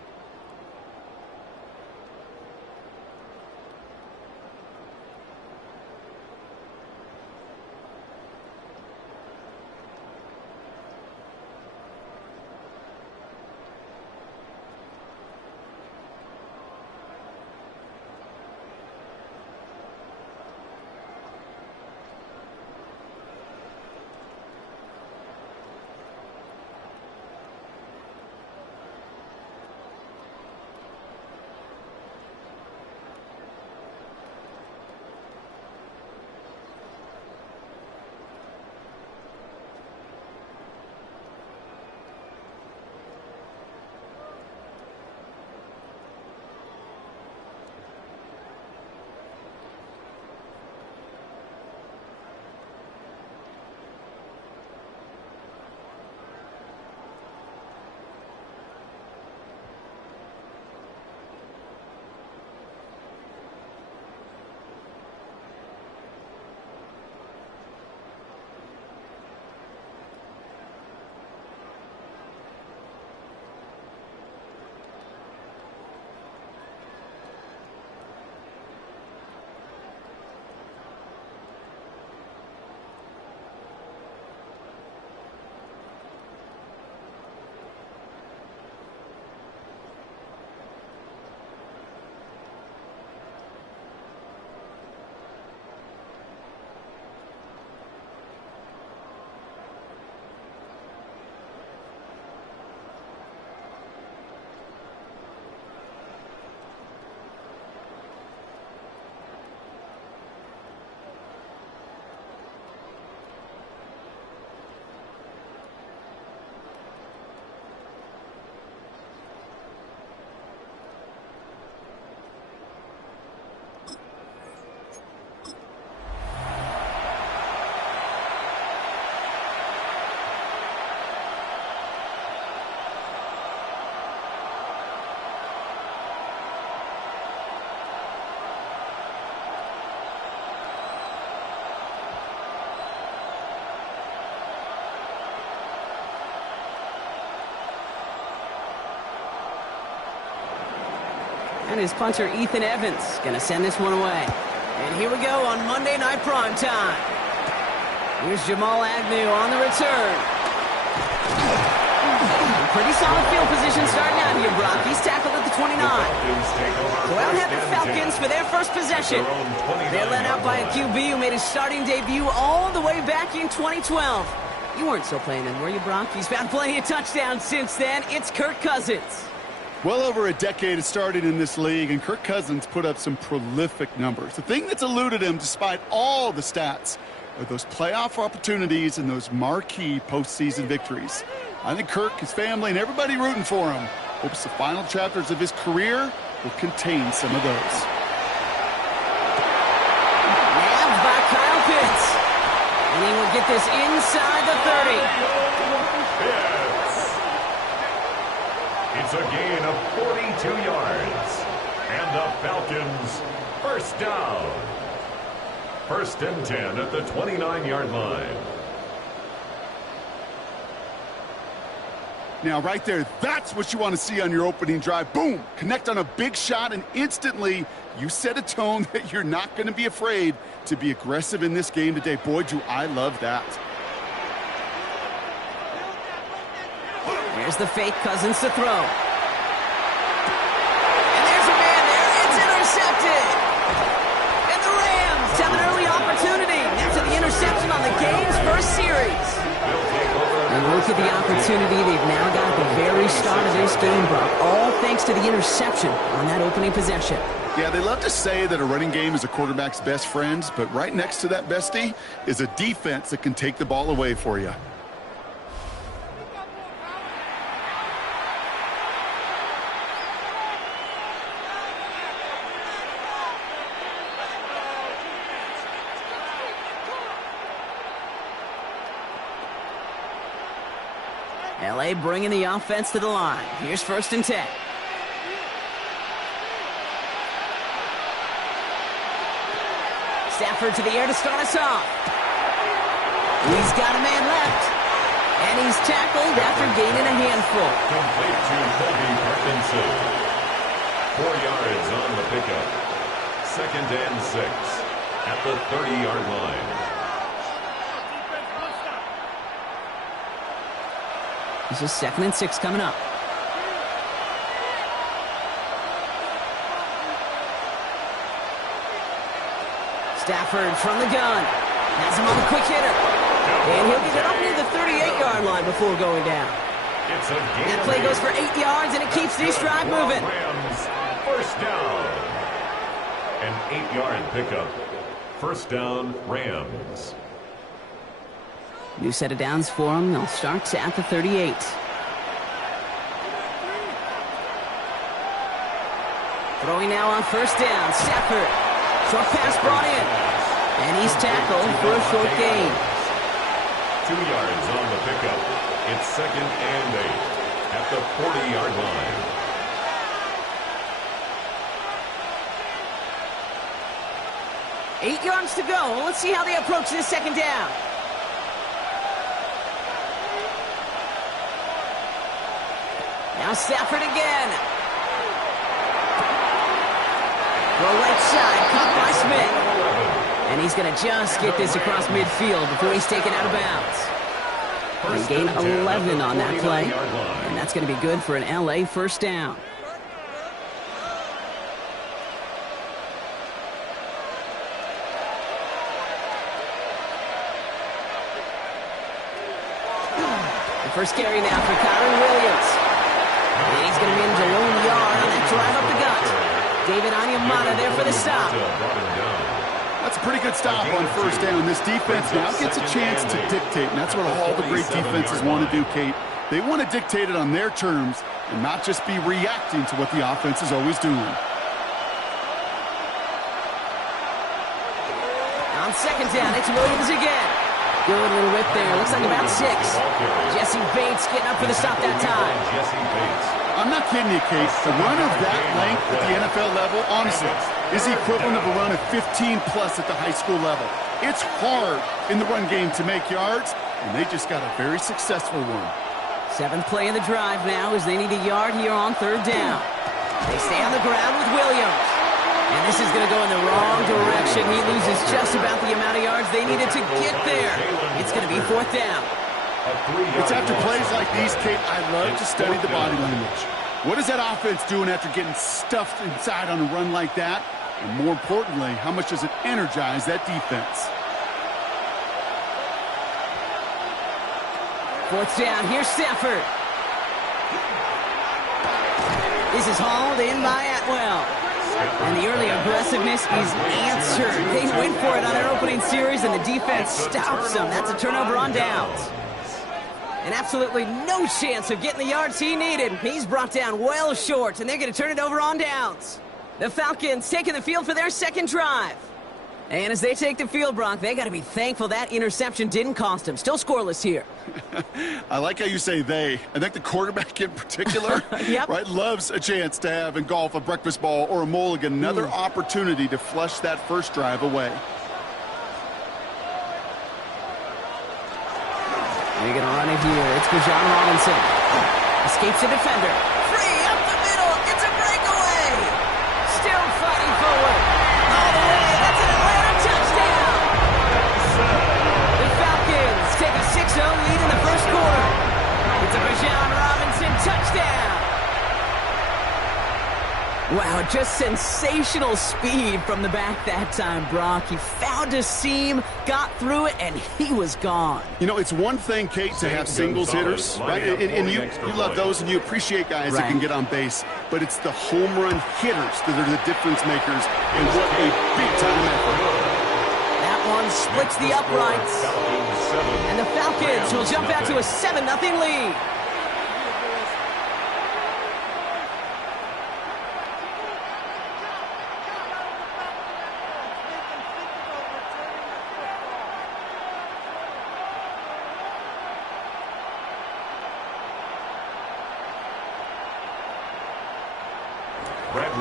And his punter, Ethan Evans, going to send this one away. And here we go on Monday Night Primetime. Here's Jamal Agnew on the return. Pretty solid field position starting out here, Brock. He's tackled at the 29. So out have the Falcons for their first possession. They're led out by a QB who made his starting debut all the way back in 2012. You weren't still playing then, were you, Brock? He's found plenty of touchdowns since then. It's Kirk Cousins. Well over a decade has started in this league, and Kirk Cousins put up some prolific numbers. The thing that's eluded him, despite all the stats, are those playoff opportunities and those marquee postseason victories. I think Kirk, his family, and everybody rooting for him hopes the final chapters of his career will contain some of those. Nabbed by Kyle Pitts. And he will get this inside the 30. It's a gain of 42 yards. And the Falcons first down. First and 10 at the 29-yard line. Now, right there, that's what you want to see on your opening drive. Boom! Connect on a big shot, and instantly you set a tone that you're not going to be afraid to be aggressive in this game today. Boy, do I love that. There's the fake, Cousins to throw. And there's a man there. It's intercepted. And the Rams have an early opportunity after the interception on the game's first series. And look at the opportunity they've now got at the very start of this game, Brock. All thanks to the interception on that opening possession. Yeah, they love to say that a running game is a quarterback's best friend, but right next to that bestie is a defense that can take the ball away for you. L.A. bringing the offense to the line. Here's first and 10. Stafford to the air to start us off. He's got a man left. And he's tackled after gaining a handful. Complete to Colby Parkinson. 4 yards on the pickup. Second and 6 at the 30-yard line. This is second and 6 coming up. Stafford from the gun. Has him on the quick hitter. And he'll get it up near the 38-yard line before going down. That play goes for 8 yards, and it keeps this drive moving. Rams, first down. An 8-yard pickup. First down, Rams. New set of downs for them. They'll start at the 38. Throwing now on first down. Stafford. Short pass brought in. And he's tackled for a short gain. 2 yards on the pickup. It's second and 8 at the 40-yard line. Eight yards to go. Let's see how they approach this second down. Now Stafford again. Throw right side, caught by Smith. And he's going to just get this across midfield before he's taken out of bounds. And gain 11 on that play. And that's going to be good for an L.A. first down. The first carry now for Kyron Williams. And he's going to manage a lone yard on that drive up the gut. David Onyemata there for the stop. That's a pretty good stop on first down. This defense now gets a chance to dictate, and that's what all the great defenses want to do, Kate. They want to dictate it on their terms and not just be reacting to what the offense is always doing. On second down, it's Williams again. Good little rip there. Looks like about 6. Jesse Bates getting up for the stop that time. I'm not kidding you, Kate. The run of that length at the NFL level, honestly, is the equivalent of a run of 15-plus at the high school level. It's hard in the run game to make yards, and they just got a very successful one. 7th play of the drive now as they need a yard here on third down. They stay on the ground with Williams. And this is going to go in the wrong direction. He loses just about the amount of yards they needed to get there. It's going to be 4th down. It's after plays like these, Kate, I love to study the body language. What is that offense doing after getting stuffed inside on a run like that? And more importantly, how much does it energize that defense? 4th down. Here's Stafford. This is hauled in by Atwell. And the early aggressiveness is answered. They went for it on their opening series, and the defense stops them. That's a turnover on downs. And absolutely no chance of getting the yards he needed. He's brought down well short, and they're going to turn it over on downs. The Falcons taking the field for their second drive. And as they take the field, Brock, they got to be thankful that interception didn't cost them. Still scoreless here. I like how you say they. I think the quarterback in particular yep. right, loves a chance to have in golf a breakfast ball or a mulligan, another opportunity to flush that first drive away. They're going to run it here. It's for John Robinson. Escapes the defender. Free up the middle. It's a breakaway. Still fighting forward. All the way. That's an Atlanta touchdown. The Falcons take a 6-0 lead in the first quarter. It's a John Robinson touchdown. Wow, just sensational speed from the back that time, Brock. He found a seam, got through it, and he was gone. You know, it's one thing, Kate, to have singles hitters, right? And you love those, and you appreciate guys that can get on base. But it's the home run hitters that are the difference makers, and what a big-time effort. That one splits the uprights. And the Falcons will jump out to a 7-0 lead.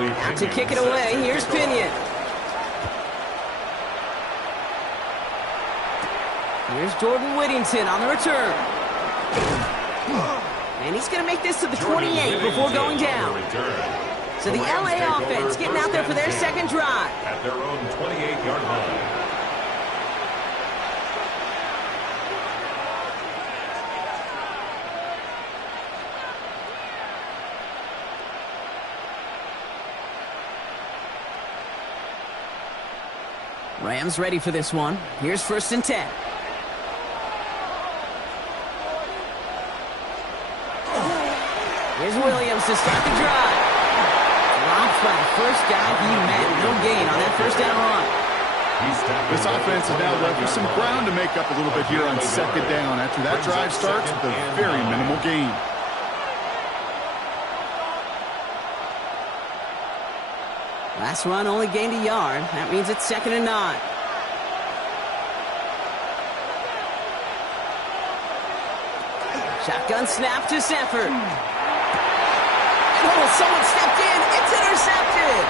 Out to kick it away, here's Pinion. Here's Jordan Whittington on the return. And he's going to make this to the 28 before going down. So the LA offense getting out there for their second drive. At their own 28-yard line. Rams ready for this one. Here's 1st and 10. Here's Williams to start the drive. Dropped by the first guy he met. No gain on that first down run. This offense is now left with some ground to make up a little bit here on 2nd down. After that drive starts with a very minimal gain. Last run only gained a yard. That means it's 2nd and 9. Shotgun snap to Stafford. Oh, someone stepped in. It's intercepted.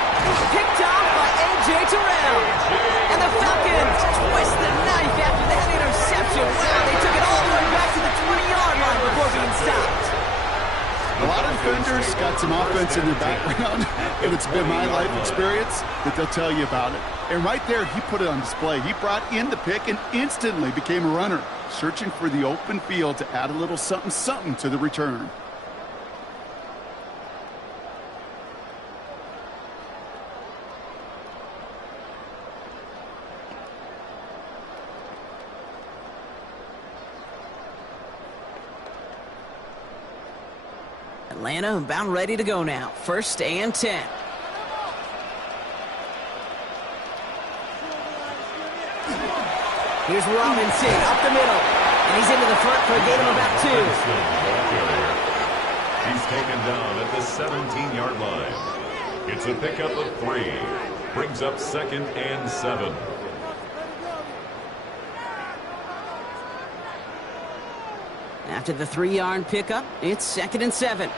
Picked off by A.J. Terrell. And the Falcons twist the knife after that interception. Wow, they took it all the way back to the 20-yard line before being stopped. A lot of defenders got some offense in their background, and it's been my life experience that they'll tell you about it. And right there, he put it on display. He brought in the pick and instantly became a runner, searching for the open field to add a little something-something to the return. Atlanta about ready to go now. 1st and 10. Here's Robinson up the middle. And he's into the front for a gain of about 2. He's taken down at the 17-yard line. It's a pickup of 3. Brings up 2nd and 7. After the 3-yard pickup, it's 2nd and 7.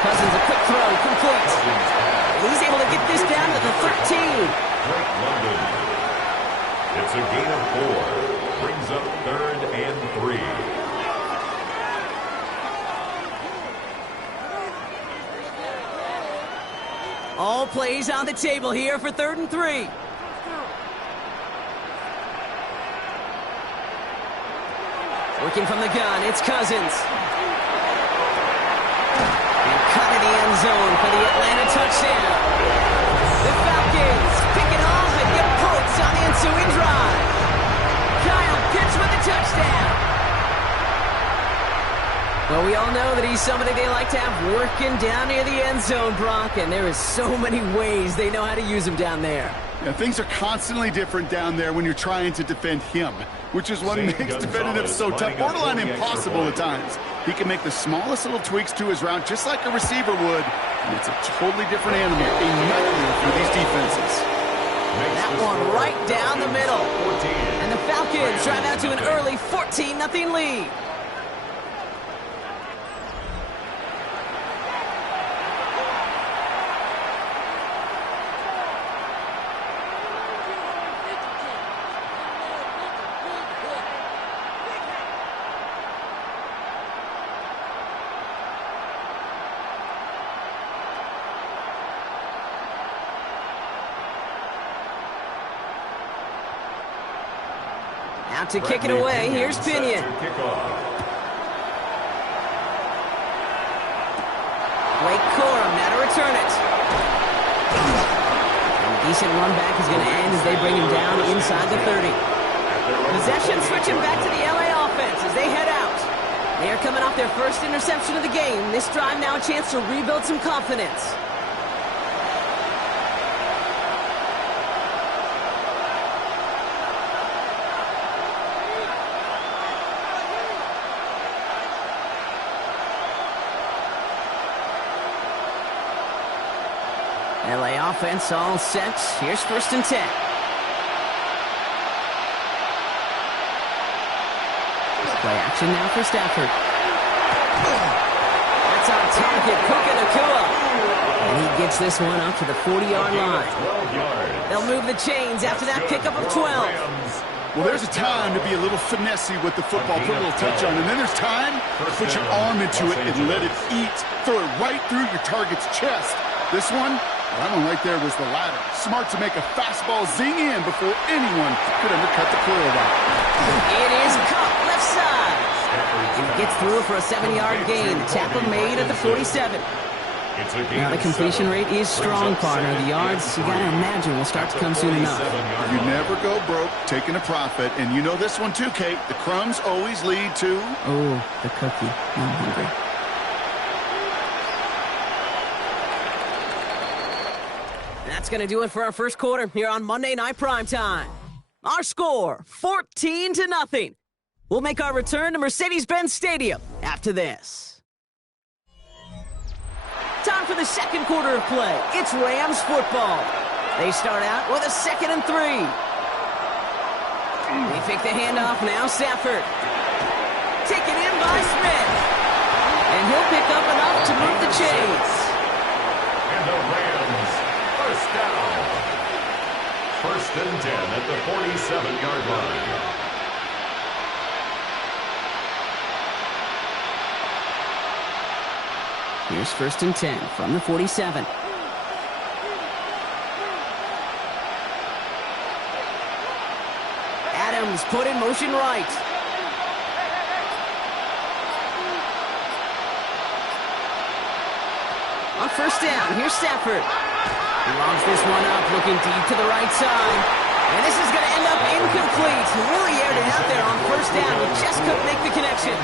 Cousins, a quick throw, complete. He's able to get this down to the 13. Drake London. It's a gain of 4. Brings up 3rd and 3. All plays on the table here for 3rd and 3. Working from the gun, it's Cousins. And cut in the end zone for the Atlanta touchdown. The Falcons pick it off and get points on the ensuing drive. Kyle Pitts with the touchdown. Well, we all know that he's somebody they like to have working down near the end zone, Brock, and there is so many ways they know how to use him down there. Yeah, things are constantly different down there when you're trying to defend him, which is what makes defending him so tough, borderline impossible at times. He can make the smallest little tweaks to his route just like a receiver would, and it's a totally different animal, a nightmare for these defenses. That one right down the middle. And the Falcons drive out to an early 14-0 lead. Out to kick it away, here's Pinion. Blake Corum now to return it. And a decent run back is going to end as they bring him down inside the 30. Possession switching back to the LA offense as they head out. They are coming off their first interception of the game. This drive now a chance to rebuild some confidence. LA offense all set. Here's 1st and 10. Play action now for Stafford. That's on target. Puka Nacua. And he gets this one up to the 40-yard line. They'll move the chains after that pickup of 12. Well, there's a time to be a little finessey with the football, put a little touch on, and then there's time to put your arm into it and let it eat. Throw it right through your target's chest. This one, that one right there was the latter. Smart to make a fastball zing in before anyone could undercut the quarterback. It is caught left side. He gets through for a 7-yard gain. Tackle made at the 47. Now the completion rate is strong, partner. The yards, you gotta imagine, will start to come soon enough. You never go broke taking a profit, and you know this one too, Kate. The crumbs always lead to... Oh, the cookie. I'm hungry. That's going to do it for our first quarter here on Monday Night Primetime. Our score, 14-0. We'll make our return to Mercedes-Benz Stadium after this. Time for the second quarter of play. It's Rams football. They start out with a 2nd and 3. They fake the handoff now, Stafford. Taken in by Smith. And he'll pick up enough to move the chains. And the Rams, first down. 1st and 10 at the 47-yard line. Here's 1st and 10 from the 47. Adams put in motion right. On 1st down, here's Stafford. He launches this one up, looking deep to the right side. And this is going to end up incomplete. He really aired it out there on 1st down, but just couldn't make the connection.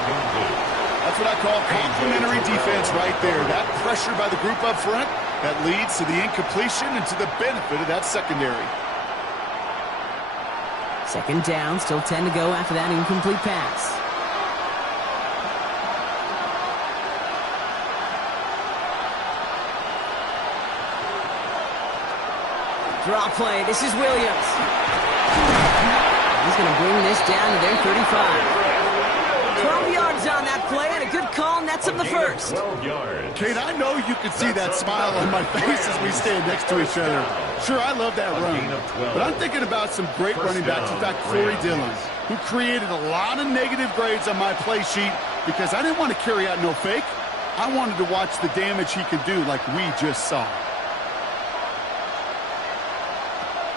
That's what I call complimentary defense right there. That pressure by the group up front, that leads to the incompletion and to the benefit of that secondary. 2nd down, still 10 to go after that incomplete pass. Draw play, this is Williams. He's going to bring this down to their 35. 12 yards on that play, and a good call nets him the first. 12 yards. Kate, I know you can see that smile on my face as we stand next to each other. Sure, I love that run, but I'm thinking about some great running backs. In fact, Corey Dillon, who created a lot of negative grades on my play sheet because I didn't want to carry out no fake. I wanted to watch the damage he could do like we just saw.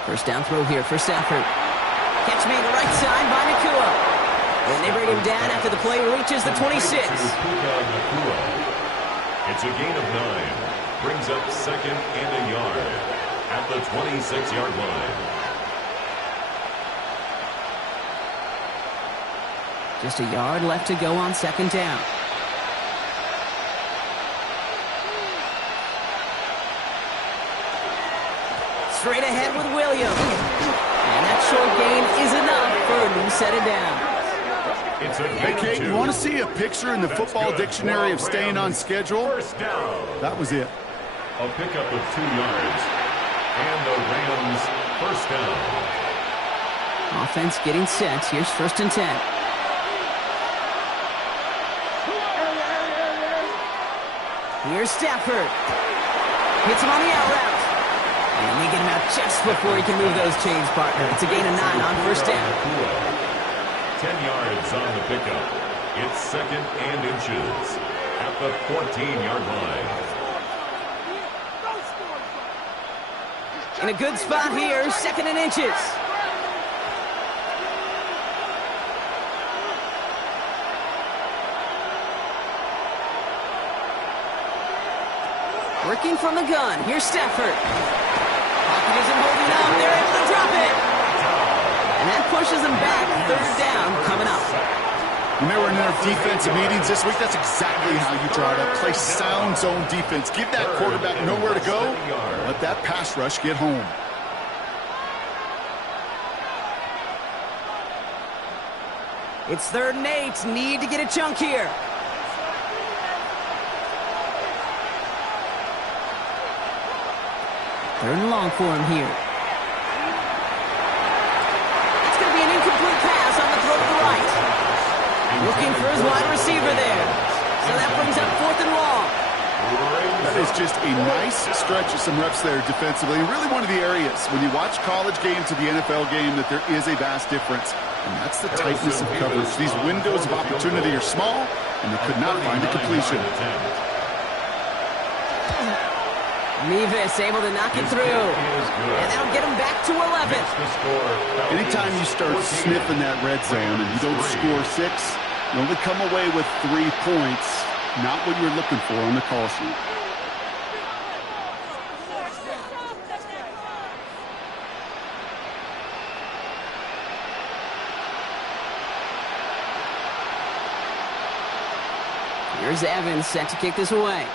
First down throw here for Stafford. Catch made the right side by Nakua. And they bring him down after the play reaches the 26. It's a gain of 9. Brings up 2nd and a yard at the 26-yard line. Just a yard left to go on 2nd down. Straight ahead with Williams. And that short gain is enough for a new set of downs. Hey, Kate, you want to see a picture in the football dictionary of staying on schedule? That was it. A pickup of 2 yards. And the Rams first down. Offense getting set. Here's 1st and 10. Here's Stafford. Hits him on the out route. And they get him out just before he can move those chains, partner. It's a gain of 9 on 1st down. 10 yards on the pickup. It's 2nd and inches at the 14-yard line. In a good spot here, 2nd and inches. Working from the gun. Here's Stafford. Pocket isn't holding up. They're able to drop it. And that pushes them back. 3rd down coming up. When they were in their defensive meetings this week, that's exactly how you draw it up. Play sound zone defense. Give that quarterback nowhere to go. Let that pass rush get home. It's 3rd and 8. Need to get a chunk here. Third and long for him here. It's going to be an incomplete pass on the throw to the right. Looking for his wide receiver there. So that brings up 4th and long. That is just a nice stretch of some reps there defensively. And really one of the areas when you watch college game to the NFL game that there is a vast difference. And that's the tightness of coverage. These windows of opportunity are small, and they could not find a completion. Mevis able to knock it through. And that'll get him back to 11. Anytime you start sniffing that red zone and you don't score 6, you only come away with 3 points. Not what you're looking for on the call sheet. Here's Evans set to kick this away.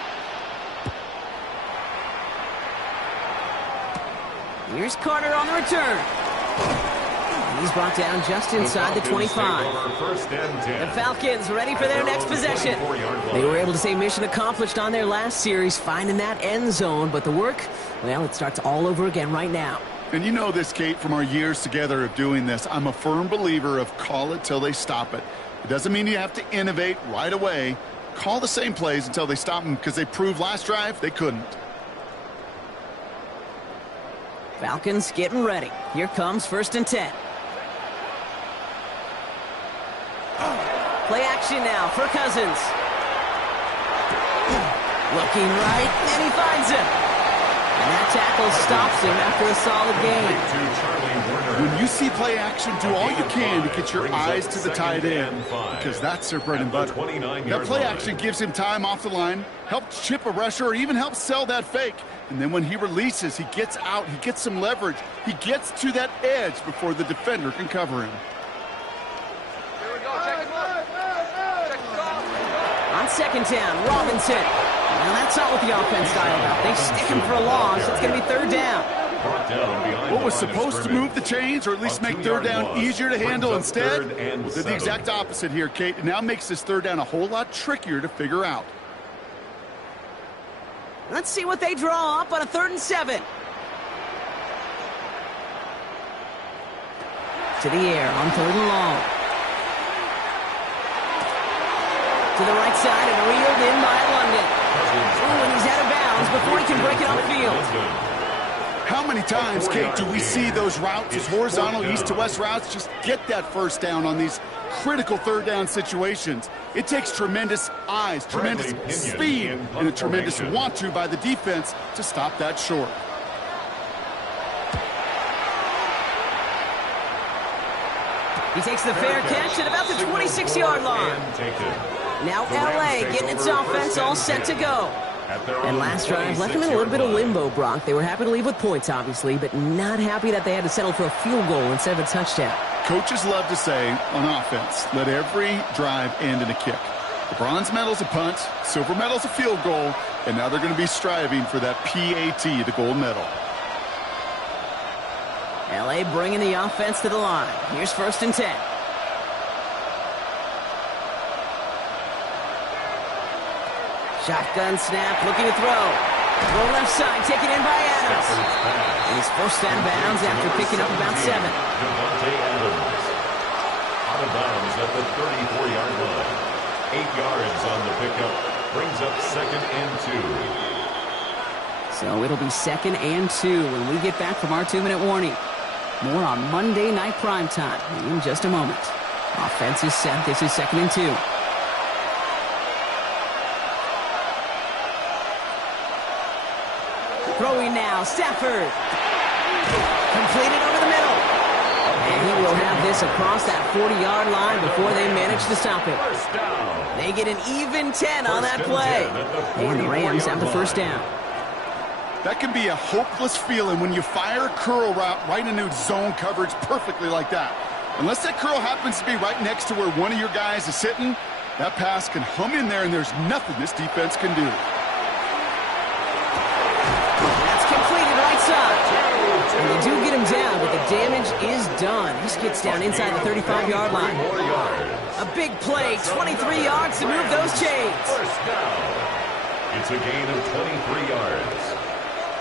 Here's Carter on the return. And he's brought down just inside the 25. The Falcons ready for their next possession. They were able to say mission accomplished on their last series, finding that end zone. But the work, well, it starts all over again right now. And you know this, Kate, from our years together of doing this. I'm a firm believer of call it till they stop it. It doesn't mean you have to innovate right away. Call the same plays until they stop them because they proved last drive they couldn't. Falcons getting ready. Here comes 1st and 10. Play action now for Cousins. Looking right, and he finds him. And that tackle stops him after a solid gain. When you see play action, do all you can to get your eyes to the tight end because that's their bread and butter. That play action gives him time off the line, helps chip a rusher, or even helps sell that fake. And then when he releases, he gets out, he gets some leverage. He gets to that edge before the defender can cover him. On 2nd down, Robinson. Now that's not what the offense style about. They stick him for a loss. It's going to be 3rd down. What was supposed to move the chains, or at least make 3rd down easier to handle instead, did the exact opposite here, Kate. It now makes this 3rd down a whole lot trickier to figure out. Let's see what they draw up on a 3rd and 7. To the air on 3rd and long. To the right side and reeled in by London. Ooh, and he's out of bounds before he can break it upfield. How many times, Kate, do we see those routes, those horizontal east to west routes, just get that 1st down on these critical 3rd down situations? It takes tremendous eyes, tremendous speed, and a tremendous want-to by the defense to stop that short. He takes the fair catch at about the 26-yard line. Now LA getting its offense all set to go. And last drive left them in a little bit of limbo, Brock. They were happy to leave with points, obviously, but not happy that they had to settle for a field goal instead of a touchdown. Coaches love to say on offense, let every drive end in a kick. The bronze medal's a punt, silver medal's a field goal, and now they're going to be striving for that PAT, the gold medal. LA bringing the offense to the line. Here's 1st and 10. Shotgun snap, looking to throw. Throw left side, taken in by Adams. And he's forced out of bounds after picking up about 7. Out of bounds at the 34-yard line. 8 yards on the pickup. Brings up 2nd and 2. So it'll be 2nd and 2 when we get back from our 2-minute warning. More on Monday Night Primetime in just a moment. Offense is set. This is 2nd and 2. Throwing now, Stafford. Completed over the middle. And he will have this across that 40-yard line before they manage to stop it. They get an even 10 on that play. And the Rams have the 1st down. That can be a hopeless feeling when you fire a curl route right into zone coverage perfectly like that. Unless that curl happens to be right next to where one of your guys is sitting, that pass can hum in there and there's nothing this defense can do. That's completed right side. And they do get him down, but the damage is done. This gets down inside the 35-yard line. A big play, 23 yards to move those chains. First down. It's a gain of 23 yards.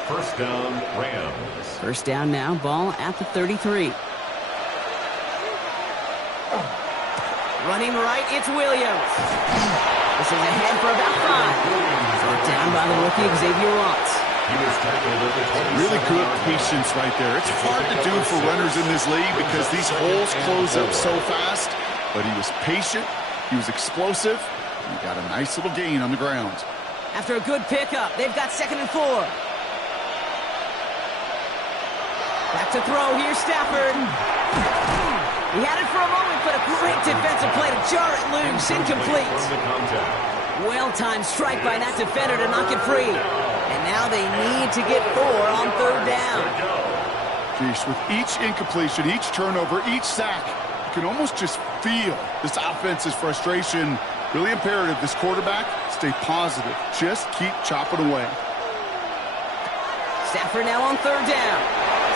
First down, Rams. First down now, ball at the 33. Running right, it's Williams. This is ahead for about 5. Brought down by the rookie Xavier Watts. Really good patience right there. It's hard to do for runners in this league because these holes close up so fast. But he was patient, he was explosive, and he got a nice little gain on the ground. After a good pickup, they've got 2nd and 4. Back to throw, here's Stafford. He had it for a moment, but a great defensive play to jar it loose, incomplete. Well-timed strike by that defender to knock it free. And now they need to get 4 on 3rd down. Geez, with each incompletion, each turnover, each sack, you can almost just feel this offense's frustration. Really imperative, this quarterback, stay positive. Just keep chopping away. Stafford now on 3rd down.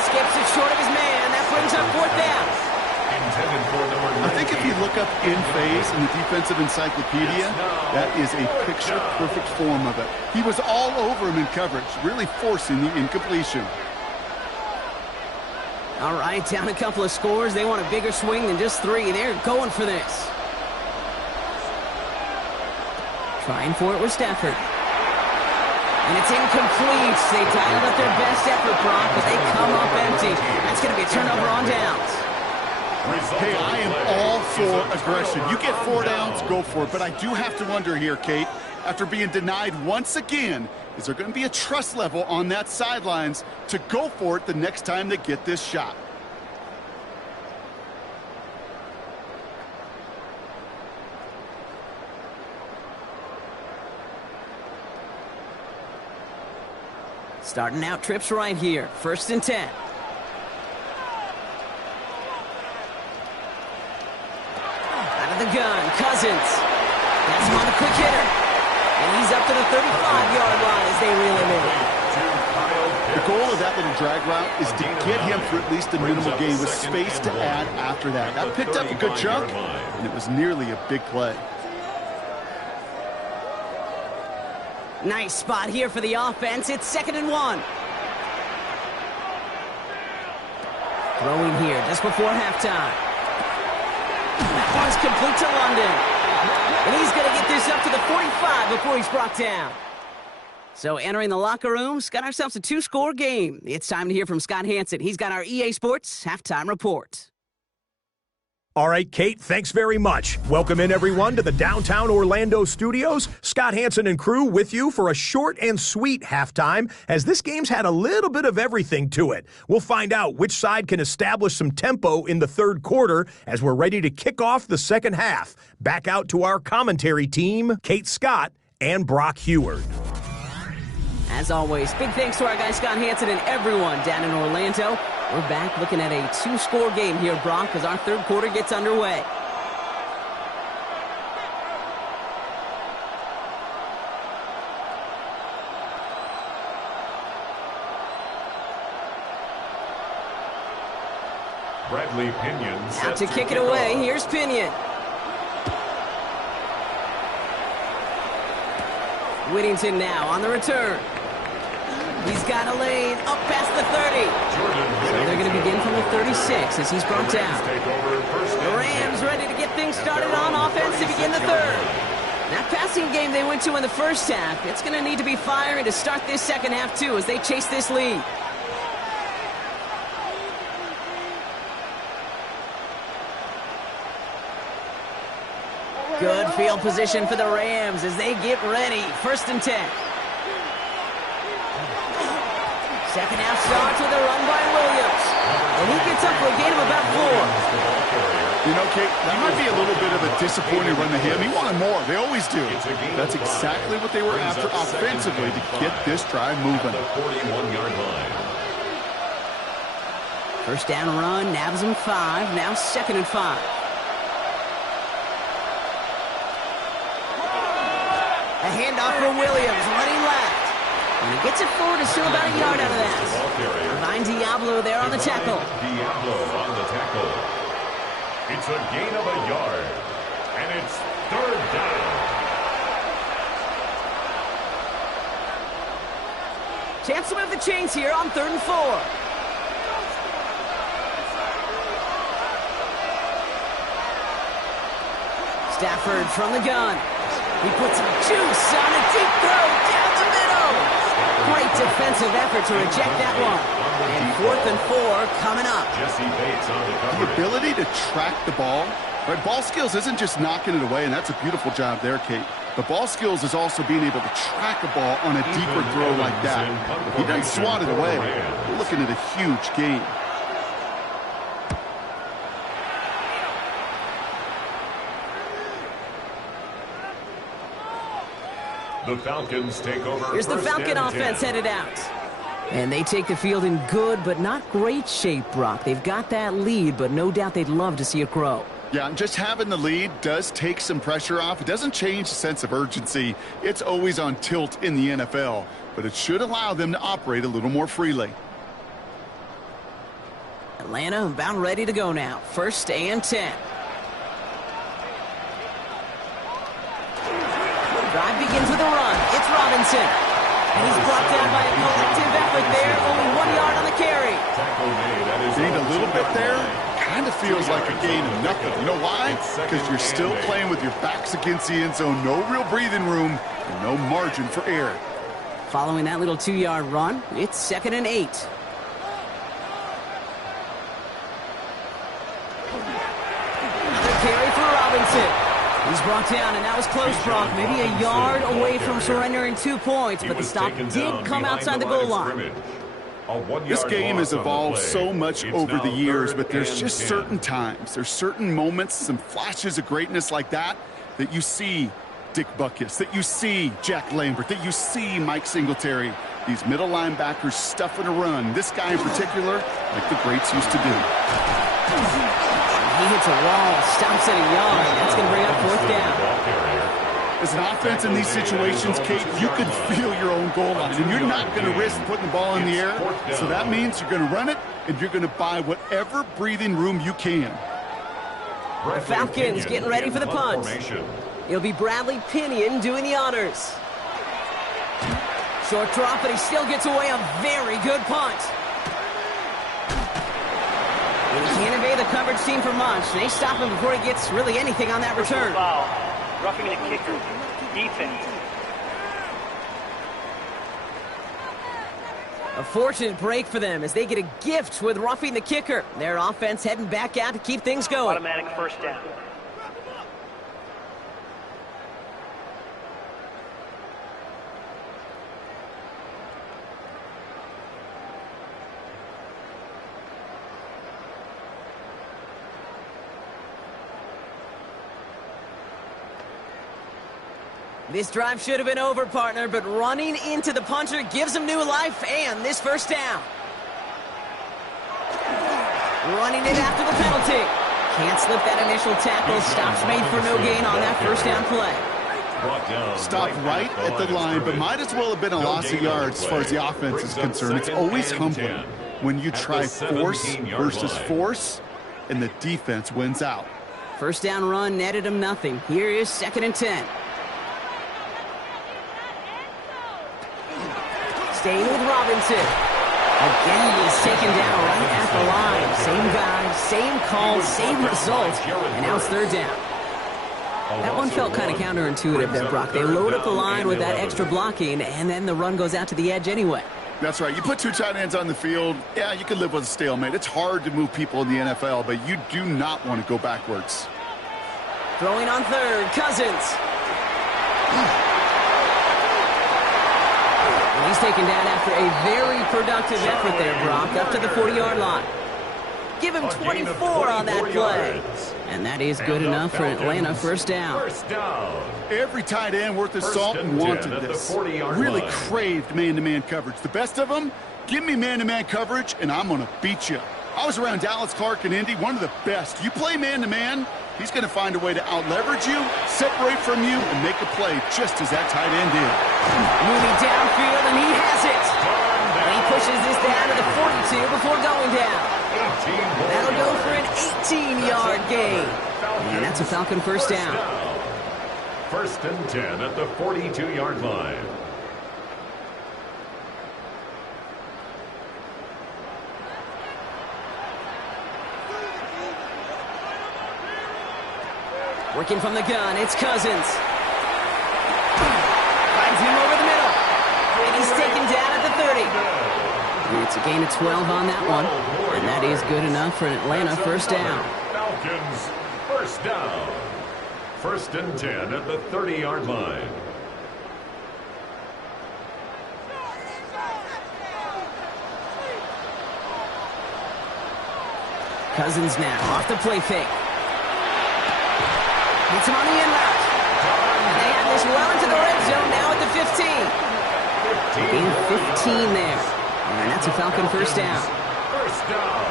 Skips it short of his man. That brings up 4th down. I think if you look up in phase in the defensive encyclopedia, that is a picture-perfect form of it. He was all over him in coverage, really forcing the incompletion. All right, down a couple of scores. They want a bigger swing than just 3. They're going for this. Trying for it with Stafford. And it's incomplete. They dialed up their best effort, Brock, but they come up empty. That's going to be a turnover on downs. Hey, I am all for aggression. You get 4 downs, go for it. But I do have to wonder here, Kate, after being denied once again, is there going to be a trust level on that sidelines to go for it the next time they get this shot? Starting out trips right here. 1st and 10. The gun, Cousins. That's him on the quick hitter. And he's up to the 35-yard line as they reel him in. The goal of that little drag route is to get him for at least a minimal gain with space to add after that. That picked up a good chunk, and it was nearly a big play. Nice spot here for the offense. It's 2nd and 1. Throwing here just before halftime. That one's complete to London. And he's going to get this up to the 45 before he's brought down. So entering the locker rooms, got ourselves a 2-score game. It's time to hear from Scott Hansen. He's got our EA Sports Halftime Report. All right, Kate, thanks very much. Welcome in, everyone, to the downtown Orlando studios. Scott Hansen and crew with you for a short and sweet halftime, as this game's had a little bit of everything to it. We'll find out which side can establish some tempo in the third quarter as we're ready to kick off the second half. Back out to our commentary team, Kate Scott and Brock Heward. As always, big thanks to our guy Scott Hansen and everyone down in Orlando. We're back looking at a 2-score game here, Brock, as our third quarter gets underway. Bradley Pinion Out to kick it away. Here's Pinion. Whittington now on the return. He's got a lane up past the 30. So they're going to begin from the 36 as he's brought down. The Rams ready to get things started on offense to begin the third. That passing game they went to in the first half, it's going to need to be firing to start this second half too as they chase this lead. Good field position for the Rams as they get ready. 1st and 10. Second half starts with a run by Williams. And he gets up for a gain of about 4. You know, Kate, that might be a little bit of a disappointing run to him. He wanted more. They always do. That's exactly what they were after offensively to get this drive moving. 41-yard line. First down run, nabs him 5. Now 2nd and 5. A handoff for Williams, running left. And he gets it forward, is still about a yard out of that. Vine Diablo there on the tackle. Diablo on the tackle. It's a gain of a yard. And it's 3rd down. Chance to move the chains here on 3rd and 4. Stafford from the gun. He puts some juice on a deep throw down the middle. Great defensive effort to reject that one. And 4th and 4 coming up. Jesse Bates on the coverage. The ability to track the ball, right? Ball skills isn't just knocking it away, and that's a beautiful job there, Kate. But ball skills is also being able to track a ball on a deeper throw like that. If he doesn't swat it away, we're looking at a huge gain. The Falcons take over. Here's the Falcon offense headed out. And they take the field in good but not great shape, Brock. They've got that lead, but no doubt they'd love to see it grow. Yeah, just having the lead does take some pressure off. It doesn't change the sense of urgency. It's always on tilt in the NFL, but it should allow them to operate a little more freely. Atlanta about ready to go now. 1st and 10. Drive begins with a run. It's Robinson. And he's brought down by a collective effort there. Only 1 yard on the carry. Gained a little bit there. Kind of feels like a gain of nothing. You know why? Because you're still playing with your backs against the end zone. No real breathing room and no margin for error. Following that little 2-yard run, it's 2nd and 8. Another carry for Robinson. He's brought down, and that was close, Brock. Maybe a yard away from surrendering 2 points, but the stop did come outside the goal line. This game has evolved so much over the years, but there's just certain times, there's certain moments, some flashes of greatness like that you see Dick Butkus, that you see Jack Lambert, that you see Mike Singletary. These middle linebackers stuffing a run. This guy in particular, like the greats used to do. He hits a wall, stops at a yard. That's going to bring up 4th down. As an offense in these situations, Kate, you could feel your own goal line, and you're not going to risk putting the ball in the air. So that means you're going to run it, and you're going to buy whatever breathing room you can. The Falcons getting ready for the punt. It'll be Bradley Pinion doing the honors. Short drop, but he still gets away a very good punt. And he can't evade the coverage team for much. They stop him before he gets really anything on that return. Foul. Roughing the kicker. Defense. A fortunate break for them as they get a gift with roughing the kicker. Their offense heading back out to keep things going. Automatic first down. This drive should have been over, partner, but running into the punter gives them new life and this first down. Running it after the penalty. Can't slip that initial tackle. Stops made for no gain on that first down play. Stopped right at the line, but might as well have been a loss of yards as far as the offense is concerned. It's always humbling when you try force versus force, and the defense wins out. First down run netted him nothing. Here is 2nd and 10. Staying with Robinson. Again, he is taken down right at the line. Same guy, same call, same result. And now it's 3rd down. That one felt kind of counterintuitive there, Brock. They load up the line with that extra blocking, and then the run goes out to the edge anyway. That's right. You put 2 tight ends on the field, yeah, you can live with a stalemate. It's hard to move people in the NFL, but you do not want to go backwards. Throwing on 3rd, Cousins. He's taken down after a very productive effort there, Brock, up to the 40-yard line. Give him 24 on that play. And that is good enough for Atlanta first down. Every tight end worth his salt wanted this. Really craved man-to-man coverage. The best of them, give me man-to-man coverage, and I'm going to beat you. I was around Dallas Clark and Indy, one of the best. You play man-to-man, he's going to find a way to out-leverage you, separate from you, and make a play just as that tight end did. Moving downfield, and he has it. And he pushes this down to the 42 before going down. That'll go for an 18-yard gain. And that's a Falcon first down. 1st and 10 at the 42-yard line. Working from the gun, it's Cousins. Finds him over the middle. And he's taken down at the 30. It's a gain of 12 on that one. And that is good enough for an Atlanta first down. Falcons first down. 1st and 10 at the 30-yard line. Cousins now off the play fake. Gets him on the in route. And they have this well into the red zone now at the 15. Gain 15 there. And that's a Falcon first down. First down.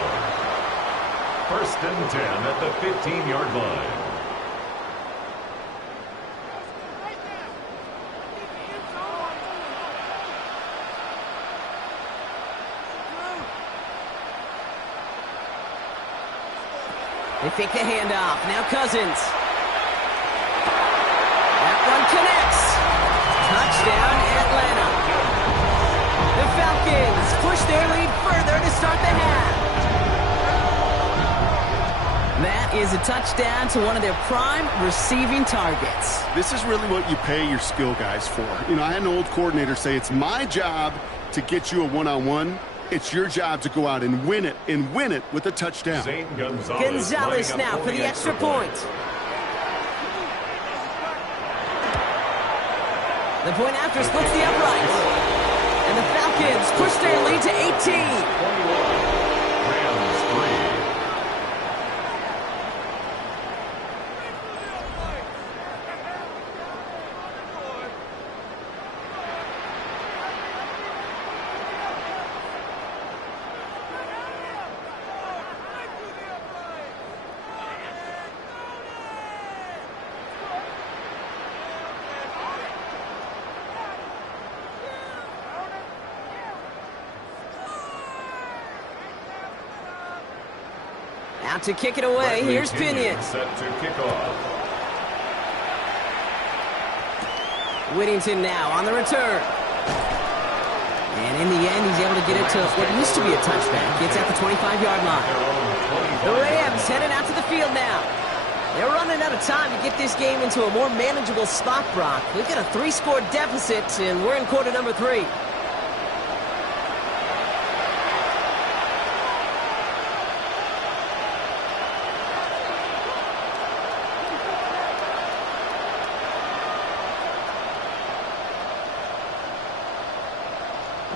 1st and 10 at the 15-yard line. They fake the handoff. Now Cousins. That one connects. Touchdown, Atlanta. The Falcons push their lead further to start the half. That is a touchdown to one of their prime receiving targets. This is really what you pay your skill guys for. You know, I had an old coordinator say it's my job to get you a one-on-one. It's your job to go out and win it with a touchdown. Gonzalez now for the extra point. The point after splits the upright. And the Falcons push their lead to 18. Rams 3. Out to kick it away. Here's Pinion. Set to kick off. Whittington now on the return. And in the end, he's able to get it to what used to be a touchback. Gets at the 25-yard line. The Rams headed out to the field now. They're running out of time to get this game into a more manageable spot, Brock. We've got a 3-score deficit, and we're in quarter number 3.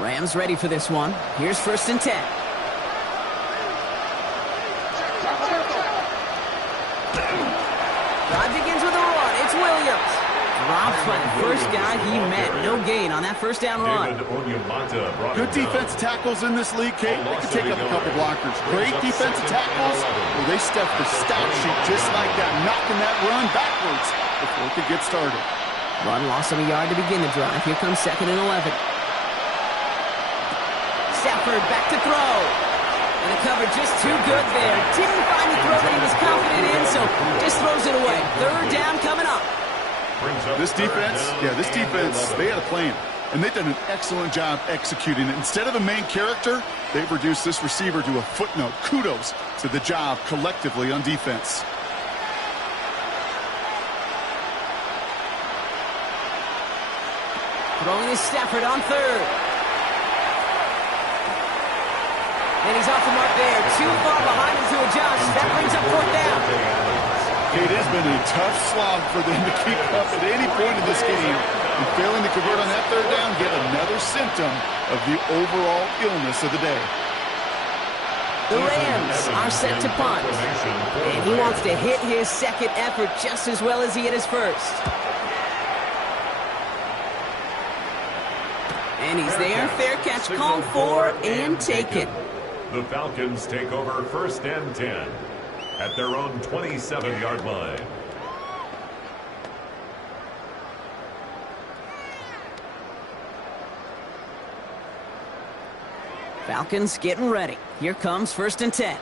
Rams ready for this one. Here's 1st and 10. Drive begins with a run. It's Williams. Dropped by the first guy he met. No gain on that 1st down run. Good defensive tackles in this league, Kate. They can take up a couple blockers. Great defensive tackles. Well, they step the stat sheet just like that, knocking that run backwards before it could get started. Run loss of a yard to begin the drive. Here comes 2nd and 11. Stafford back to throw. And the cover just too good there. Didn't find the throw that he was confident in, so just throws it away. 3rd down coming up. This defense, they had a plan. And they've done an excellent job executing it. Instead of a main character, they've reduced this receiver to a footnote. Kudos to the job collectively on defense. Throwing is Stafford on 3rd. And he's off the mark there. Too far behind him to adjust. That brings up 4th down. It has been a tough slog for them to keep up at any point in this game. And failing to convert on that 3rd down, get another symptom of the overall illness of the day. The Rams are set to punt. And he wants to hit his 2nd effort just as well as he hit his 1st. And he's there. Fair catch called for and taken. The Falcons take over 1st and 10 at their own 27-yard line. Falcons getting ready. Here comes 1st and 10.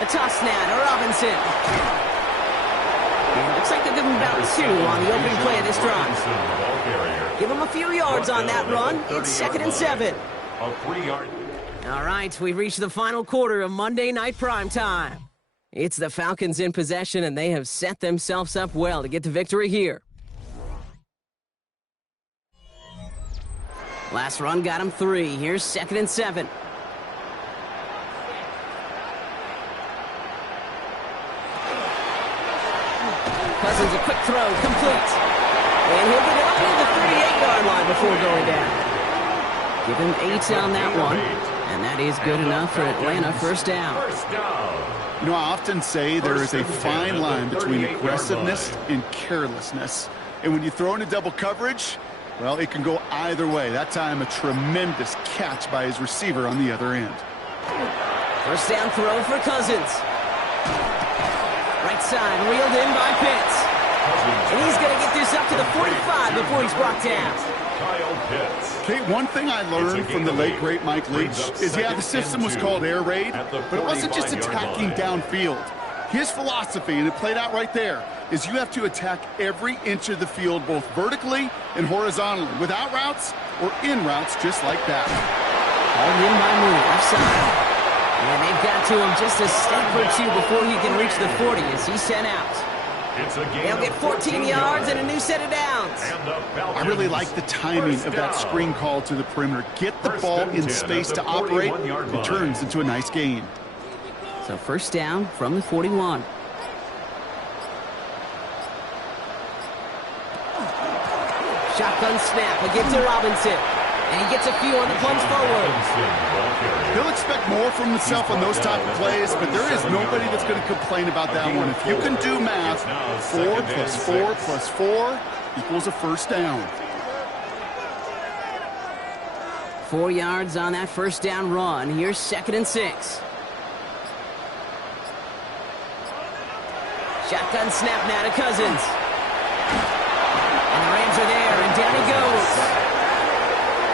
A toss now to Robinson. And it looks like they'll give him about 2 on the opening play of this drive. Give him a few yards on that run. It's 2nd and 7. A 3-yard. All right, we've reached the final quarter of Monday Night Primetime. It's the Falcons in possession, and they have set themselves up well to get the victory here. Last run got him 3. Here's 2nd and 7. Cousins, a quick throw, complete. And he'll get it up to the 38-yard line before going down. Give him 8 on that one. And that is good enough for Atlanta. 1st down. You know, I often say there is a fine line between aggressiveness and carelessness. And when you throw into double coverage, well, it can go either way. That time, a tremendous catch by his receiver on the other end. 1st down throw for Cousins. Right side, reeled in by Pitts. And he's going to get this up to the 45 before he's brought down. Okay, one thing I learned from the late, great Mike Leach is, yeah, the system was called air raid, but it wasn't just attacking downfield. His philosophy, and it played out right there, is you have to attack every inch of the field, both vertically and horizontally, without routes or in routes just like that. Hauled in by Mooney, offside. And they've got to him just a step or 2 before he can reach the 40 as he's sent out. They'll get 14 yards and a new set of downs. I really like the timing of that screen call to the perimeter. Get the ball in space to operate. It turns into a nice gain. So 1st down from the 41. Shotgun snap again to Robinson. And he gets a few on the plunge forward. He'll expect more from himself on those type of plays, but there is nobody that's going to complain about that one. If you can do math, 4 plus 4 plus 4 equals a 1st down. 4 yards on that 1st down run. Here's 2nd and 6. Shotgun snap now to Cousins. And the Rams are there, and down he goes.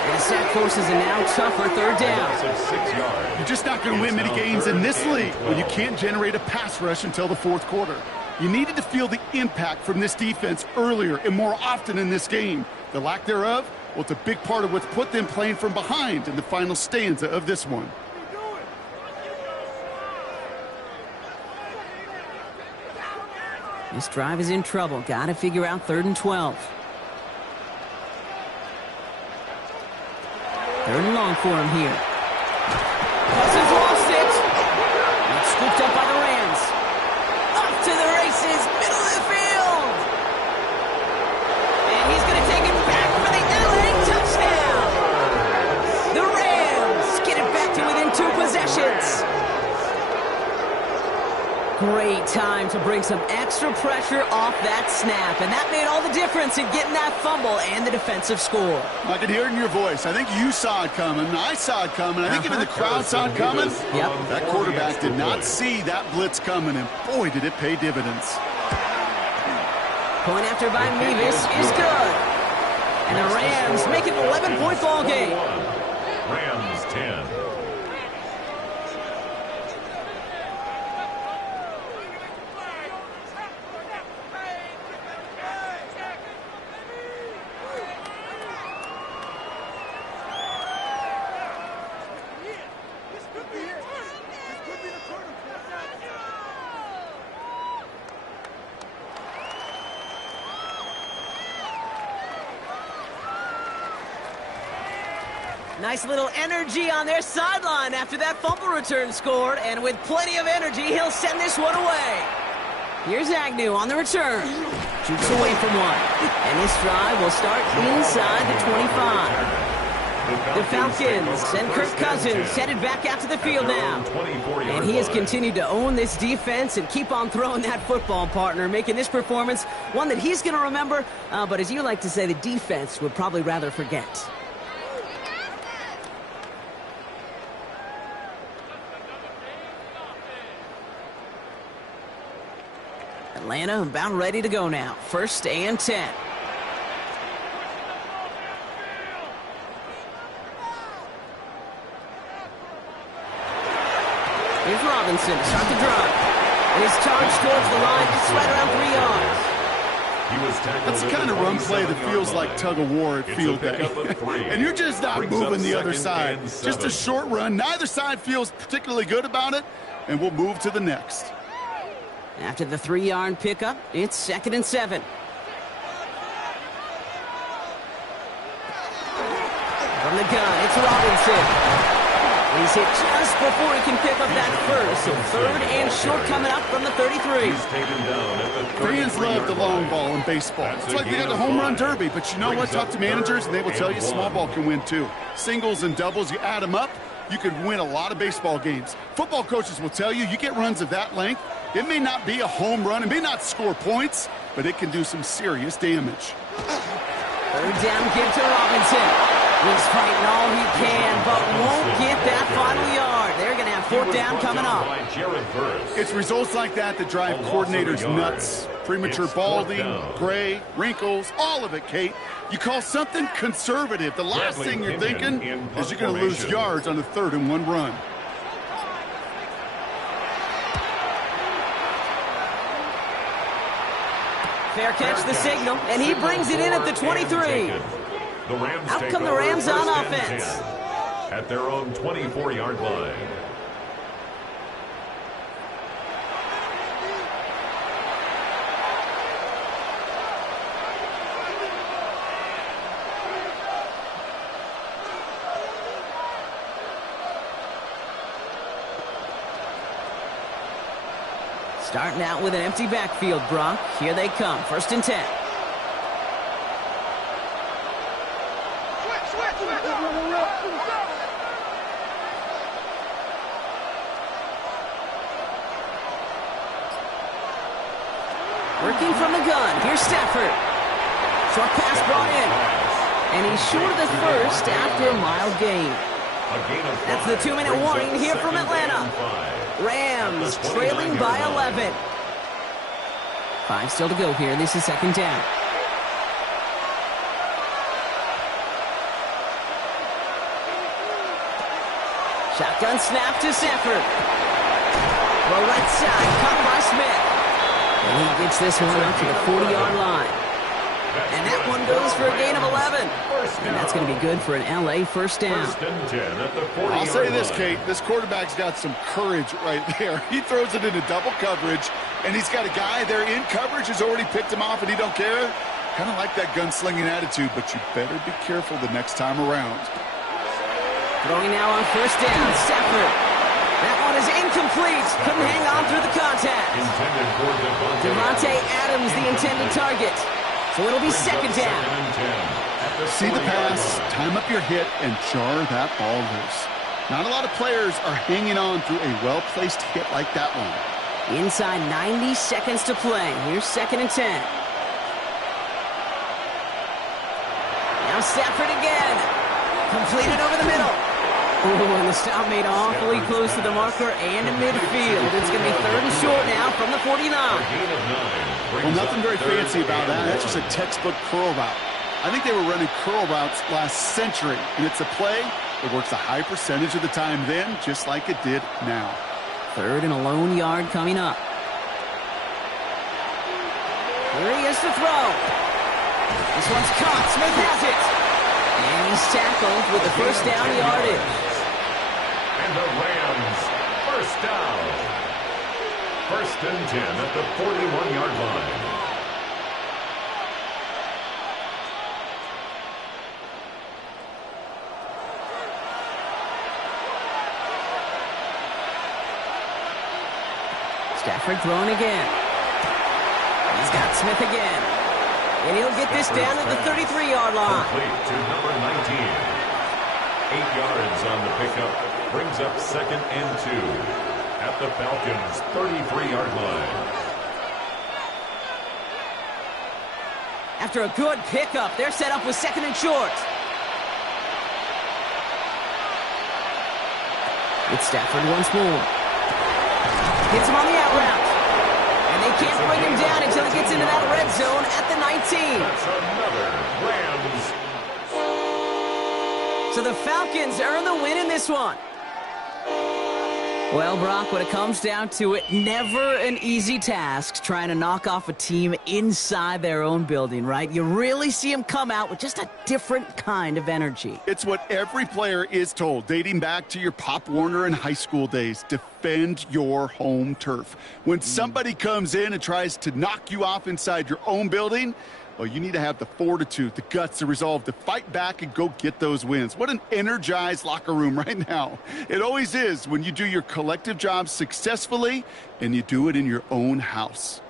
And the sack forces a now tougher 3rd down. You're just not going to win many games in this league when you can't generate a pass rush until the 4th quarter. You needed to feel the impact from this defense earlier and more often in this game. The lack thereof, well, it's a big part of what's put them playing from behind in the final stanza of this one. This drive is in trouble. Got to figure out 3rd and 12. 3rd and long for him here. Cousins lost it. And it's scooped up by the Rams. Off to the races. Middle of the field. Great time to bring some extra pressure off that snap, and that made all the difference in getting that fumble and the defensive score. I can hear it in your voice. I think you saw it coming. I saw it coming. I think even the crowd saw it coming. Yep. That quarterback did not see that blitz coming, and boy, did it pay dividends. Point after by Mevis is good. And the Rams make it an 11-point ball game. Rams 10. Nice little energy on their sideline after that fumble return scored, and with plenty of energy, he'll send this one away. Here's Agnew on the return. Shoots away from one. And this drive will start inside the 25. The Falcons and Kirk Cousins headed back out to the field now. And he has continued to own this defense and keep on throwing that football, partner, making this performance one that he's going to remember, but as you like to say, the defense would probably rather forget. Atlanta about ready to go now. 1st and 10. Here's Robinson to start the drive. And his charge towards the line, just right around 3 yards. That's the kind of run play that feels like tug-of-war at field day. And you're just not moving the other side. Just a short run. Neither side feels particularly good about it, and we'll move to the next. After the 3-yard pickup, it's 2nd and 7. From the gun, it's Robinson. He's hit just before he can pick up that first. So 3rd and short coming up from the 33. Fans love the long ball in baseball. It's like they got the home run derby. But you know what? Talk to managers, and they will tell you small ball can win too. Singles and doubles, you add them up, you could win a lot of baseball games. Football coaches will tell you, you get runs of that length, it may not be a home run, it may not score points, but it can do some serious damage. 3rd down give to Robinson. He's fighting all he can, but won't get that final yard. They're going to have 4th down coming up. It's results like that that drive coordinators nuts. Premature balding, gray, wrinkles, all of it, Kate. You call something conservative. The last thing you're thinking is you're going to lose yards on a 3rd and 1 run. Fair catch the signal, and he brings it in at the 23. Out come the Rams on offense. At their own 24-yard line. Starting out with an empty backfield, Brock. Here they come. 1st and 10. Working from the gun. Here's Stafford. Short pass brought in. And he's short of the first after a mild gain. That's the 2-minute warning here from Atlanta. Rams trailing by 11. 5 still to go here. This is 2nd down. Shotgun snap to Stafford. The right side, caught by Smith. And he gets this one up to the 40-yard line. And that one goes for a gain of 11. And that's going to be good for an LA 1st down. I'll say this, Kate. This quarterback's got some courage right there. He throws it into double coverage, and he's got a guy there in coverage who's already picked him off, and he don't care. Kind of like that gunslinging attitude, but you better be careful the next time around. Throwing now on 1st down. Stafford. That one is incomplete. Couldn't hang on through the contact. Devontae Adams, the intended target. So it'll be 2nd down. See the pass, time up your hit, and jar that ball loose. Not a lot of players are hanging on through a well-placed hit like that one. Inside 90 seconds to play. Here's 2nd and 10. Now Stafford again. Completed over the middle. Oh, and the stop made awfully close to the marker and in midfield. It's going to be 3rd and short now from the 49. Well, nothing very fancy about that. That's just a textbook curl route. I think they were running curl routes last century, and it's a play that works a high percentage of the time then, just like it did now. 3rd and a lone yard coming up. Here he is to throw. This one's caught. Smith has it. And he's tackled with the first down yardage. And the Rams, first down. 1st and 10 at the 41-yard line. Stafford throwing again. He's got Smith again. And he'll get this down at the 33-yard line. Complete to number 19. 8 yards on the pickup. Brings up 2nd and 2 at the Falcons' 33-yard line. After a good pickup, they're set up with 2nd and short. It's Stafford once more. Hits him on the out route. And they can't bring him down until he gets into that red zone at the 19. That's another Rams. So the Falcons earn the win in this one. Well, Brock, when it comes down to it, never an easy task trying to knock off a team inside their own building, right? You really see them come out with just a different kind of energy. It's what every player is told, dating back to your Pop Warner and high school days. Defend your home turf. When somebody comes in and tries to knock you off inside your own building, well, you need to have the fortitude, the guts, the resolve to fight back and go get those wins. What an energized locker room right now. It always is when you do your collective job successfully and you do it in your own house.